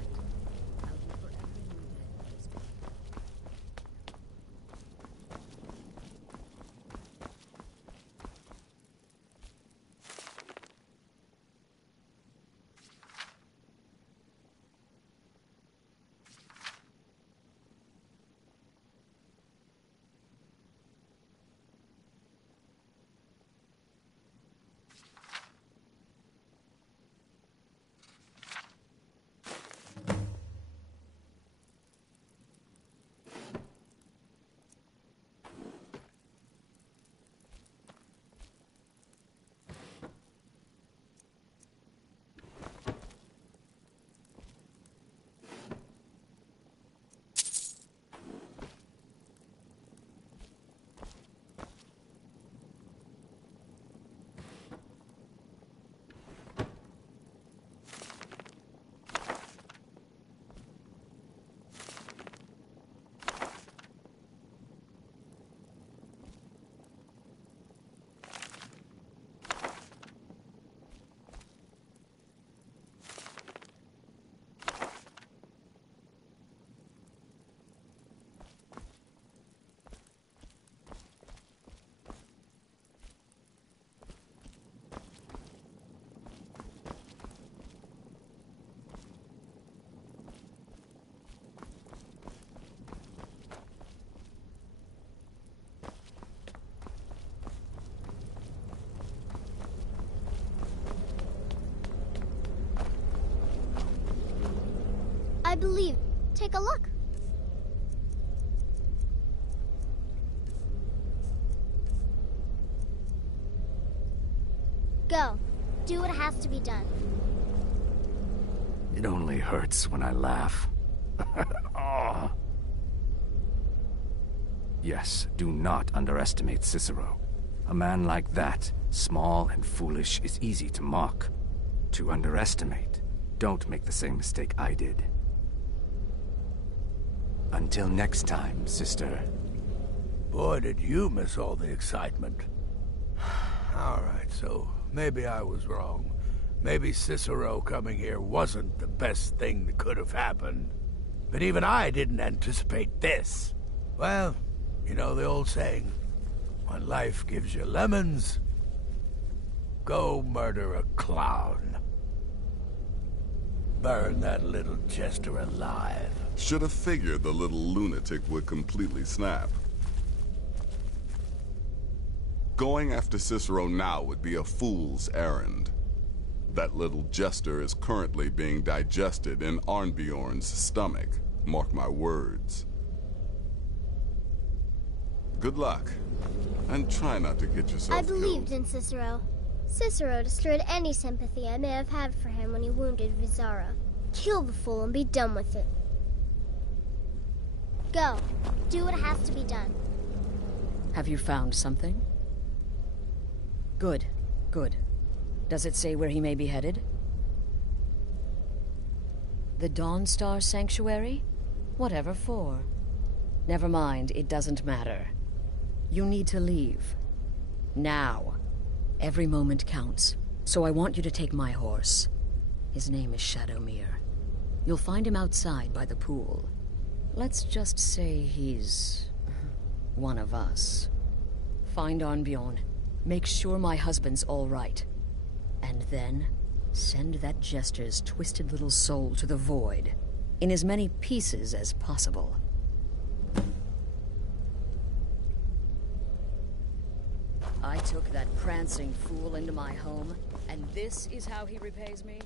I believe. Take a look. Go. Do what has to be done. It only hurts when I laugh. Oh. Yes, do not underestimate Cicero. A man like that, small and foolish, is easy to mock. To underestimate. Don't make the same mistake I did. Until next time, sister. Boy, did you miss all the excitement. All right, so maybe I was wrong. Maybe Cicero coming here wasn't the best thing that could have happened. But even I didn't anticipate this. Well, you know the old saying, when life gives you lemons, go murder a clown. Burn that little jester alive. Should have figured the little lunatic would completely snap. Going after Cicero now would be a fool's errand. That little jester is currently being digested in Arnbjorn's stomach. Mark my words. Good luck. And try not to get yourself I believed killed. in Cicero. Cicero destroyed any sympathy I may have had for him when he wounded Vizara. Kill the fool and be done with it. Go. Do what has to be done. Have you found something? Good, good. Does it say where he may be headed? The Dawnstar Sanctuary? Whatever for. Never mind, it doesn't matter. You need to leave. Now. Every moment counts, so I want you to take my horse. His name is Shadowmere. You'll find him outside by the pool. Let's just say he's one of us. Find Arnbjorn. Make sure my husband's all right. And then, send that jester's twisted little soul to the void, in as many pieces as possible. I took that prancing fool into my home, and this is how he repays me?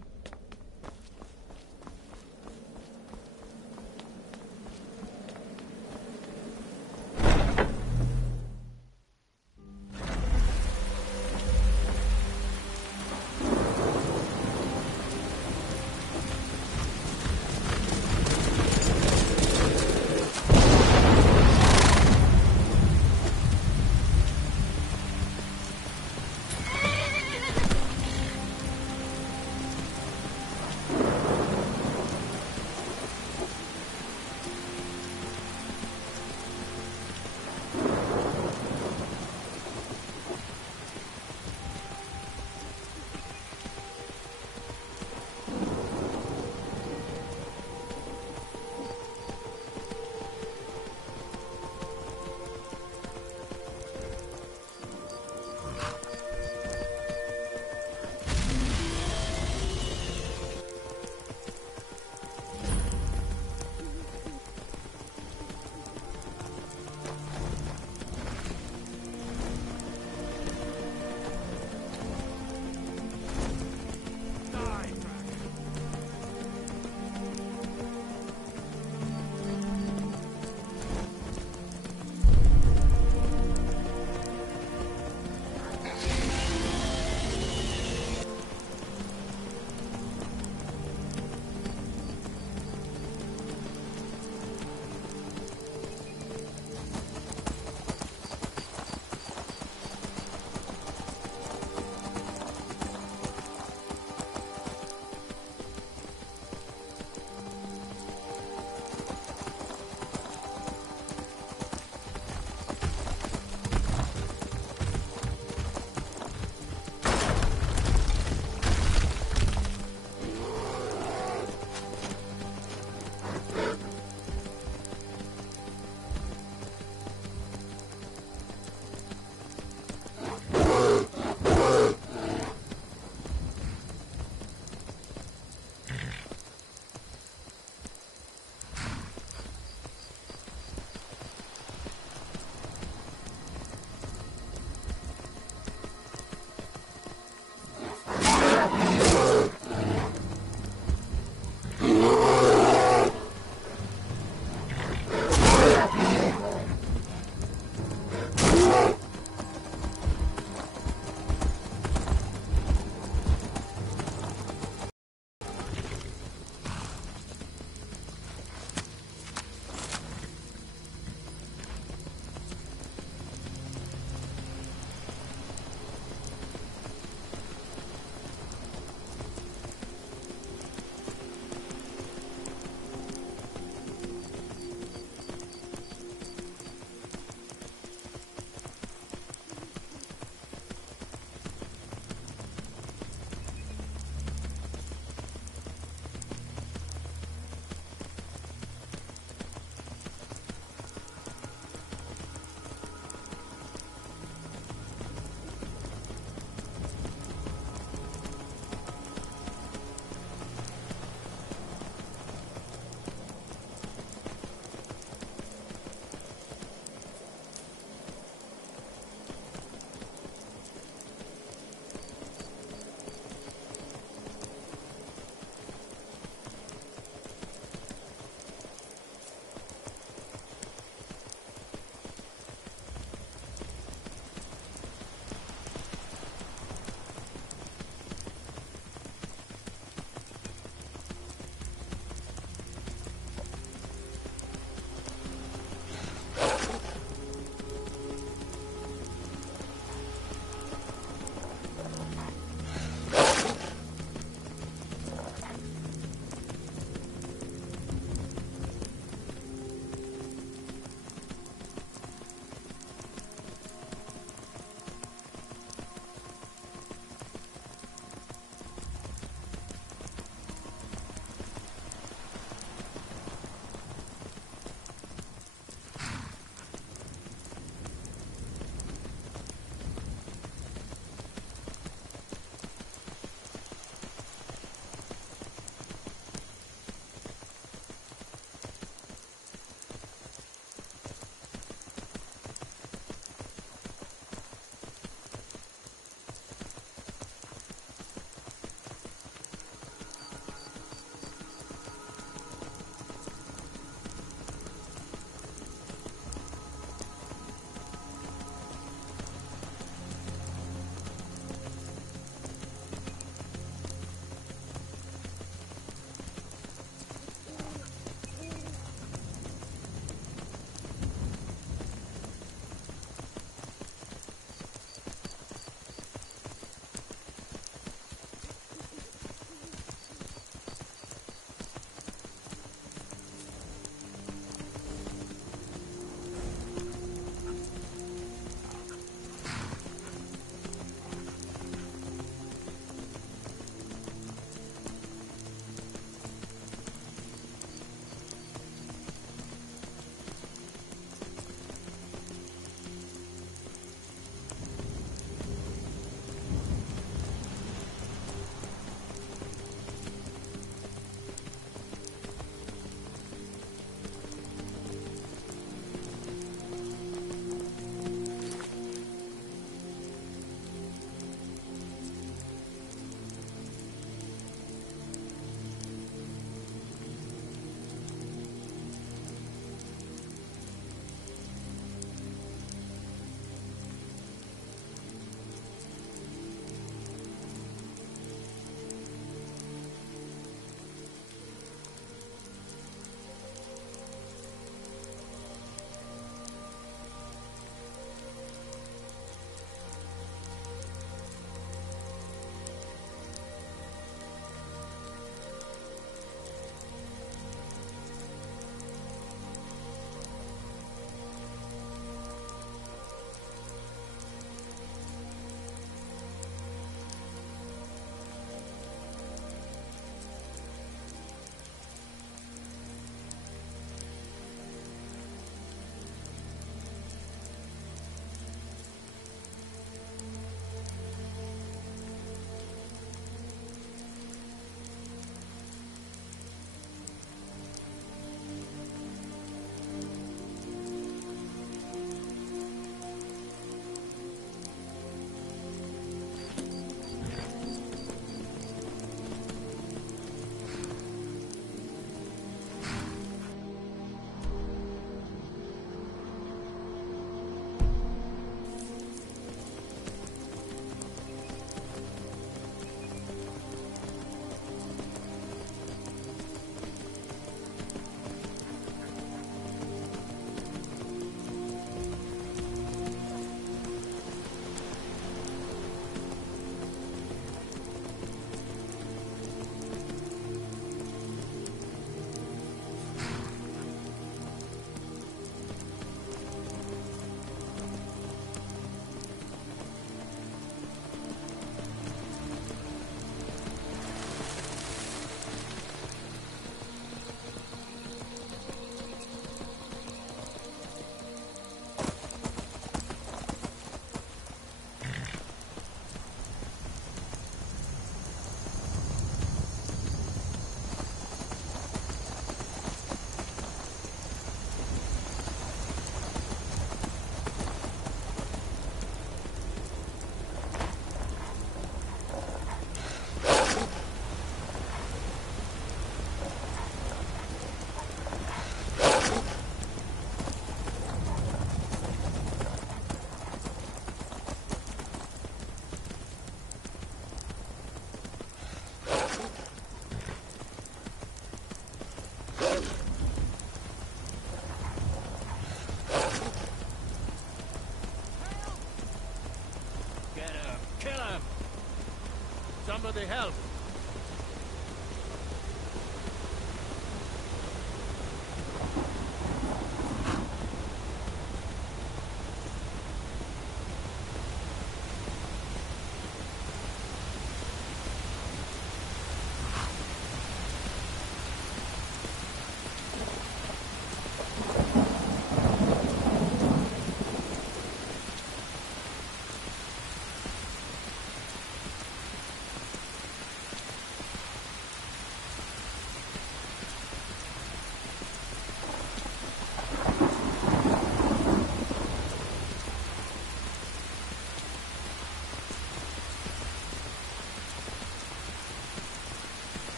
they help.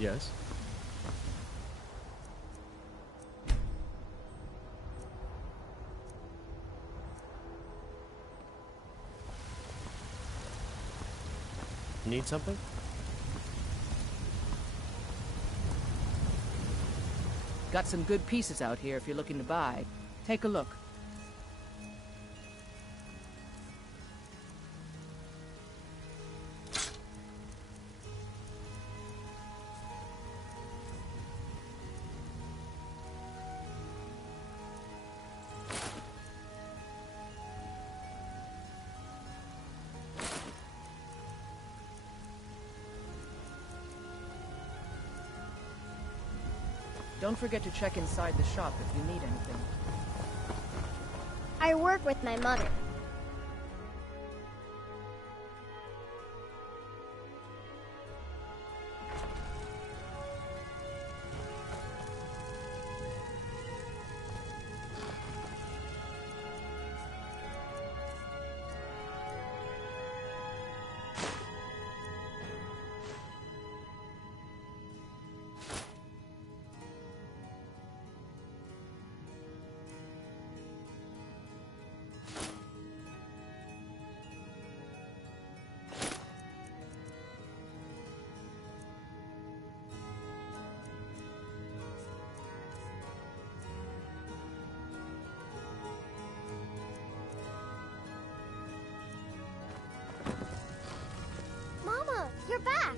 Yes? Need something? Got some good pieces out here if you're looking to buy. Take a look. Don't forget to check inside the shop if you need anything. I work with my mother. Mama, you're back!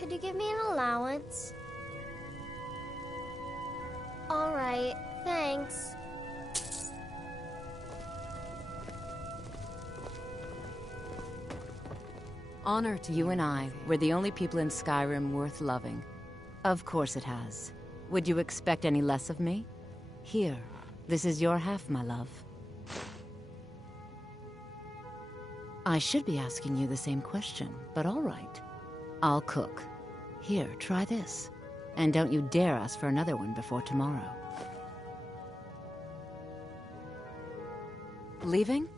Could you give me an allowance? All right, thanks. Honor to you and I. We're the only people in Skyrim worth loving. Of course it has. Would you expect any less of me? Here, this is your half, my love. I should be asking you the same question, but all right. I'll cook. Here, try this. And don't you dare ask for another one before tomorrow. Leaving?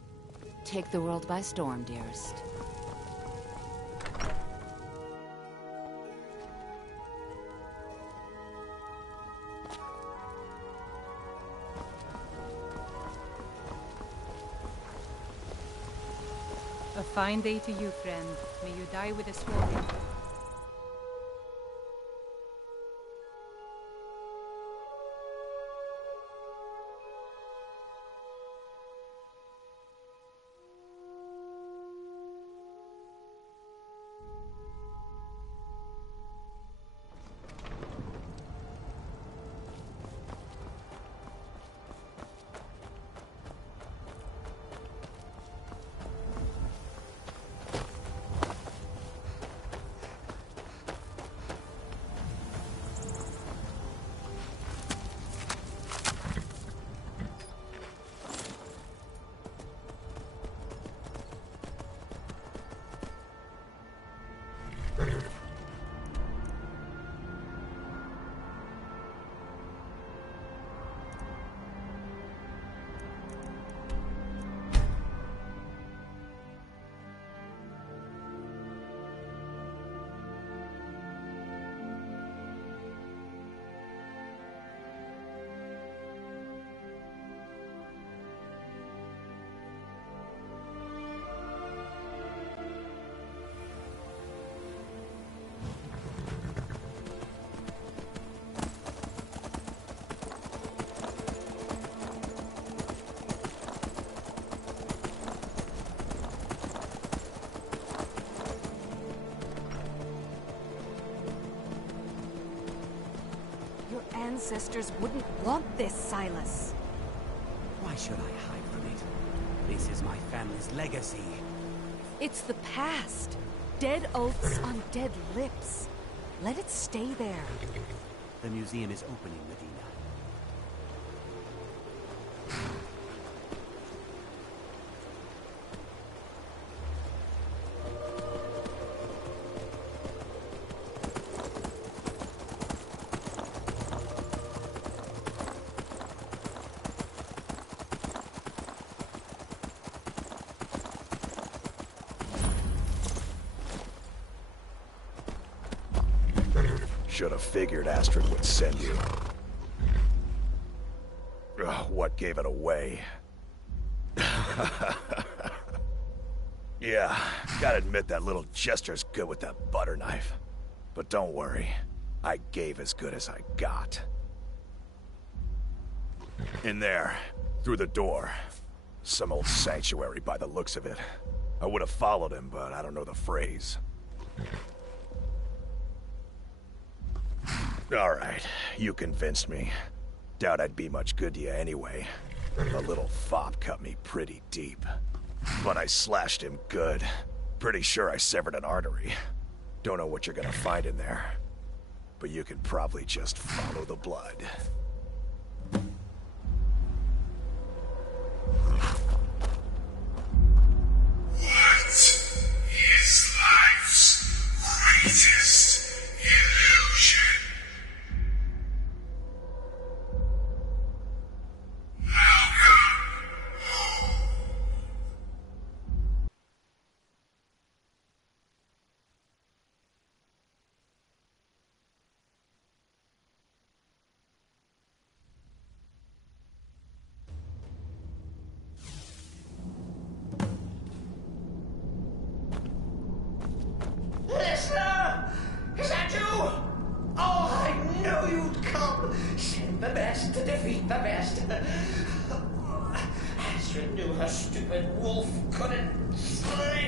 Take the world by storm, dearest. A fine day to you, friend. May you die with a sword in. Ancestors wouldn't want this, Silas. Why should I hide from it? This is my family's legacy. It's the past. Dead oaths on dead lips. Let it stay there. The museum is opening, Medina. Should have figured Astrid would send you. Ugh, what gave it away? Yeah, gotta admit that little gesture's good with that butter knife. But don't worry, I gave as good as I got. In there, through the door. Some old sanctuary by the looks of it. I would have followed him, but I don't know the phrase. Alright, you convinced me. Doubt I'd be much good to you anyway. The little fop cut me pretty deep. But I slashed him good. Pretty sure I severed an artery. Don't know what you're gonna find in there. But you can probably just follow the blood. What is life's greatest illusion? Listener! Is that you? Oh, I knew you'd come. Send the best to defeat the best. Astrid knew her stupid wolf couldn't slice.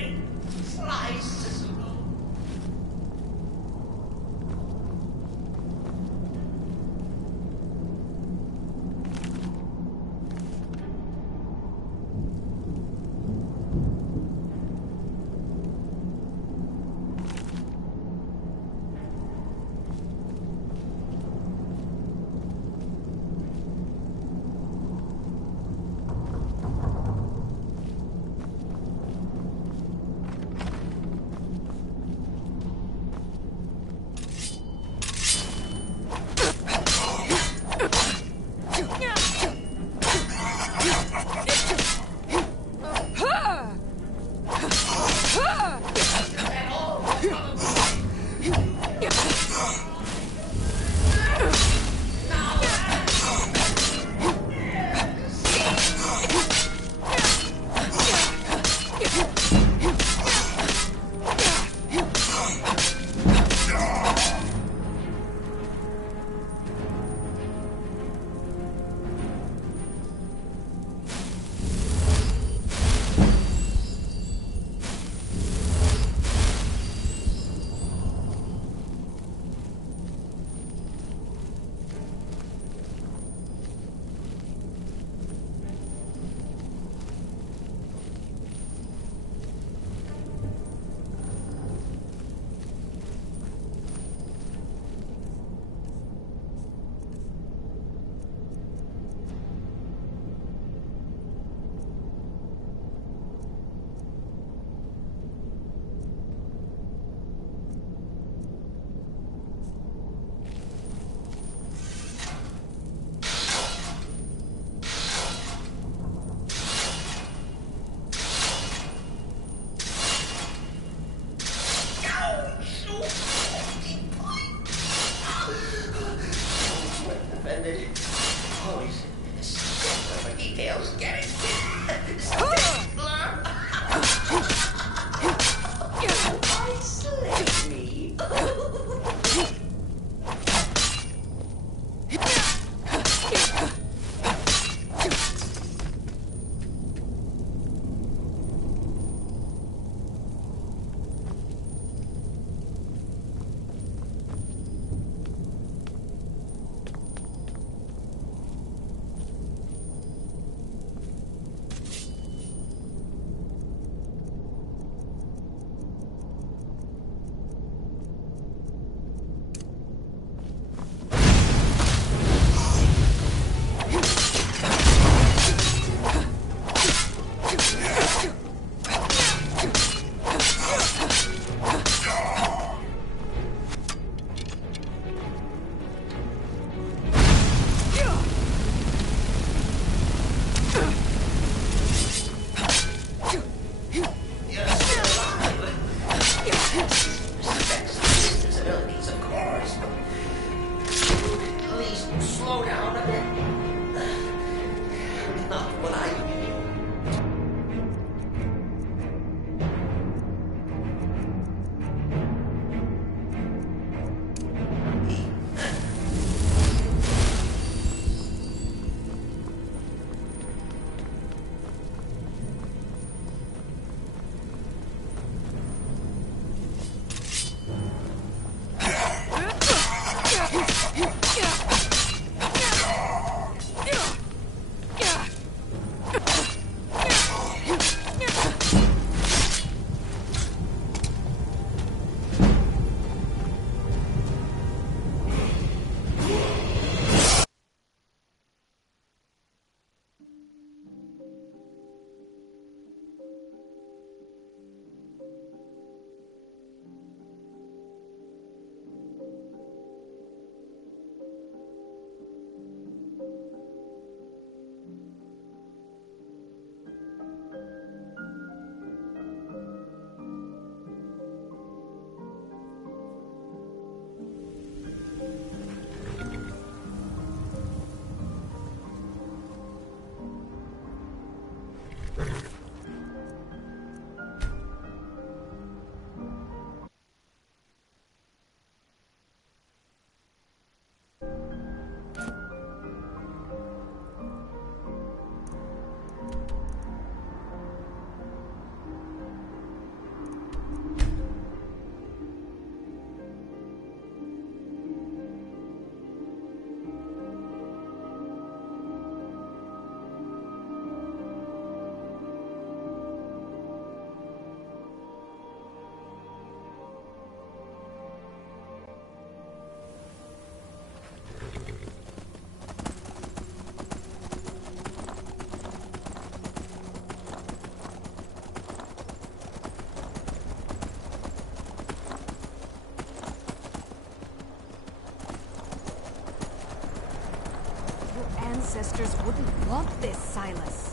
Ancestors wouldn't want this, Silas.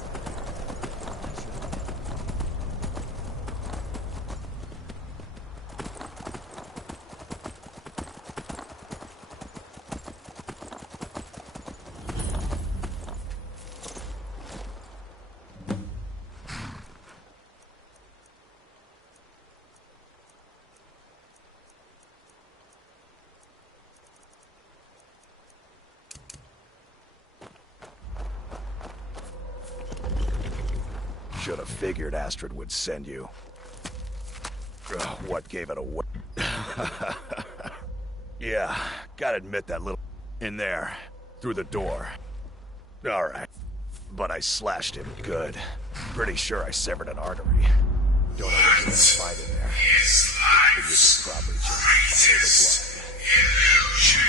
Should have figured Astrid would send you. Ugh, what gave it away? Yeah, gotta admit that little... in there, through the door. Alright, but I slashed him good. Pretty sure I severed an artery. Don't know what you find in there. But you could probably just follow the blood. Illusion.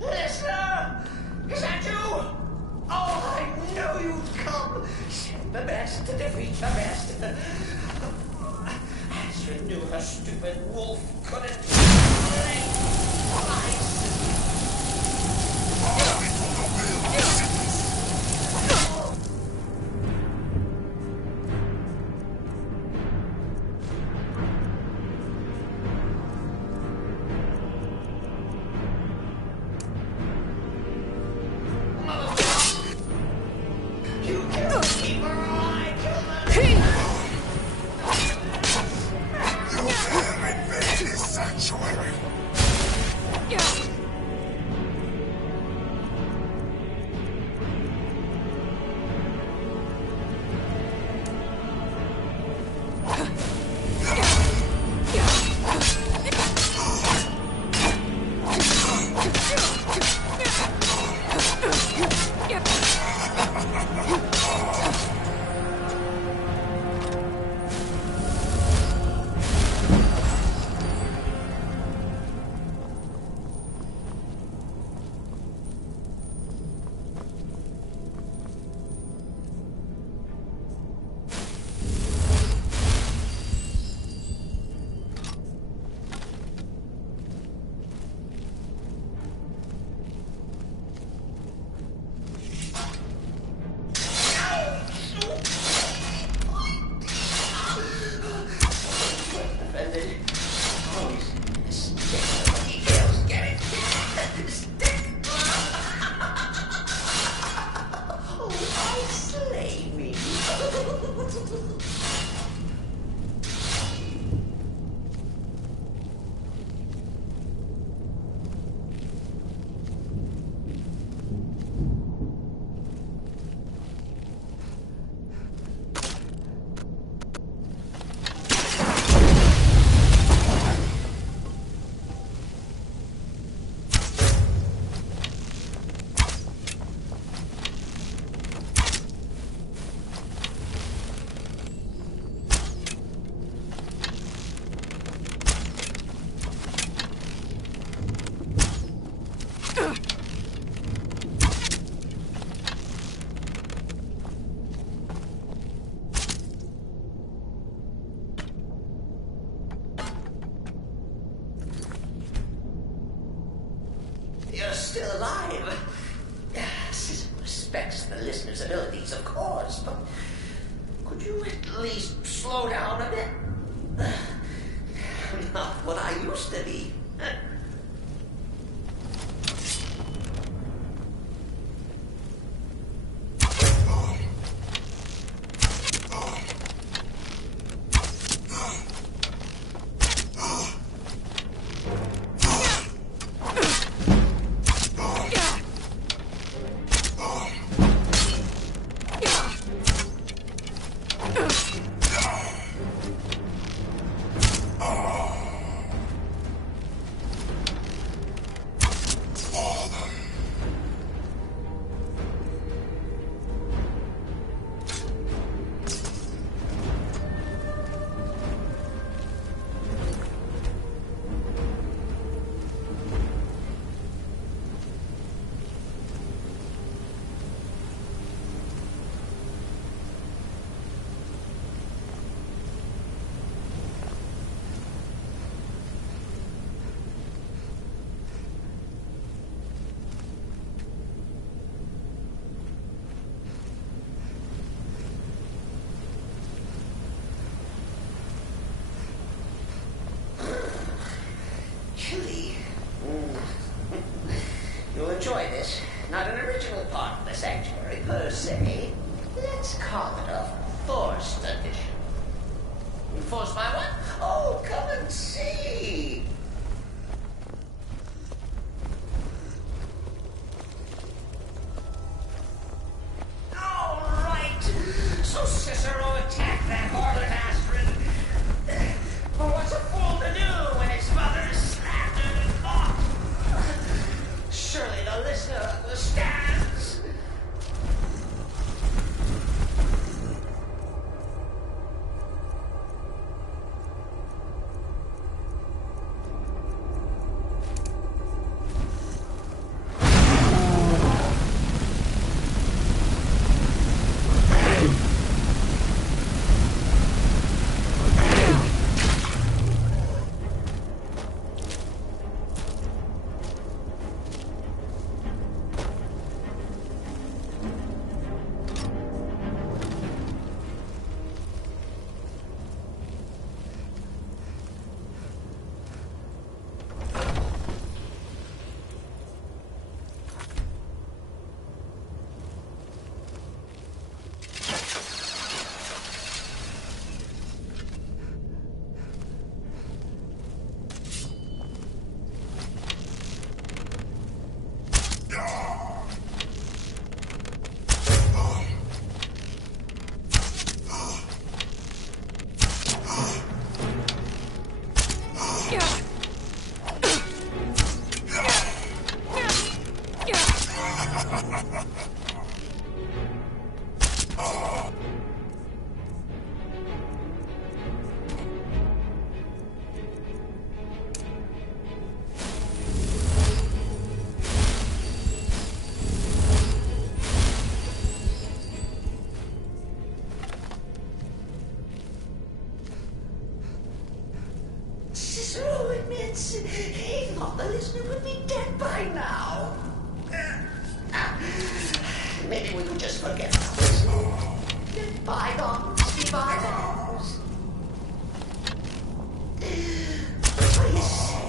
Listener! Is that you? Oh, I knew you'd come. Send the best to defeat the best. Astrid knew her stupid wolf couldn't play twice. still alive. Cicero respects the listener's abilities, of course, but could you at least slow down a bit? Not what I used to be. You'll enjoy this. Not an original part of the sanctuary, per se. Let's call it a forced addition. Forced by what? Oh, come and see! All right! So Cicero attacked that harlot Astrid. But what's a fool to do when his mother is slandered and mocked? Surely the listener understands. Cicero admits he thought the listener would be dead by now. Maybe we could just forget about this. Let bygones be bygones. What do you say?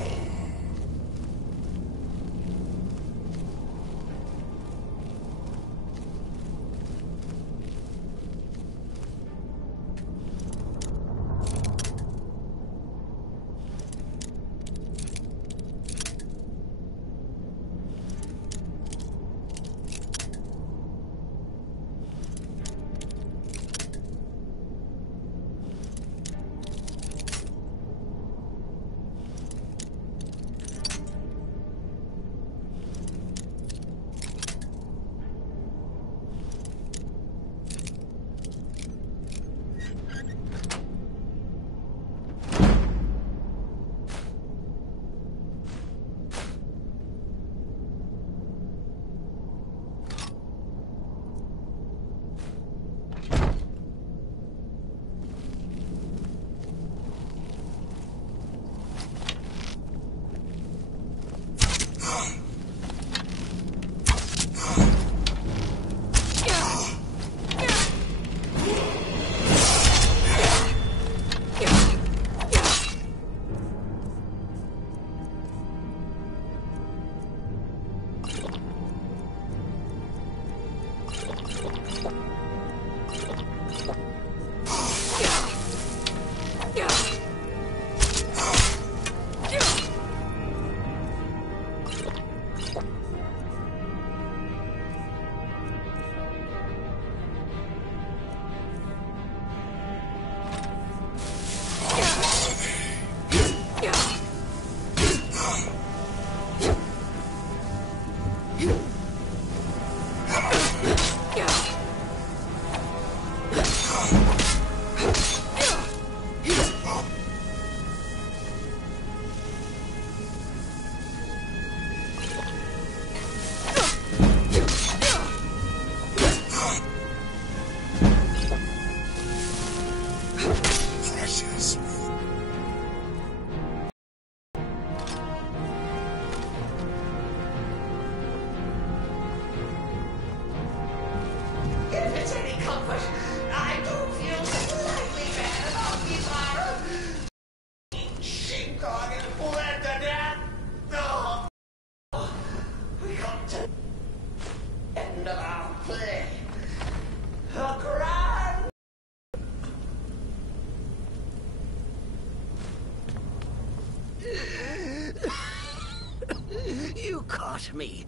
You caught me.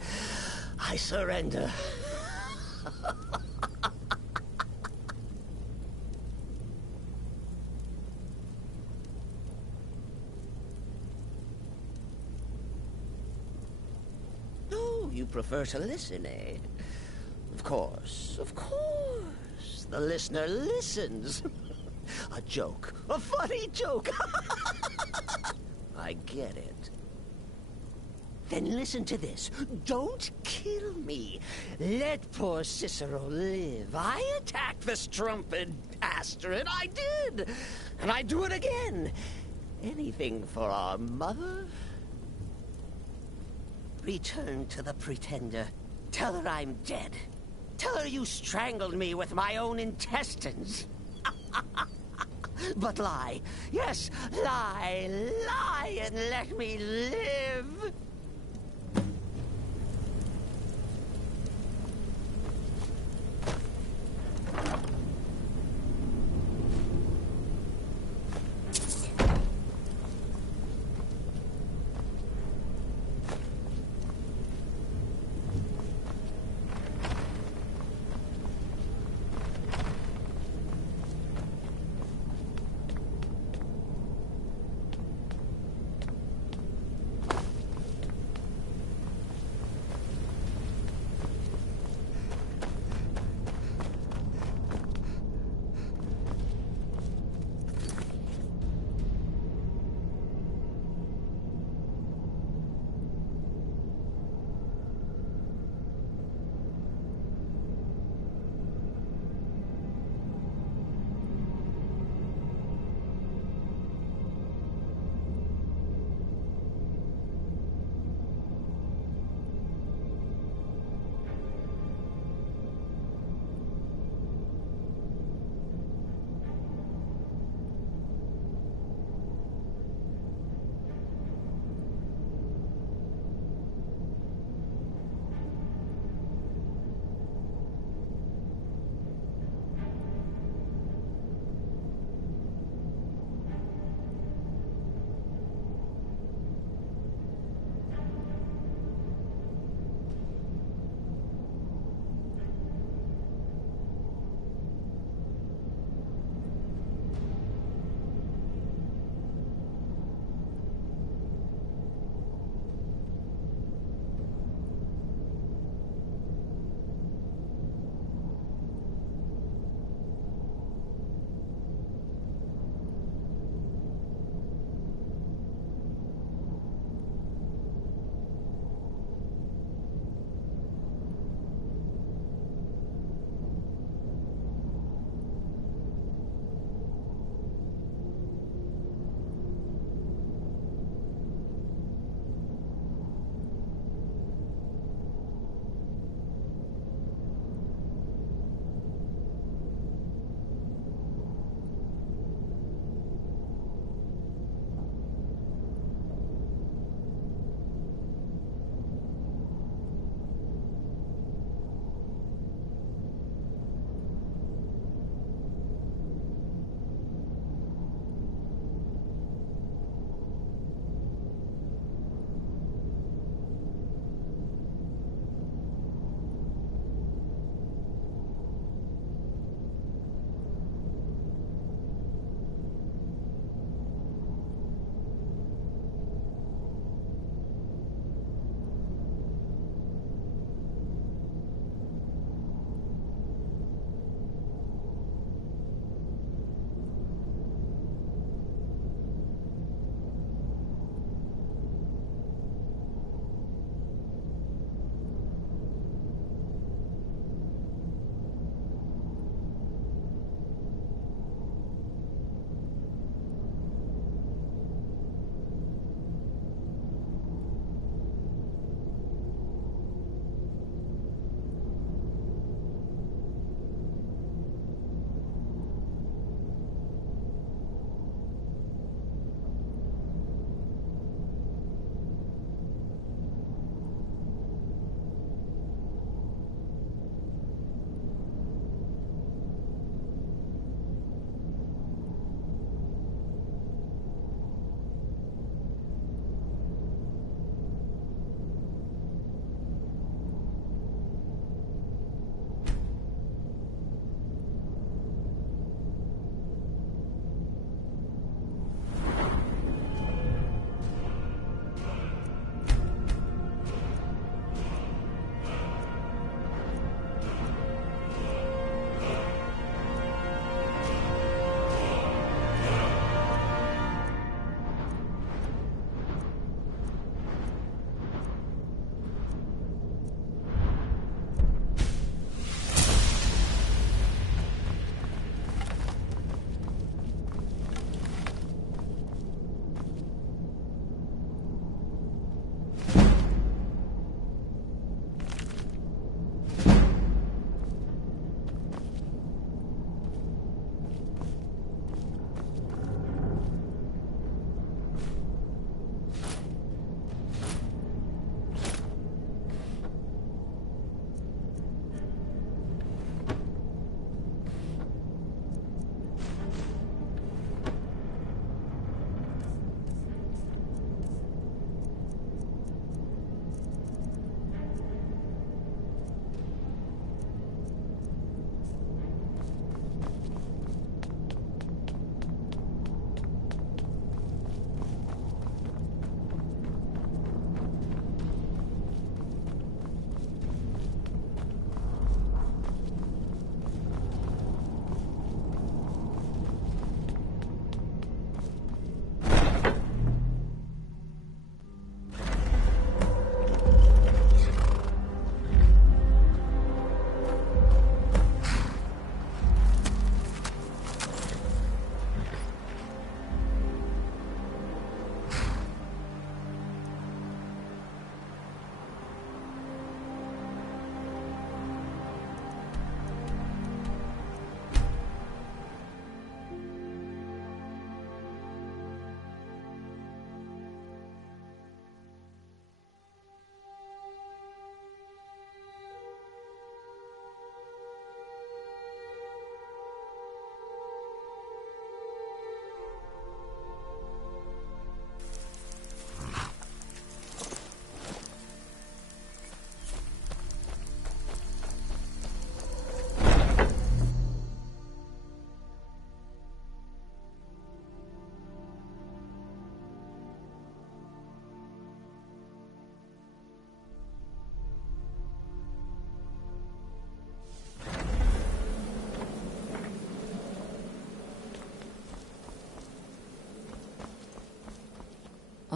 I surrender. Oh, you prefer to listen, eh? Of course, of course. The listener listens. A joke. A funny joke. I get it. Then listen to this. Don't kill me. Let poor Cicero live. I attacked the strumpet Astrid. I did. And I do it again. Anything for our mother? Return to the Pretender. Tell her I'm dead. Tell her you strangled me with my own intestines. But lie. Yes, lie. Lie and let me live.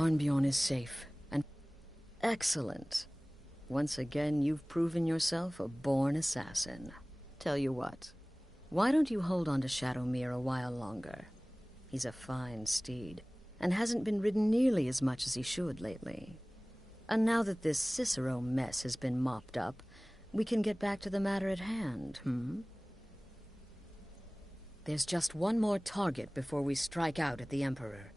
Arnbjorn is safe, and excellent. Once again, you've proven yourself a born assassin. Tell you what, why don't you hold on to Shadowmere a while longer? He's a fine steed, and hasn't been ridden nearly as much as he should lately. And now that this Cicero mess has been mopped up, we can get back to the matter at hand, There's just one more target before we strike out at the Emperor.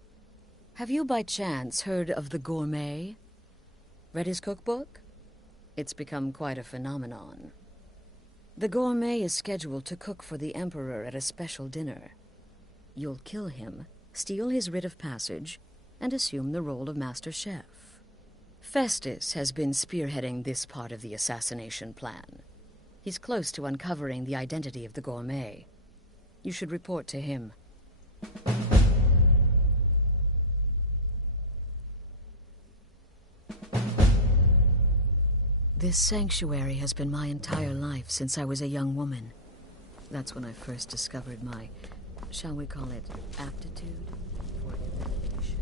Have you by chance heard of the Gourmet? Read his cookbook? It's become quite a phenomenon. The Gourmet is scheduled to cook for the Emperor at a special dinner. You'll kill him, steal his writ of passage, and assume the role of Master Chef. Festus has been spearheading this part of the assassination plan. He's close to uncovering the identity of the Gourmet. You should report to him. This sanctuary has been my entire life since I was a young woman. That's when I first discovered my, shall we call it, aptitude for divination.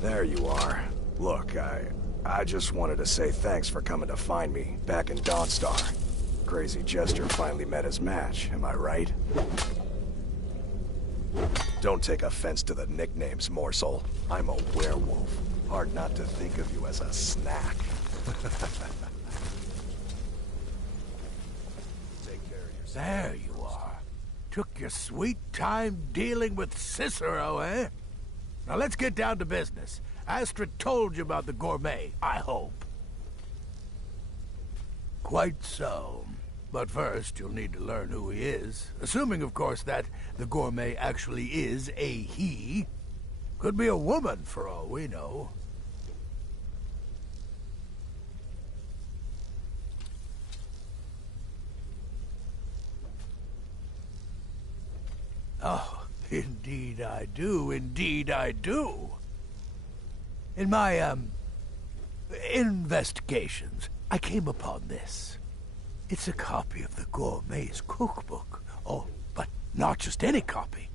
There you are. Look, I just wanted to say thanks for coming to find me back in Dawnstar. Crazy Jester finally met his match, am I right? Don't take offense to the nicknames, morsel. I'm a werewolf. Hard not to think of you as a snack. Take care of yourself. There you are. Took your sweet time dealing with Cicero, eh? Now let's get down to business. Astrid told you about the Gourmet, I hope. Quite so. But first, you'll need to learn who he is. Assuming, of course, that the Gourmet actually is a he. Could be a woman, for all we know. Oh, indeed I do. Indeed I do. In my, investigations, I came upon this. It's a copy of the Gourmet's cookbook. Oh, but not just any copy.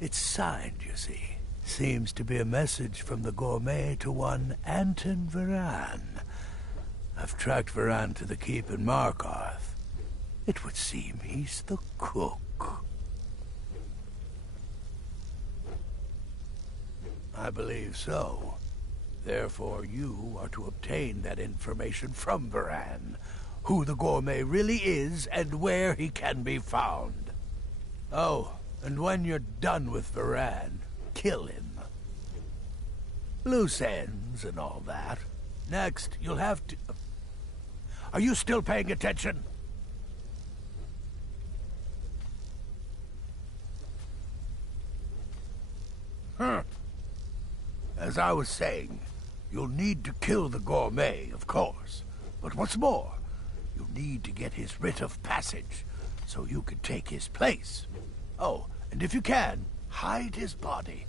It's signed, you see. Seems to be a message from the Gourmet to one Anton Varan. I've tracked Varan to the keep in Markarth. It would seem he's the cook. I believe so. Therefore, you are to obtain that information from Varan. Who the Gourmet really is and where he can be found. Oh, and when you're done with Varan, kill him. Loose ends and all that. Next, you'll have to... Are you still paying attention? As I was saying, you'll need to kill the Gourmet, of course. But what's more, you'll need to get his writ of passage, so you can take his place. Oh, and if you can, hide his body.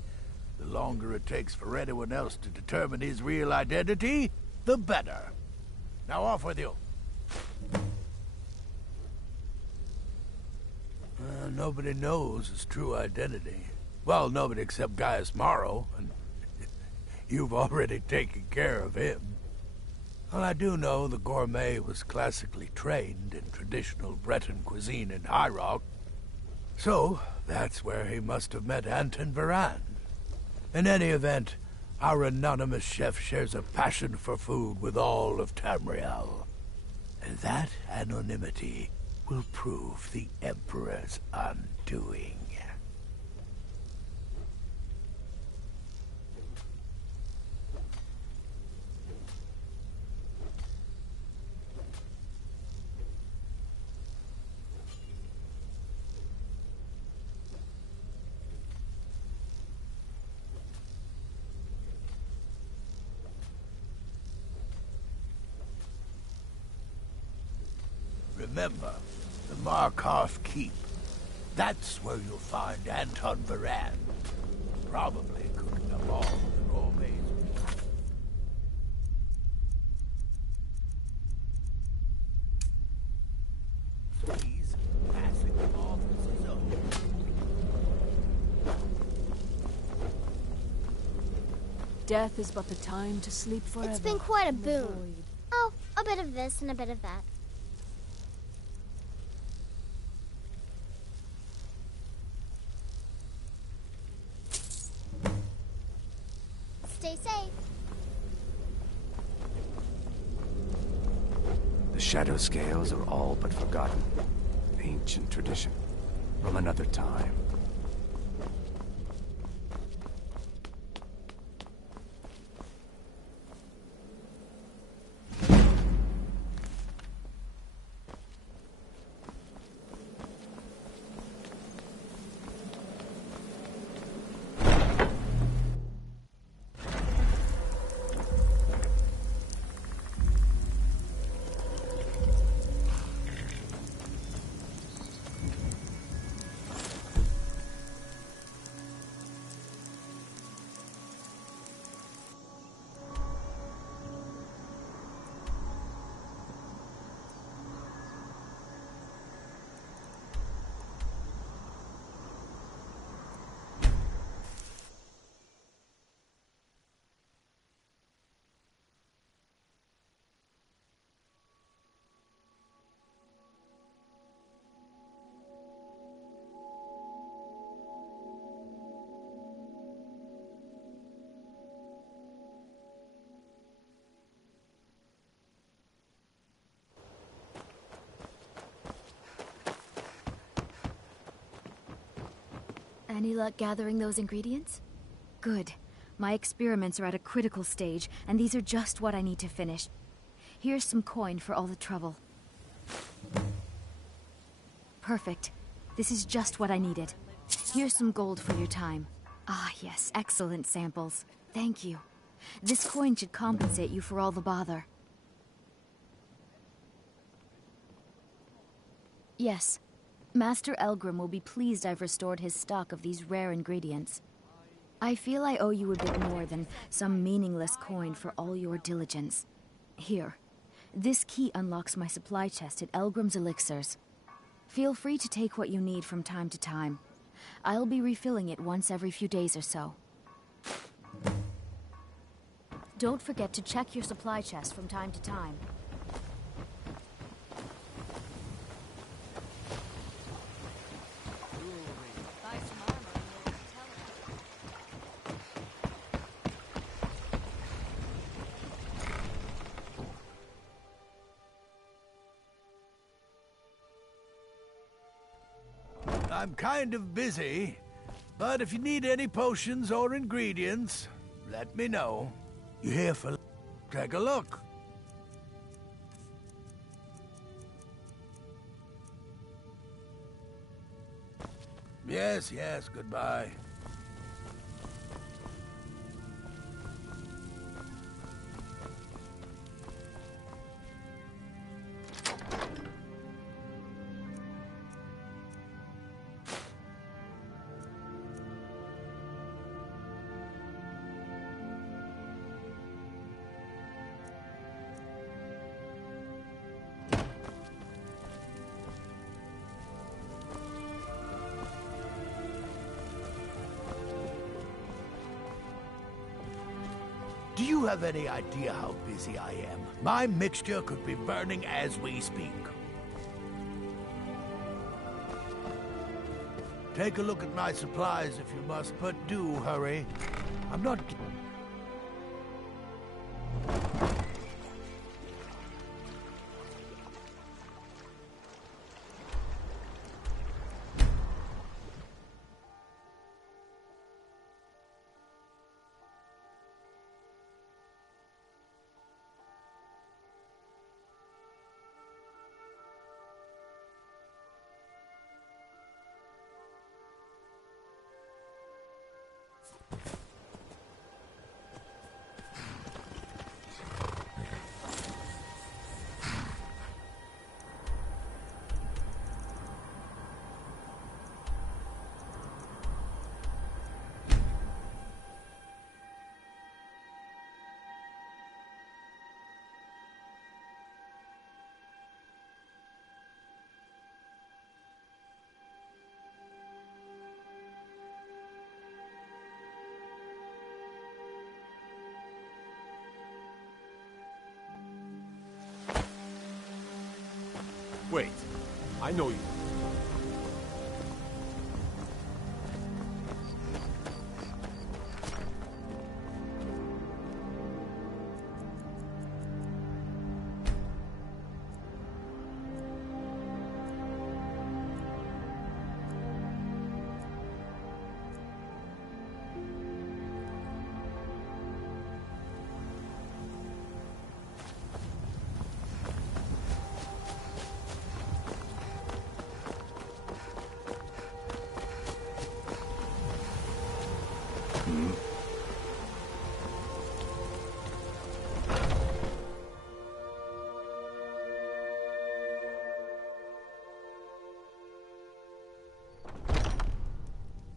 The longer it takes for anyone else to determine his real identity, the better. Now off with you. Nobody knows his true identity. Well, nobody except Gaius Morrow, and you've already taken care of him. Well, I do know the Gourmet was classically trained in traditional Breton cuisine in High Rock. So, that's where he must have met Anton Varan. In any event, our anonymous chef shares a passion for food with all of Tamriel. And that anonymity will prove the Emperor's undoing. Remember, the Markarth Keep. That's where you'll find Anton Varan. Probably cooking up all the Gourmet's. He's passing off as his own. death is but the time to sleep forever. It's been quite a in the boon. void. Oh, a bit of this and a bit of that. Stay safe. The shadow scales are all but forgotten. Ancient tradition from another time. Any luck gathering those ingredients? Good. My experiments are at a critical stage, and these are just what I need to finish. Here's some coin for all the trouble. Perfect. This is just what I needed. Here's some gold for your time. Ah, yes, excellent samples. Thank you. This coin should compensate you for all the bother. Yes. Master Elgrim will be pleased I've restored his stock of these rare ingredients. I feel I owe you a bit more than some meaningless coin for all your diligence. Here. This key unlocks my supply chest at Elgrim's Elixirs. Feel free to take what you need from time to time. I'll be refilling it once every few days or so. Don't forget to check your supply chest from time to time. I'm kind of busy, but if you need any potions or ingredients, let me know. You here for... Take a look. Yes, goodbye. Do you have any idea how busy I am? My mixture could be burning as we speak. Take a look at my supplies if you must, but do hurry. I'm not... Wait, I know you.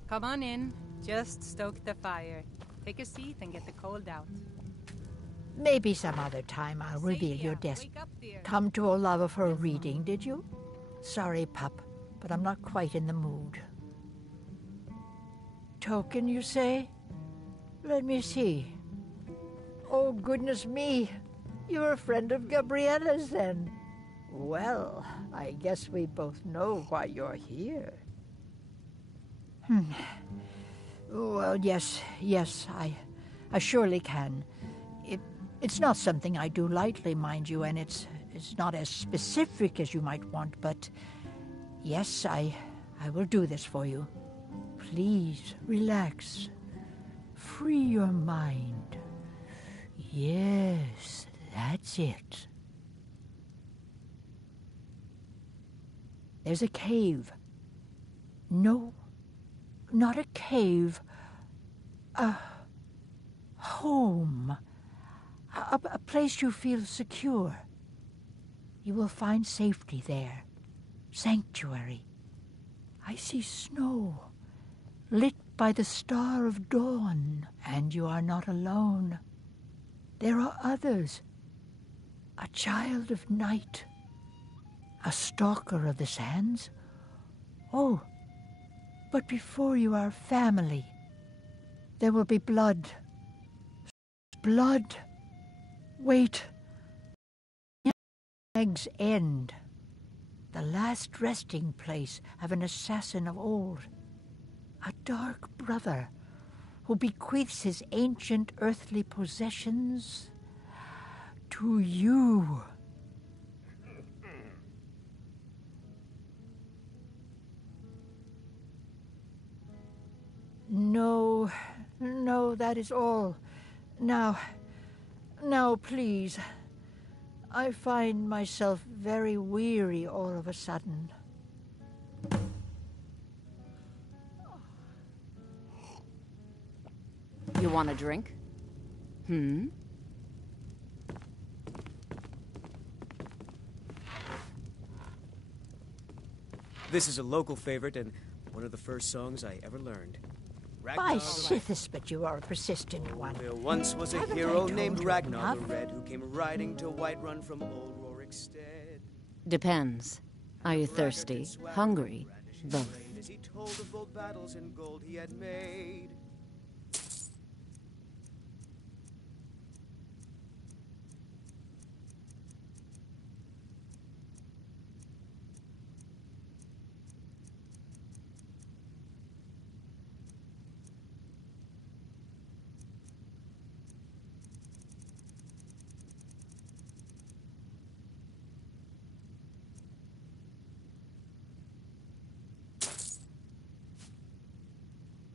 Come on in. Just stoke the fire. Take a seat and get the cold out. Maybe some other time I'll reveal your come to Olava for a reading, did you? Sorry, pup, but I'm not quite in the mood. Token, you say? Let me see. Oh, goodness me. You're a friend of Gabriella's, then. Well, I guess we both know why you're here. Well, yes, I surely can. It's not something I do lightly, mind you, and it's not as specific as you might want, but yes, I will do this for you. Please, relax. Free your mind. Yes, that's it. There's a cave. No, not a cave. A home. A place you feel secure. You will find safety there. Sanctuary. I see snow, lit by the star of dawn, and you are not alone. There are others. A child of night. A stalker of the sands. Oh, but before you are family, there will be blood. Blood. Wait. Eggs End, the last resting place of an assassin of old. A dark brother who bequeaths his ancient earthly possessions to you. No, that is all. Now, please. I find myself very weary all of a sudden. You want a drink? This is a local favorite and one of the first songs I ever learned. By Sithis, but you are a persistent one. There once was a Haven't hero I told named you Ragnar the enough? Red who came riding to Whiterun from old Rorikstead. Depends. Are you thirsty? Hungry? Both. As he told of old battles and gold he had made.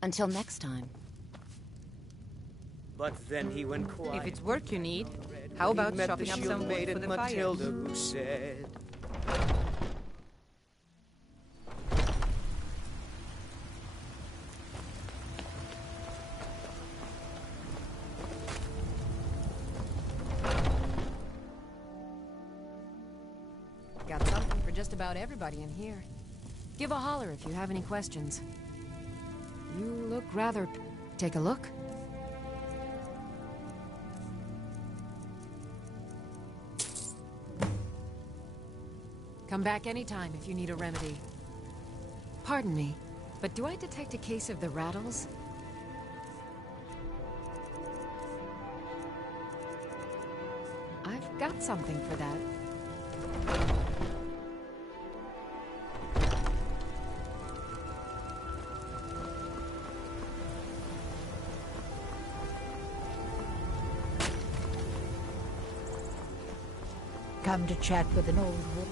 Until next time. But then he went quiet. If it's work you need, how about He met chopping the up shield some wood maiden for the Matilda, fires? who said, Got something for just about everybody in here. Give a holler if you have any questions. You look rather... Take a look. Come back anytime if you need a remedy. Pardon me, but do I detect a case of the rattles? I've got something for that. come to chat with an old woman.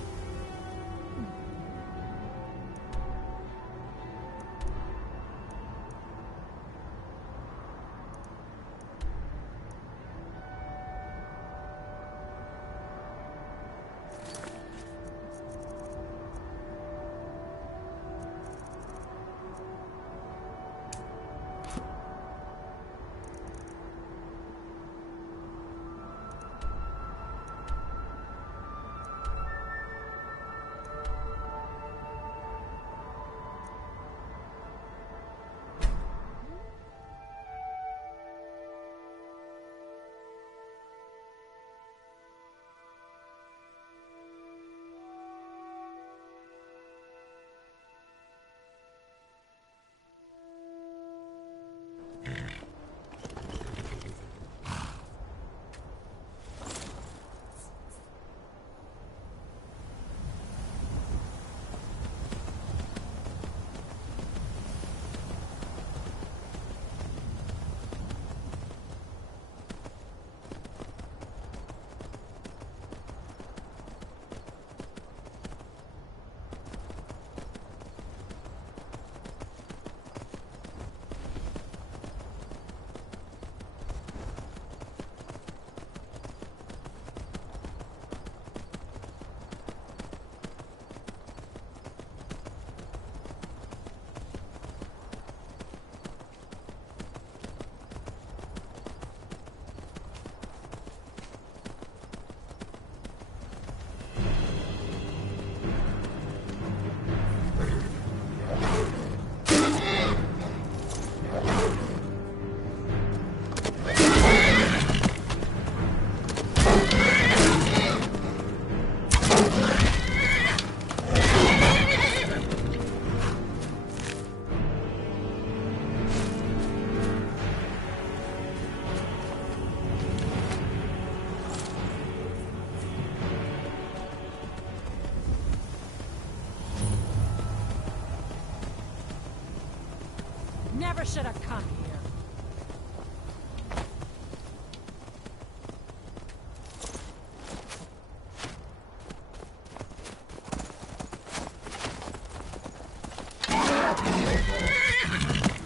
Never should have come here.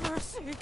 Mercy.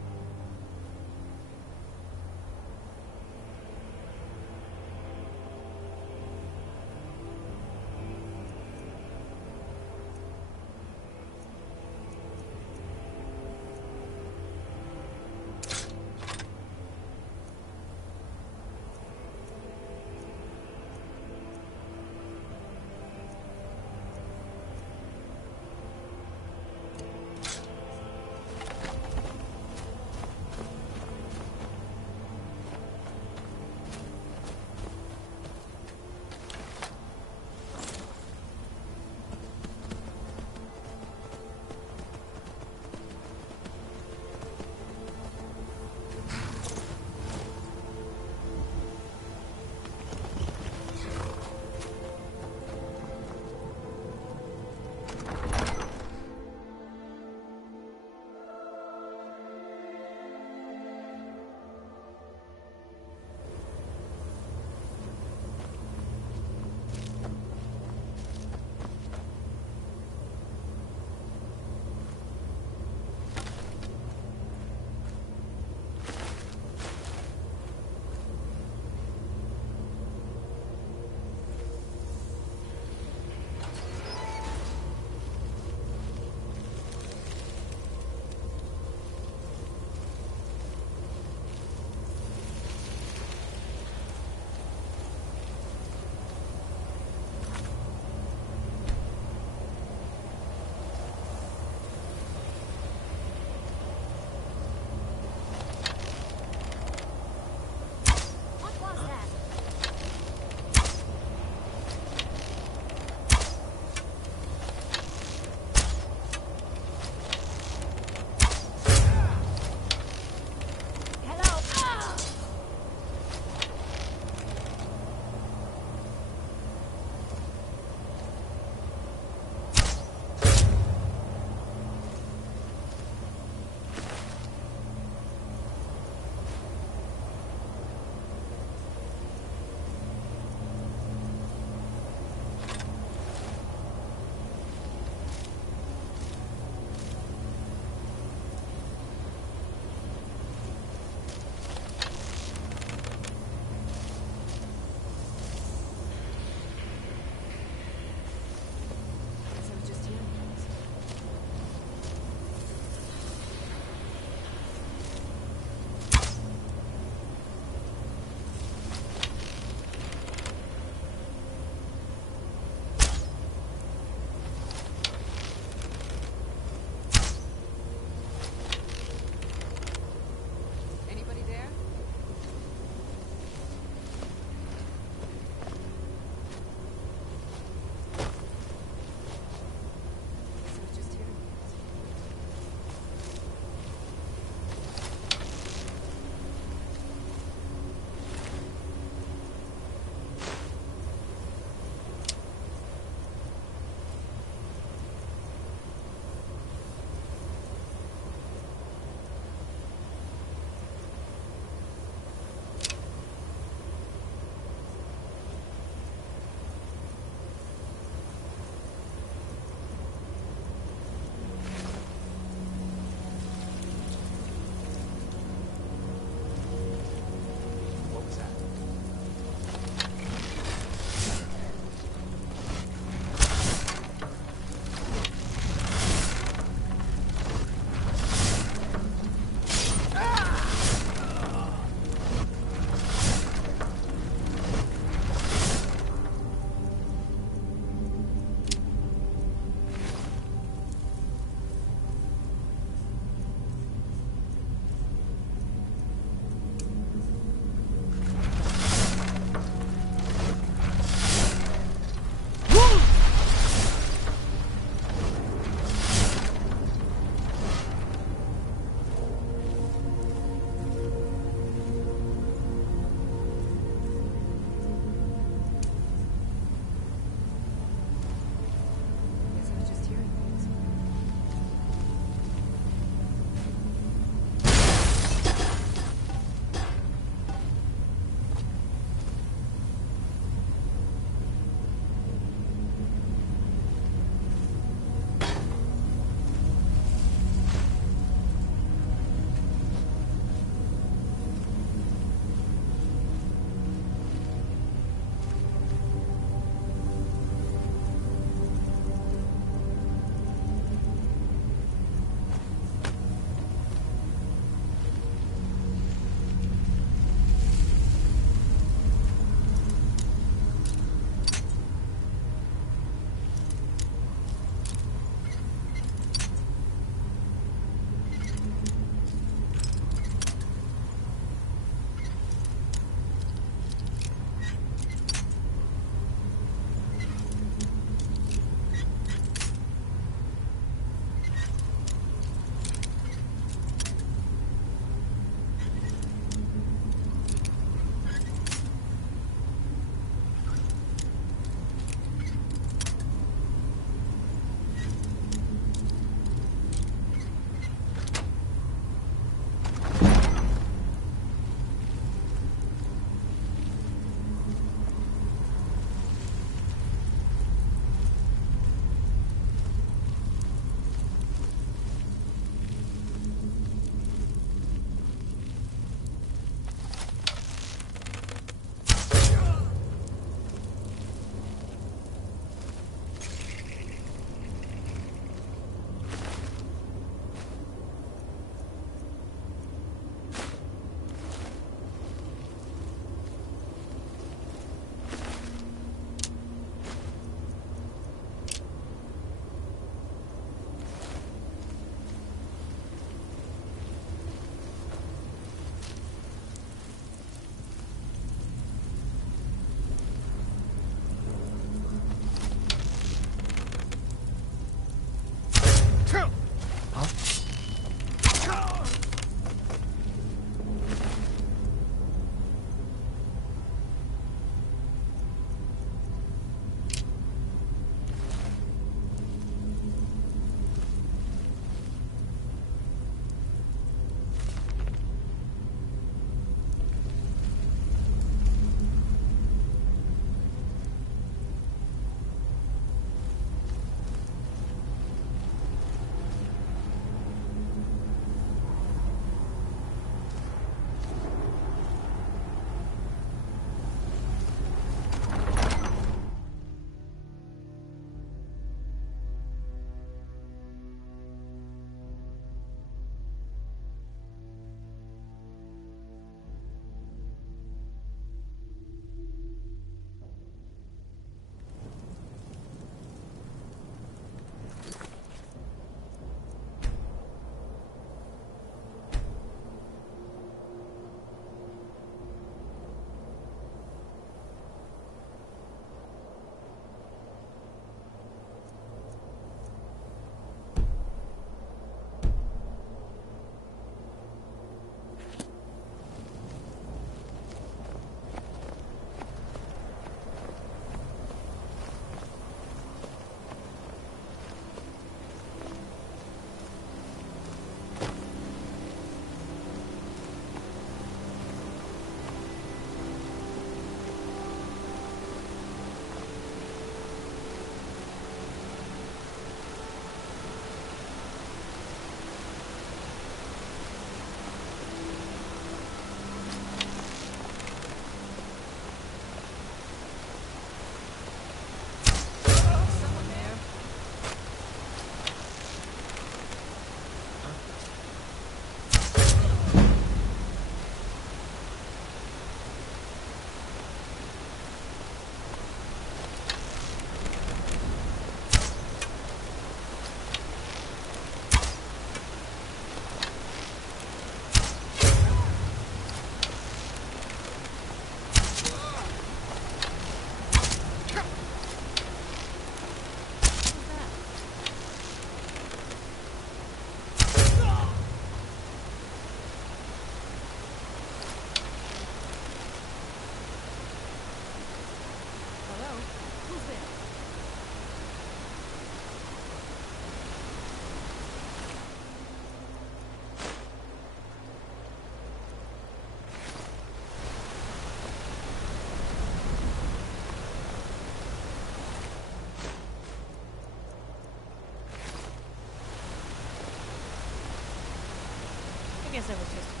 guess I was just kidding.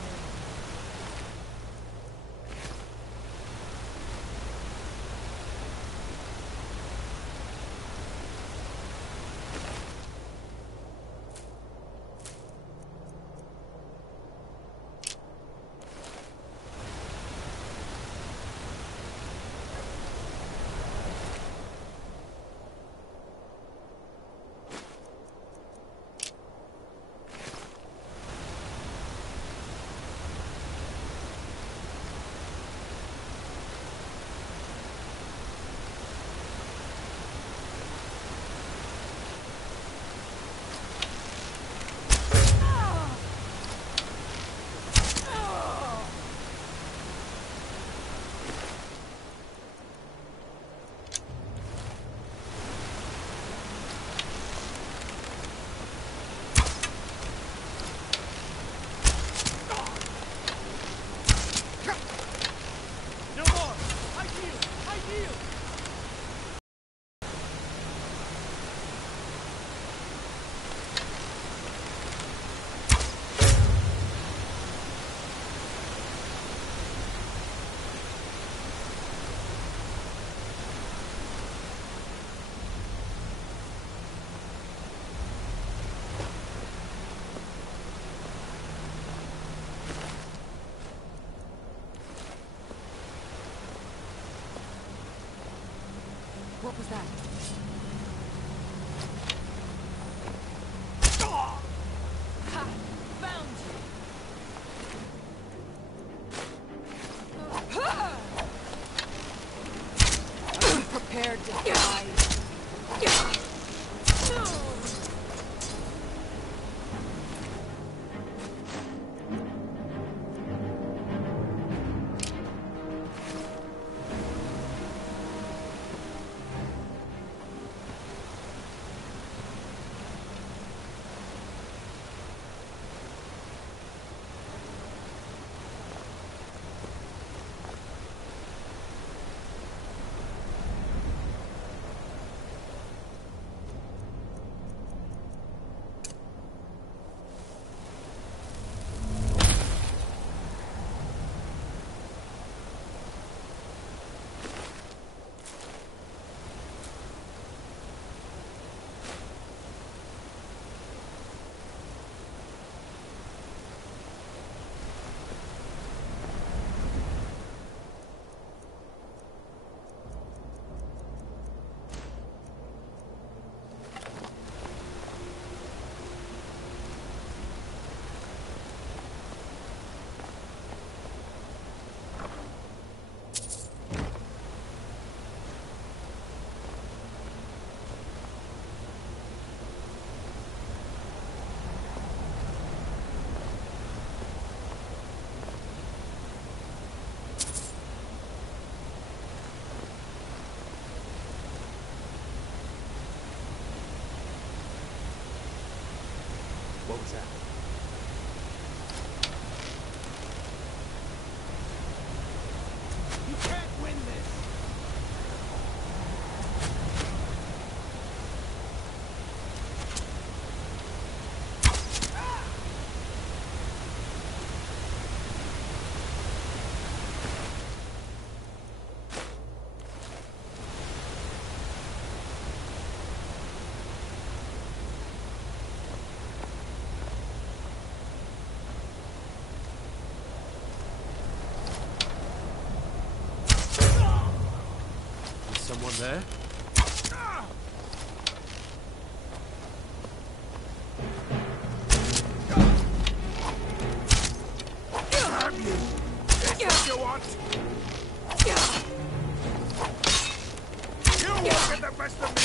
What was that? Ha! Found you! Are you prepared to die? What was that? You can't win this! Someone there? Damn you! That's what you want! You won't get the best of me!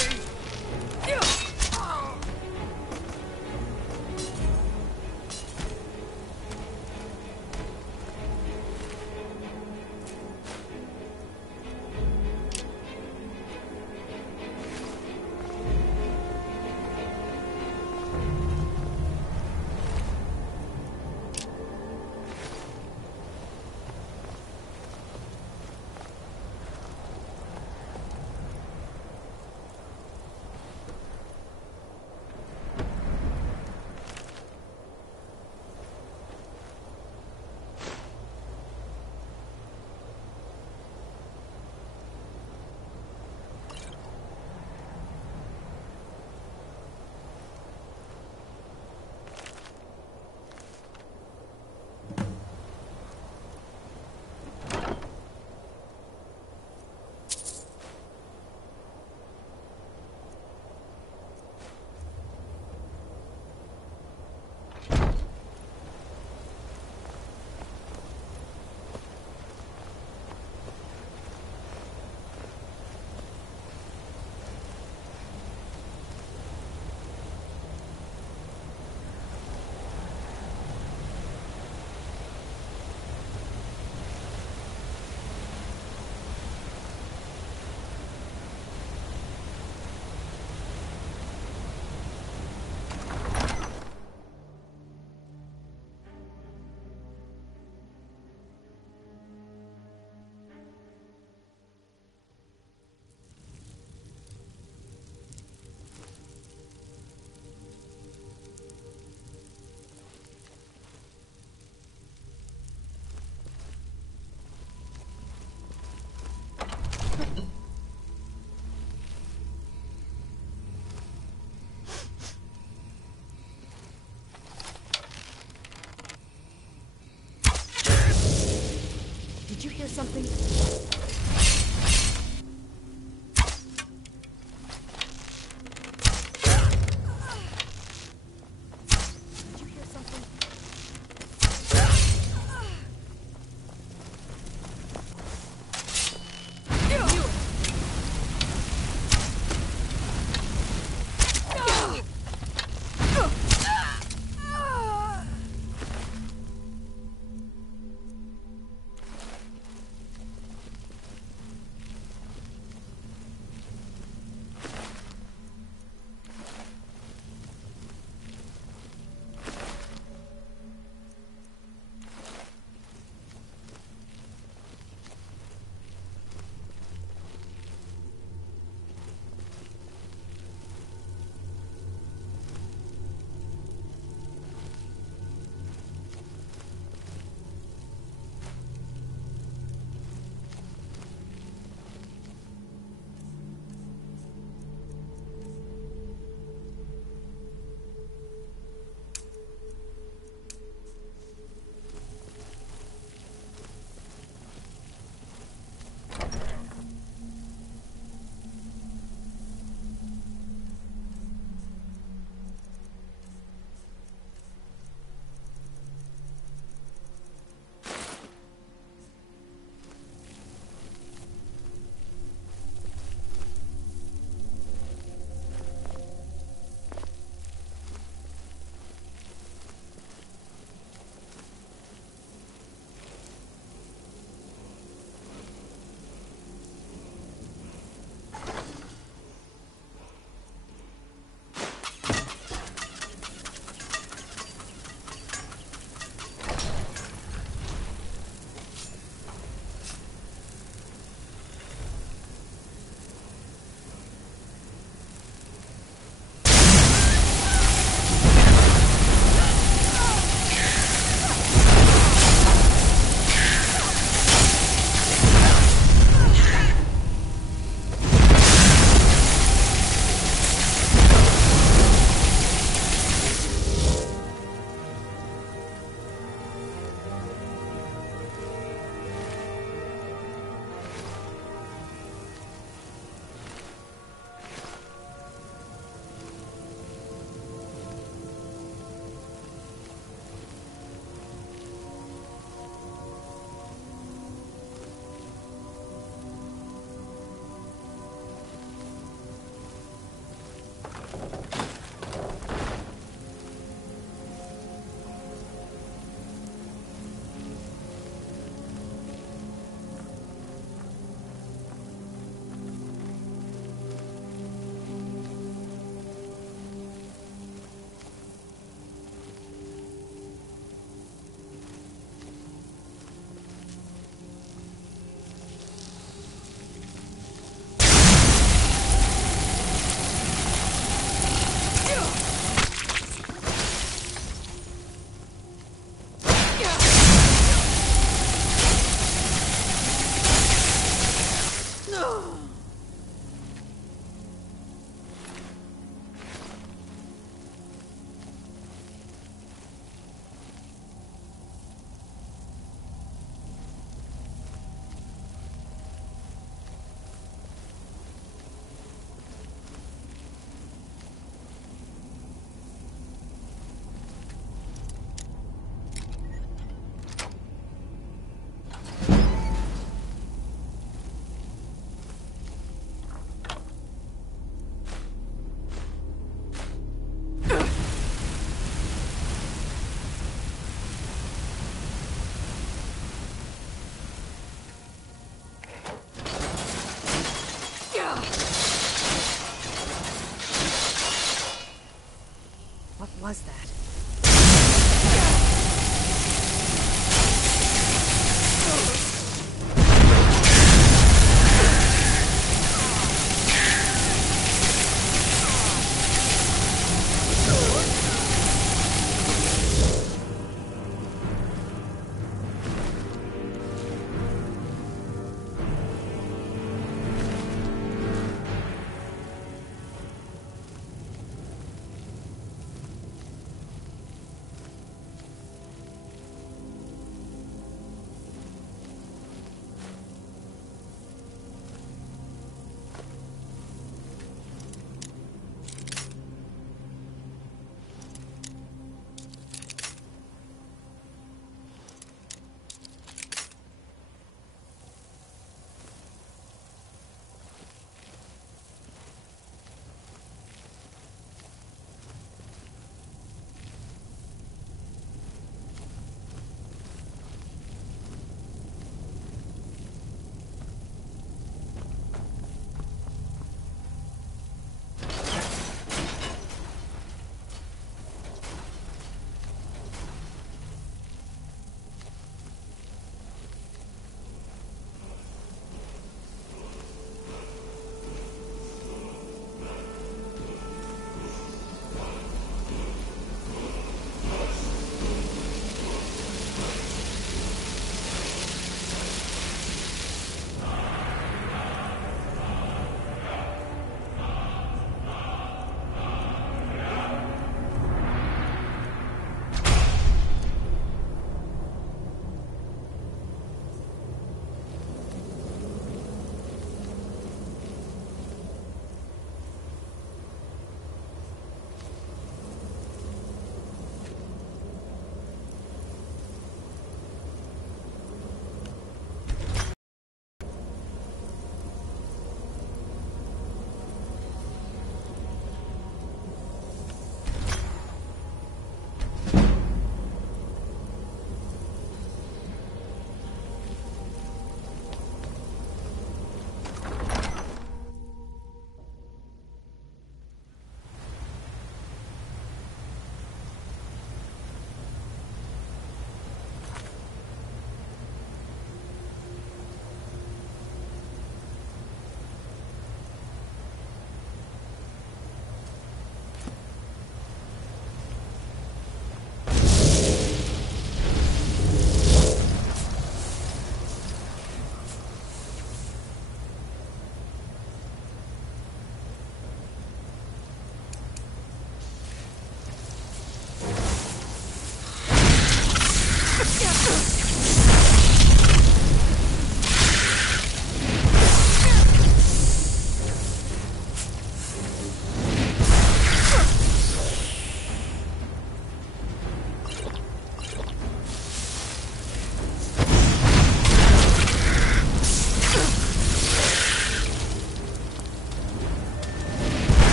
was that?